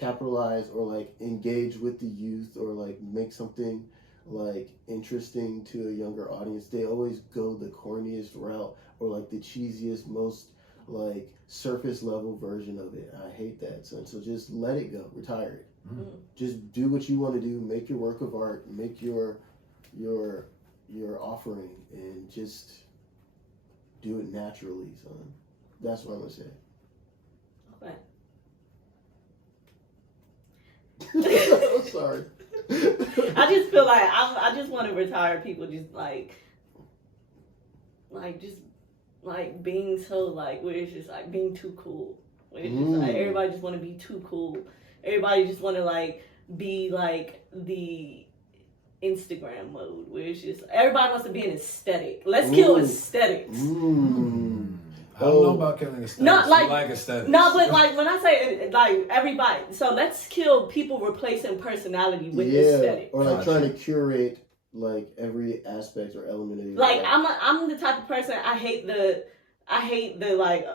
capitalize or like engage with the youth or like make something like interesting to a younger audience, they always go the corniest route or like the cheesiest, most like surface level version of it. I hate that, son. So just let it go, retire it. Just do what you want to do, make your work of art, make your offering, and just do it naturally, son. That's what I'm gonna say. Okay. I'm sorry. I just feel like I just want to retire people just like being so like where it's just like being too cool. Where it's just like everybody just want to be too cool. Everybody just want to like be like the Instagram mode where it's just everybody wants to be an aesthetic. Let's kill aesthetics. I don't know about killing aesthetics. Not like aesthetics. No, but like when I say like everybody, so let's kill people replacing personality with aesthetic. Or like trying to curate like every aspect or element of your Like life. I'm the type of person I hate the like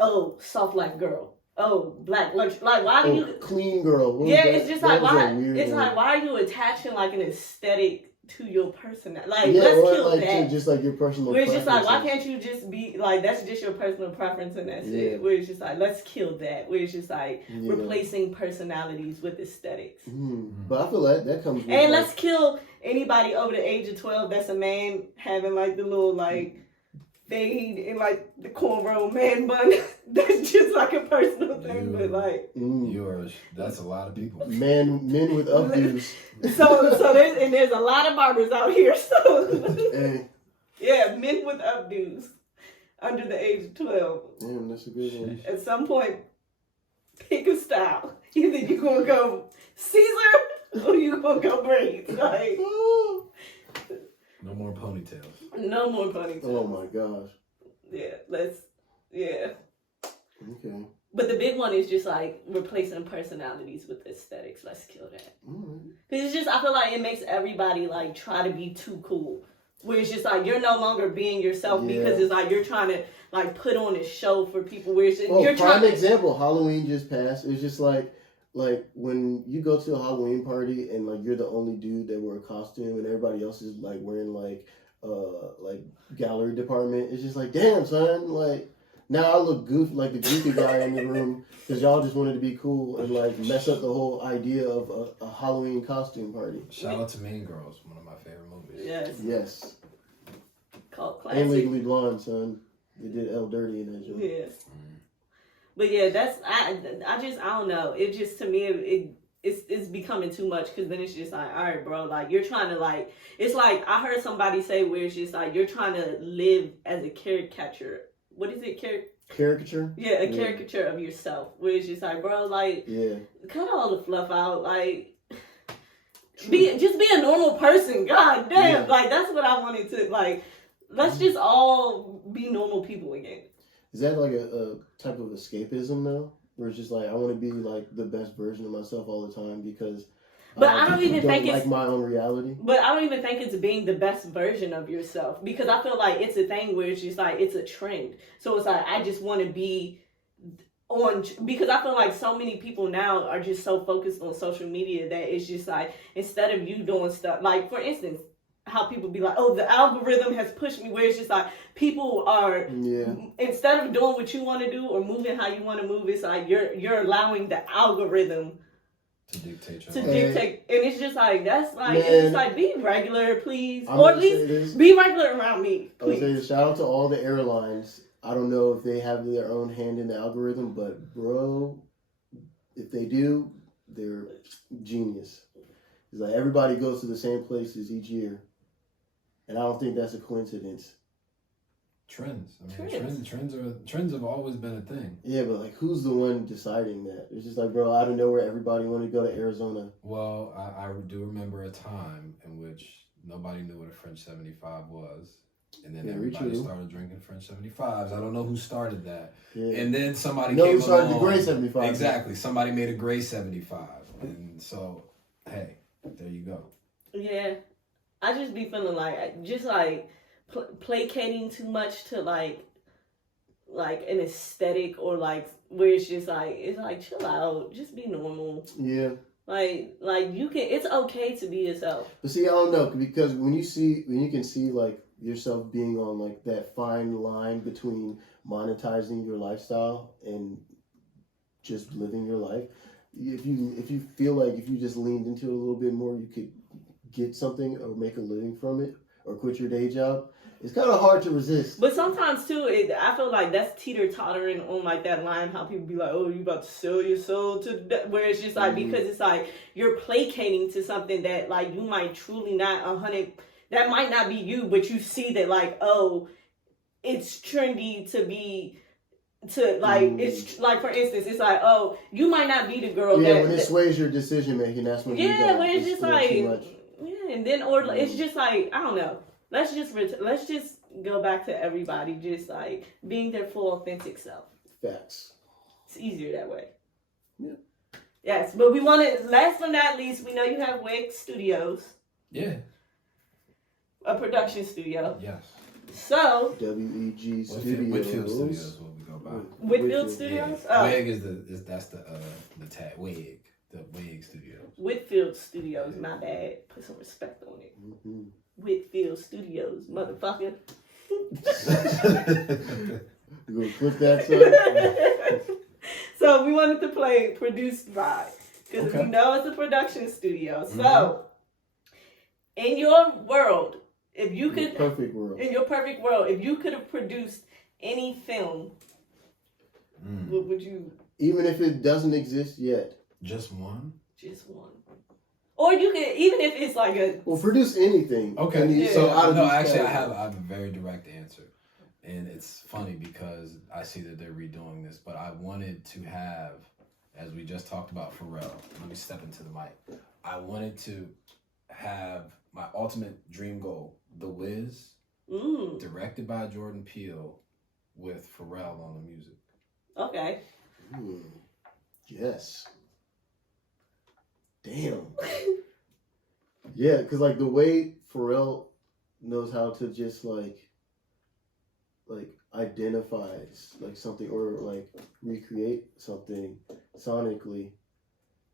oh soft life girl. Oh, black luxury. Like, why do you clean girl? What Yeah, was it's that? just That like was a why. weird It's one. like why are you attaching like an aesthetic to your personality? Like, Yeah, let's or kill like that. just like your personal. Where it's just like, why preferences. can't you just be like that's just your personal preference and that's Yeah. it? Where it's just like, let's kill that. Where it's just like Yeah. replacing personalities with aesthetics. But I feel like that comes with And like, let's kill anybody over the age of 12 that's a man having like the little like fade and like the cornrow man bun. That's just like a personal thing, but like yours. That's a lot of people. men with updos. so there's a lot of barbers out here. So Hey, yeah, men with updos under the age of 12. damn, that's a good one. At some point, pick a style. Either you gonna go Caesar or you gonna go braids. Like No more ponytails. no more ponytails. Oh my gosh. Yeah. Okay. But the big one is just like replacing personalities with aesthetics. Let's kill that. Because it's just, I feel like it makes everybody like try to be too cool. Where it's just like you're no longer being yourself because it's like you're trying to like put on a show for people. Where it's just, you're prime trying example, Halloween just passed. It's just like when you go to a Halloween party and like you're the only dude that wear a costume and everybody else is like wearing like gallery department. It's just like, damn son, like now I look like the goofy guy in the room because y'all just wanted to be cool and like mess up the whole idea of a Halloween costume party. Shout out to Mean Girls, one of my favorite movies. Yes. called classic. And Legally Blonde, son. They did El Dirty in that joint. Yeah. But yeah, that's I don't know. It just to me it's becoming too much because then it's just like, all right, bro, like you're trying to like it's like I heard somebody say where it's just like you're trying to live as a caricature. What is it? Caricature? Yeah, a caricature of yourself. Where it's just like, bro, like cut all the fluff out, like just be a normal person. God damn, like that's what I wanted to like. Let's just all be normal people again. Is that like a type of escapism though? Where it's just like I want to be like the best version of myself all the time because but I don't even think like it's my own reality. But I don't even think it's being the best version of yourself because I feel like it's a thing where it's just like it's a trend. So it's like I just want to be on because I feel like so many people now are just so focused on social media that it's just like instead of you doing stuff like for instance how people be like, oh, the algorithm has pushed me, where it's just like people are instead of doing what you want to do or moving how you want to move, it's like you're allowing the algorithm to dictate and it's just like that's like it's just like be regular, please, I'm or at least be regular around me, please. I would say shout out to all the airlines. I don't know if they have their own hand in the algorithm, but bro, if they do, they're genius. It's like everybody goes to the same places each year. And I don't think that's a coincidence. Trends. I mean, trends have always been a thing. Yeah, but like, who's the one deciding that? It's just like, bro, out of nowhere, everybody wanted to go to Arizona. Well, I do remember a time in which nobody knew what a French 75 was, and then everybody started drinking French 75s. I don't know who started that. Yeah. And then somebody came started along. The gray 75. Exactly. Somebody made a gray 75, and so hey, there you go. Yeah. I just be feeling like just like placating too much to like an aesthetic or like where it's just like chill out, just be normal. Yeah. Like you can, it's okay to be yourself. But see, I don't know because when you can see like yourself being on like that fine line between monetizing your lifestyle and just living your life. If you feel like if you just leaned into it a little bit more, you could get something or make a living from it or quit your day job. It's kind of hard to resist. But sometimes too, I feel like that's teeter-tottering on like that line how people be like, oh, you about to sell your soul to where it's just like because it's like you're placating to something that like you might truly not 100 that might not be you, but you see that like, oh, it's trendy to be it's like for instance it's like, oh, you might not be the girl that when it sways your decision making, that's when when it's just like and then or it's just like I don't know. Let's just go back to everybody just like being their full authentic self. Facts. It's easier that way. Yeah. Yes, but we want to. Last but not least, we know you have Wig Studios. Yeah. A production studio. Yes. So WEG Studios. Whitfield Studios is what we go by. Whitfield Studios. Oh. WEG is that's the tag. WEG, the WEG Studios. Whitfield Studios. My bad. Put some respect on it. Mm-hmm. Whitfield Studios, motherfucker. You gonna clip that, son? So we wanted to play produced by, because Okay. we know it's a production studio. So in your world, if you could, Perfect world. in your perfect world, if you could have produced any film, what would you? Even if it doesn't exist yet. Just one? Just one. Or you could, even if it's like a. Well, produce anything. Okay. Any- Yeah. So out of no, these actually, I categories. have a very direct answer, and it's funny because I see that they're redoing this, but I wanted to have, as we just talked about Pharrell. Let me step into the mic. I wanted to have my ultimate dream goal, The Wiz, directed by Jordan Peele, with Pharrell on the music. Okay. Yes. Damn. Yeah, because like the way Pharrell knows how to just like identifies like something or like recreate something sonically,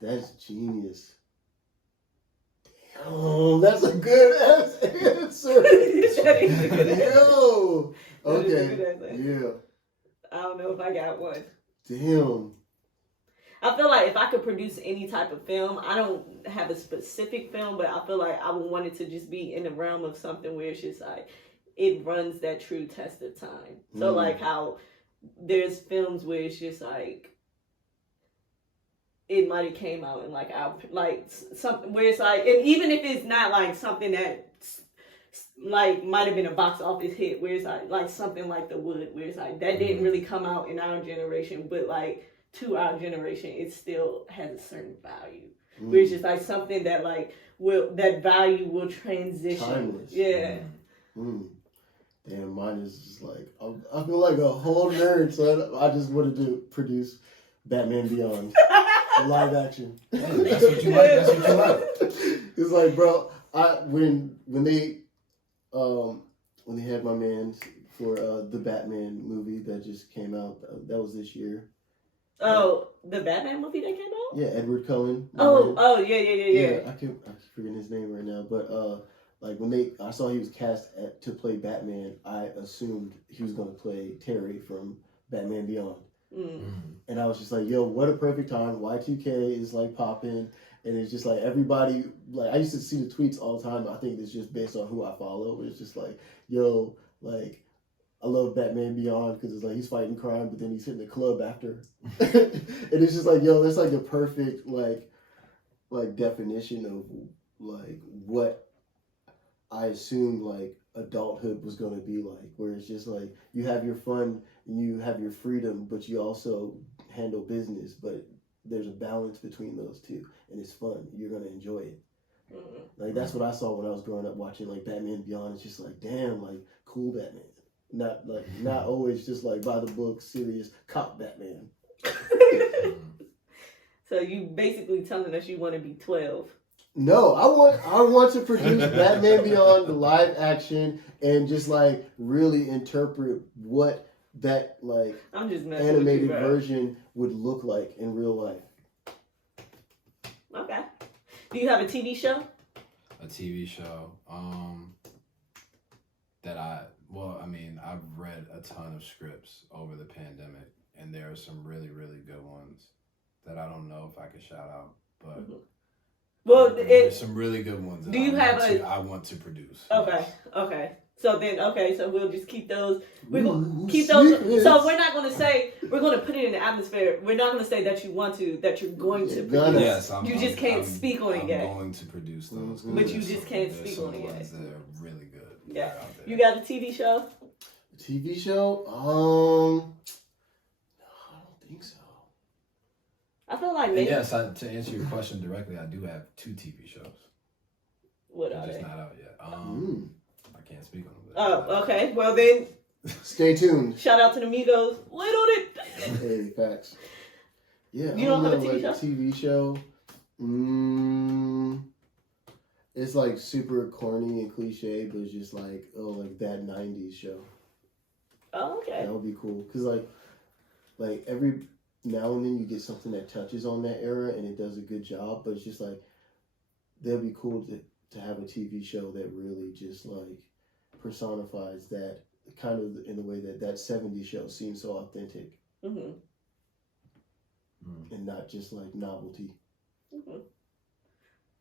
that's genius. Damn, that's a good ass answer. Yo. Okay. Yeah. I don't know if I got one. Damn. I feel like if I could produce any type of film, I don't have a specific film, but I feel like I would want it to just be in the realm of something where it's just like it runs that true test of time. So like how there's films where it's just like it might have came out and like something where it's like, and even if it's not like something that like might have been a box office hit, where it's like something like The Wood, where it's like that didn't really come out in our generation, but like to our generation, it still has a certain value. Where it's just like something that like that value will transition. Timeless. Yeah. Damn, mine is just like I feel like a whole nerd, so I just wanted to produce Batman Beyond live action. Hey, that's what you like. That's what you like. It's like, bro, when they had my man for the Batman movie that just came out, that was this year. Oh, the Batman movie that came out? Yeah, Edward Cullen. Yeah. I keep forgetting his name right now, but like when I saw he was cast to play Batman, I assumed he was gonna play Terry from Batman Beyond, and I was just like, yo, what a perfect time! Y2K is like popping, and it's just like everybody, like I used to see the tweets all the time. I think it's just based on who I follow. It's just like, yo, like I love Batman Beyond because it's like he's fighting crime, but then he's hitting the club after, and it's just like, yo, that's like the perfect like definition of like what I assumed like adulthood was going to be like, where it's just like you have your fun and you have your freedom, but you also handle business, but there's a balance between those two, and it's fun. You're going to enjoy it. Like that's what I saw when I was growing up watching like Batman Beyond. It's just like, damn, like cool Batman. Not always just like by the book, serious cop Batman. So you basically telling us you want to be 12. No, I want to produce Batman Beyond the live action and just like really interpret what that like I'm just animated version would look like in real life. Okay. Do you have a TV show? A TV show. I've read a ton of scripts over the pandemic, and there are some really, really good ones that I don't know if I can shout out, but well, there's some really good ones. That I want to produce. Okay. Yes. Okay. So we'll just keep those. We're going to keep those. Secrets. So we're not going to say, we're going to put it in the atmosphere. We're not going to say that you're going to produce. Yes, you just can't speak on it yet. I'm going to produce those. But you just can't speak on it yet. Ones that are really good. Yeah. You got a TV show? TV show? No, I don't think so. I feel like And maybe. yes, to answer your question directly, I do have 2 TV shows. What They're are just they? not out yet. I can't speak on them. Oh, okay. Well then, Stay tuned. shout out to the Migos. Little it. Hey, facts. Yeah, You don't have a know, TV like, show? TV show. It's like super corny and cliche, but it's just like, oh, like that '90s show. Oh, okay. That would be cool, cause like every now and then you get something that touches on that era and it does a good job, but it's just like that'd be cool to have a TV show that really just like personifies that kind of in the way that 70s show seems so authentic Mm-hmm. and not just like novelty. Mm-hmm.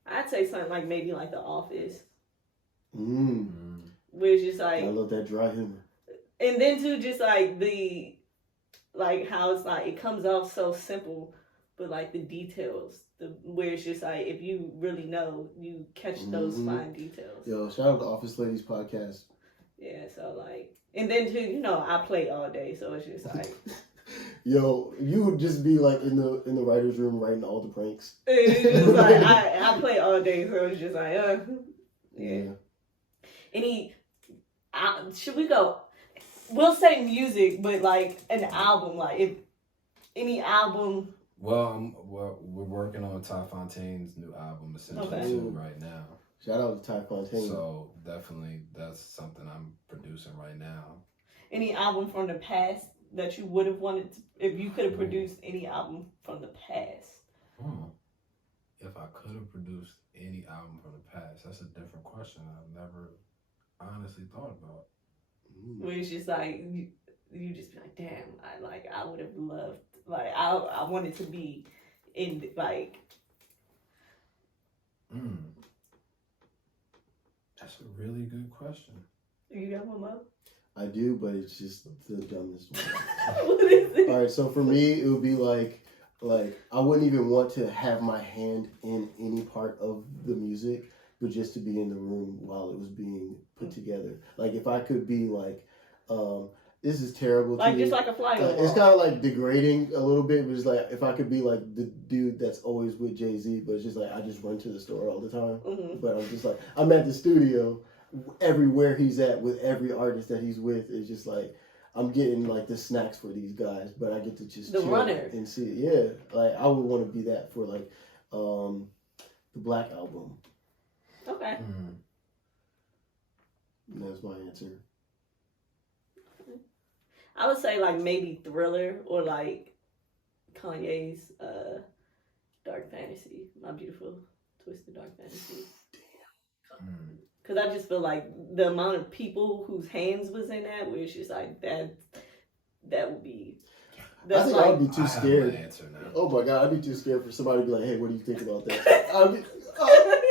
I'd say something like maybe like The Office, where it's just like, I love that dry humor. and then too, just like the, like how it's like it comes off so simple, but like the details, where it's just like if you really know, you catch those fine details. Yo, shout out to Office Ladies podcast. Yeah, so like, and then too, you know, I play all day, so it's just like, Yo, you would just be like in the writer's room writing all the pranks. it's just like I play all day, so it's just like, yeah. Any, should we go? We'll say music, but like an album, like if any album. Well, we're working on Ty Fontaine's new album, Essential Okay. 2, right now. Shout out to Ty Fontaine. So definitely, that's something I'm producing right now. Any album from the past that you would have wanted to, if you could have produced any album from the past. If I could have produced any album from the past, that's a different question I've never honestly thought about. Where it's just like you just be like, damn, I would have loved, like I wanted to be in like. That's a really good question. You got one more? I do, but it's just the dumbest one. What is it? All right, so for me, it would be like I wouldn't even want to have my hand in any part of the music, but just to be in the room while it was being put together. Like if I could be like, this is terrible. Like to just me. like a flyer. It's kind of like degrading a little bit, but it's like if I could be like the dude that's always with Jay-Z, but it's just like I just run to the store all the time. Mm-hmm. But I'm just like I'm at the studio everywhere he's at with every artist that he's with. It's just like I'm getting like the snacks for these guys, but I get to just The chill runner. and see it. Yeah, like I would want to be that for like the Black Album. Okay. And that's my answer. I would say like maybe Thriller or like Kanye's Dark Fantasy, My Beautiful Twisted Dark Fantasy. Because I just feel like the amount of people whose hands was in that, where it's just like that would be. I think like, I would be too scared. I have an answer now. Oh my god, I'd be too scared for somebody to be like, "Hey, what do you think about that?" I'd be, oh,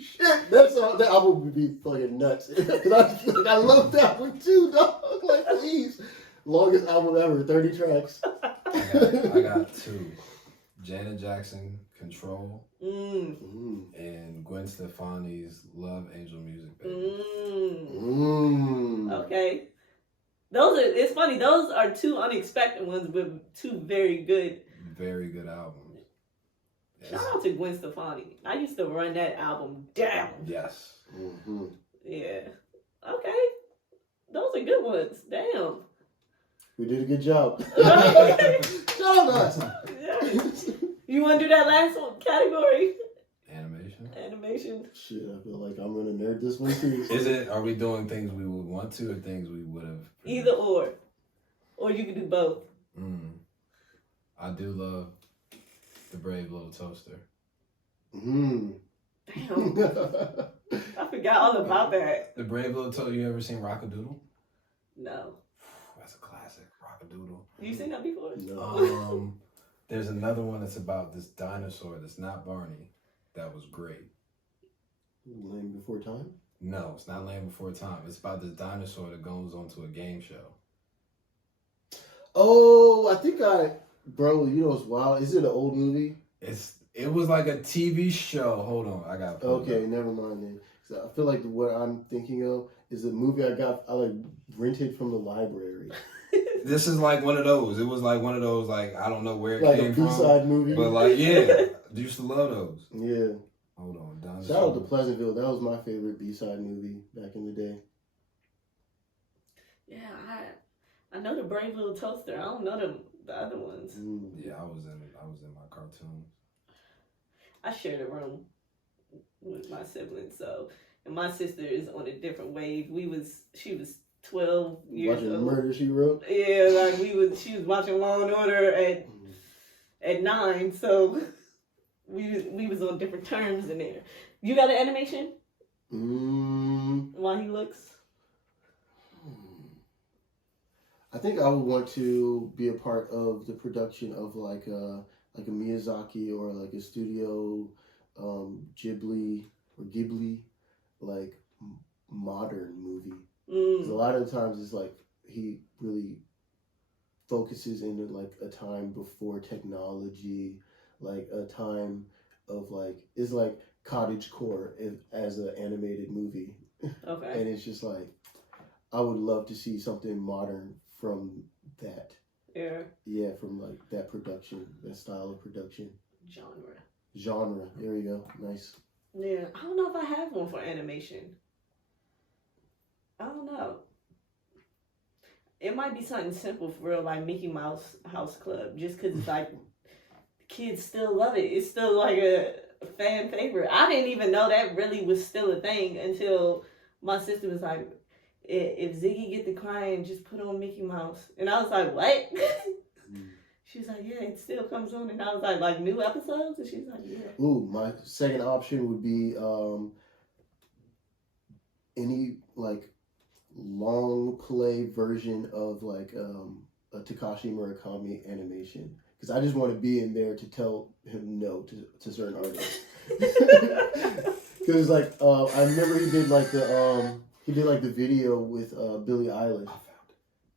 shit, that album would be fucking nuts. Because I love that one too, dog. Like, please, longest album ever, 30 tracks. I got two: Janet Jackson, Control, and Gwen Stefani's Love Angel Music. Baby. Okay. It's funny, those are two unexpected ones, but two very good albums. Shout out to Gwen Stefani. I used to run that album down. Yes. Yeah. Okay. Those are good ones. Damn. We did a good job. Shout out us. Yeah. You want to do that last one category? Animation. Shit, I feel like I'm gonna nerd this one too. Are we doing things we would want to or things we would have? Either or. Or you can do both. I do love The Brave Little Toaster. Damn. I forgot all about that. The Brave Little Toaster. You ever seen Rockadoodle? No. That's a classic. Rockadoodle. You seen that before? No. There's another one that's about this dinosaur that's not Barney. That was great. Land Before Time? No, it's not Land Before Time. It's about this dinosaur that goes onto a game show. Oh, bro, you know what's wild? Is it an old movie? It was like a TV show. Hold on, I got. Okay, never mind then. So I feel like what I'm thinking of is a movie I rented from the library. This is like one of those. It was like one of those, like, I don't know where it like came a from. B-side movie. But like, yeah, I used to love those. Yeah. Hold on, dinosaur. Shout out to Pleasantville. That was my favorite B-side movie back in the day. Yeah, I know The Brave Little Toaster. I don't know the other ones. Yeah, I was in my cartoons. I shared a room with my siblings. So, and my sister is on a different wave. She was 12 years Watching old. Murder, She Wrote. Yeah, like she was watching Law and Order at 9, so we was on different terms in there. You got an animation? While he looks? I think I would want to be a part of the production of like a Miyazaki or like a studio Ghibli like modern movie. 'Cause a lot of times it's like he really focuses in like a time before technology, like a time of like it's like cottagecore as an animated movie. Okay. And it's just like I would love to see something modern from that. Yeah. Yeah, from like that production, that style of production. Genre. There you go. Nice. Yeah. I don't know if I have one for animation. I don't know. It might be something simple for real, like Mickey Mouse House Club, just because it's like kids still love it. It's still like a fan favorite. I didn't even know that really was still a thing until my sister was like, if Ziggy get to crying, just put on Mickey Mouse. And I was like, what? She was like, yeah, it still comes on. And I was like new episodes? And she's like, yeah. Ooh, my second option would be any like long play version of like a Takashi Murakami animation. Because I just want to be in there to tell him no to certain artists. Because like I remember he did like the video with Billie Eilish,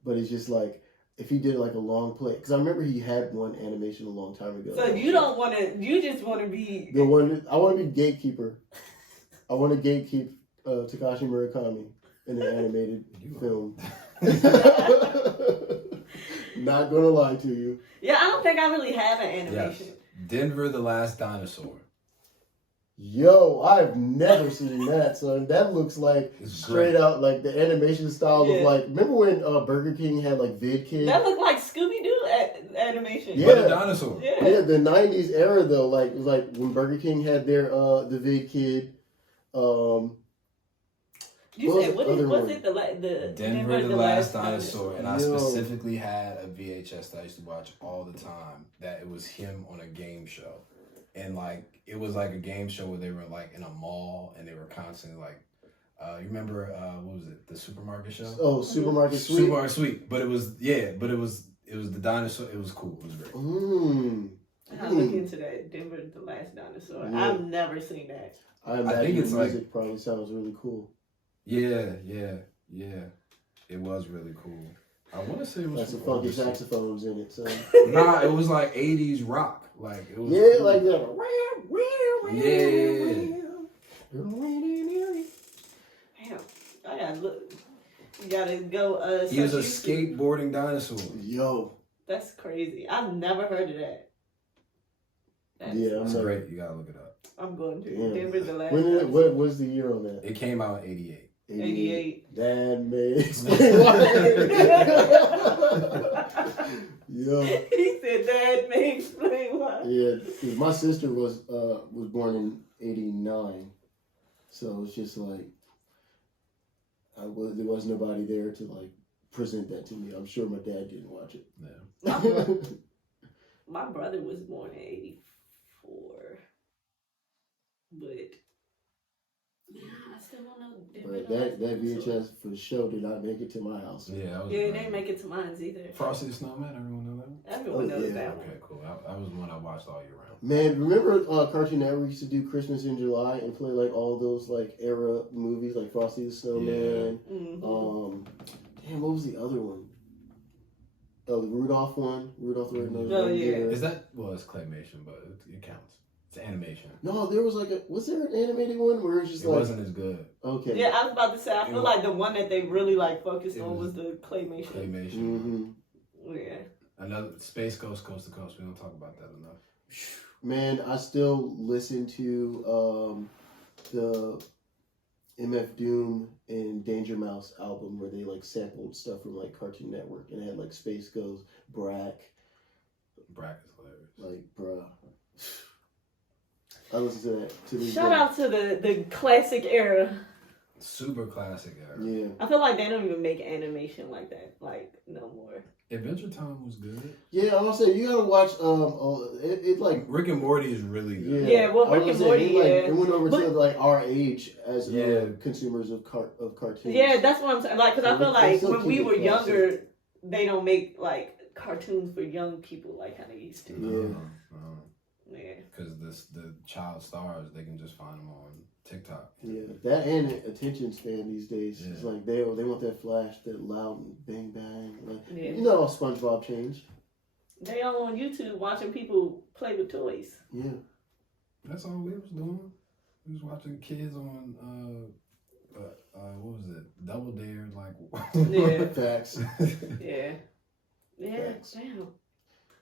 but it's just like if he did like a long play. Because I remember he had one animation a long time ago. So you don't want to. You just want to be the one. I want to be gatekeeper. I want to gatekeep Takashi Murakami in an animated film. Not gonna lie to you. Yeah, I don't think I really have an animation. Yes. Denver the Last Dinosaur. Yo, I've never seen that, son. That looks like It's straight great. out like the animation style of like. Remember when Burger King had like VidKid? That looked like Scooby Doo animation. Yeah. But a dinosaur. Yeah. Yeah, the '90s era though, like when Burger King had their the VidKid. You What said was the other was one? it the Denver the Last Dinosaur. And I Yo. specifically had a VHS that I used to watch all the time that it was him on a game show. And like it was like a game show where they were like in a mall and they were constantly like you remember what was it, the supermarket show? Oh, Supermarket Sweep. Supermarket Sweep. But it was the dinosaur. It was cool. It was great. I'll look into that. Denver the Last Dinosaur. Yeah. I've never seen that. I imagine think it's the like- music probably sounds really cool. Yeah. It was really cool. I want to say it was That's some from funky overseas. saxophones in it, so Nah, it was like 80s rock. Like it was yeah, cool. like that. Damn, I gotta look. You gotta go. He was a search YouTube. skateboarding dinosaur. Yo, That's crazy. I've never heard of that. yeah, It's I'm great. You gotta look it up. I'm going to. Damn. Denver the Last When did Dinosaur. what was the year on that? It came out in 88. 88. That makes Yo, He said that may explain why. yeah, 'cause my sister was born in '89, so it's just like there was nobody there to like present that to me. I'm sure my dad didn't watch it. Yeah. My brother was born in 84. But yeah, I still don't know. But that VHS for sure did not make it to my house. Yeah, that was Yeah, it great. didn't make it to mine either. Frosty the Snowman. Everyone know that one? Everyone Oh, knows yeah. that one. Okay, cool. That was one I watched all year round. Man, remember Cartoon Network used to do Christmas in July and play like all those like era movies like Frosty the Snowman. Mm-hmm. Damn, what was the other one? Oh, the Rudolph one. Rudolph the Red-Nosed Oh, Reindeer. yeah. Is that it's claymation, but it counts. It's animation. No, there was like was there an animated one where it was just It like wasn't as good. okay. Yeah, I was about to say, I It feel was- like the one that they really like focused it on was was the claymation. Claymation. Mm-hmm. Yeah. Another Space Ghost Coast to Coast. We don't talk about that enough. Man, I still listen to the MF Doom and Danger Mouse album where they like sampled stuff from like Cartoon Network and it had like Space Ghost, Brack, Brack is hilarious. like bruh. I listen to that. Shout out to the classic era. Super classic era. Yeah. I feel like they don't even make animation like that, like no more. Adventure Time was good. Yeah, I'm gonna say you gotta watch. It like Rick and Morty is really good. Yeah, well, I was Rick and gonna say, Morty, it went over to like our age as Yeah. consumers of cartoons. Yeah, that's what I'm saying. Like, because I feel They like still when we keep were it classic. younger, they don't make like cartoons for young people like how they used to. Yeah. Because the child stars, they can just find them on TikTok. Yeah, that and attention span these days. Yeah. It's like they want that flash, that loud bang bang. Like, Yeah. you know how SpongeBob changed. They all on YouTube watching people play with toys. Yeah. That's all we was doing. We was watching kids on what was it? Double Dare, like Yeah. Facts. Yeah. Yeah. Facts.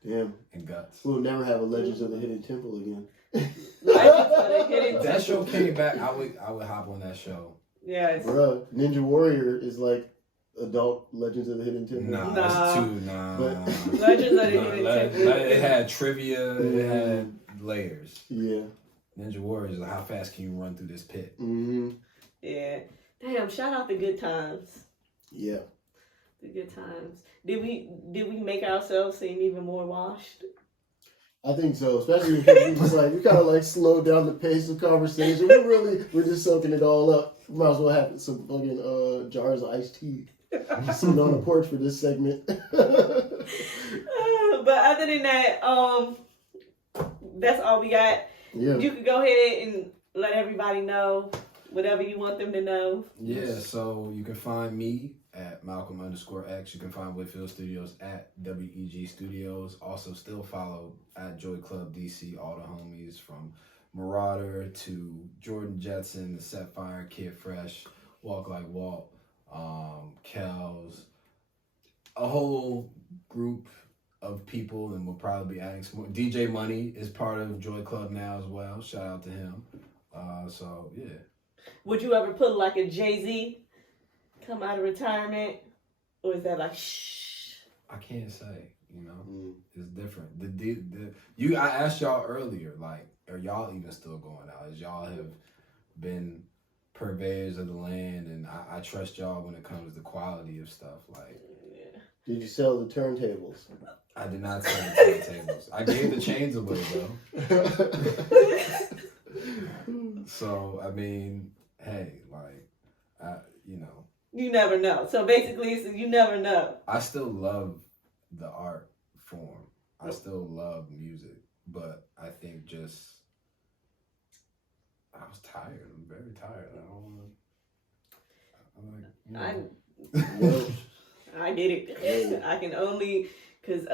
Damn. and Guts. We'll never have a Legends of the Hidden Temple again. Legends of the Hidden That show Temple. came back. I would hop on that show. Yes. Bruh, Ninja Warrior is like adult Legends of the Hidden Temple. Nah, Nah. that's too nah. But- Legends of the Nah, Hidden like, Temple. it had trivia. It had layers. Yeah. Ninja Warriors. How fast can you run through this pit? Mm-hmm. Yeah. Damn, shout out the good times. Yeah. The good times. Did we make ourselves seem even more washed? I think so, especially because we kind of like slowed down the pace of conversation. We're just soaking it all up. Might as well have some fucking jars of iced tea sitting on the porch for this segment. But other than that, that's all we got. Yeah. You could go ahead and let everybody know whatever you want them to know. Yeah, so you can find me at Malcolm_X. You can find Whitfield Studios at WEG Studios. Also, still follow at Joy Club DC, all the homies from Marauder to Jordan Jetson, the Set Fire, Kid Fresh, Walk Like Walt, Kels, a whole group of people, and we'll probably be adding some more. DJ Money is part of Joy Club now as well. Shout out to him. So yeah. Would you ever put like a Jay-Z come out of retirement? Or is that like shh? I can't say, you know. Mm. It's different. I asked y'all earlier, like, are y'all even still going out? As y'all have been purveyors of the land, and I trust y'all when it comes to quality of stuff. Like, Yeah. Did you sell the turntables? I did not sell the turntables. I gave the chains away though. So I mean, hey, like, you know, You never know. So basically, you never know. I still love the art form. I still love music, but I think just I was tired. I'm very tired. I don't want to. I get it. I can only because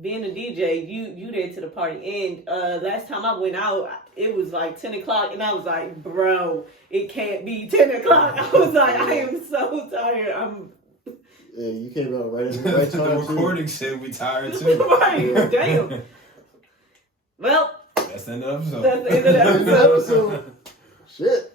being a DJ, you there to the party. And last time I went out, it was like 10 o'clock, and I was like, bro, it can't be 10 o'clock. I was like, I am so tired. Yeah, you came out right at the right time. The recording said we tired too. Right, damn. Well, That's the end of the episode. that's the end of the episode. Shit.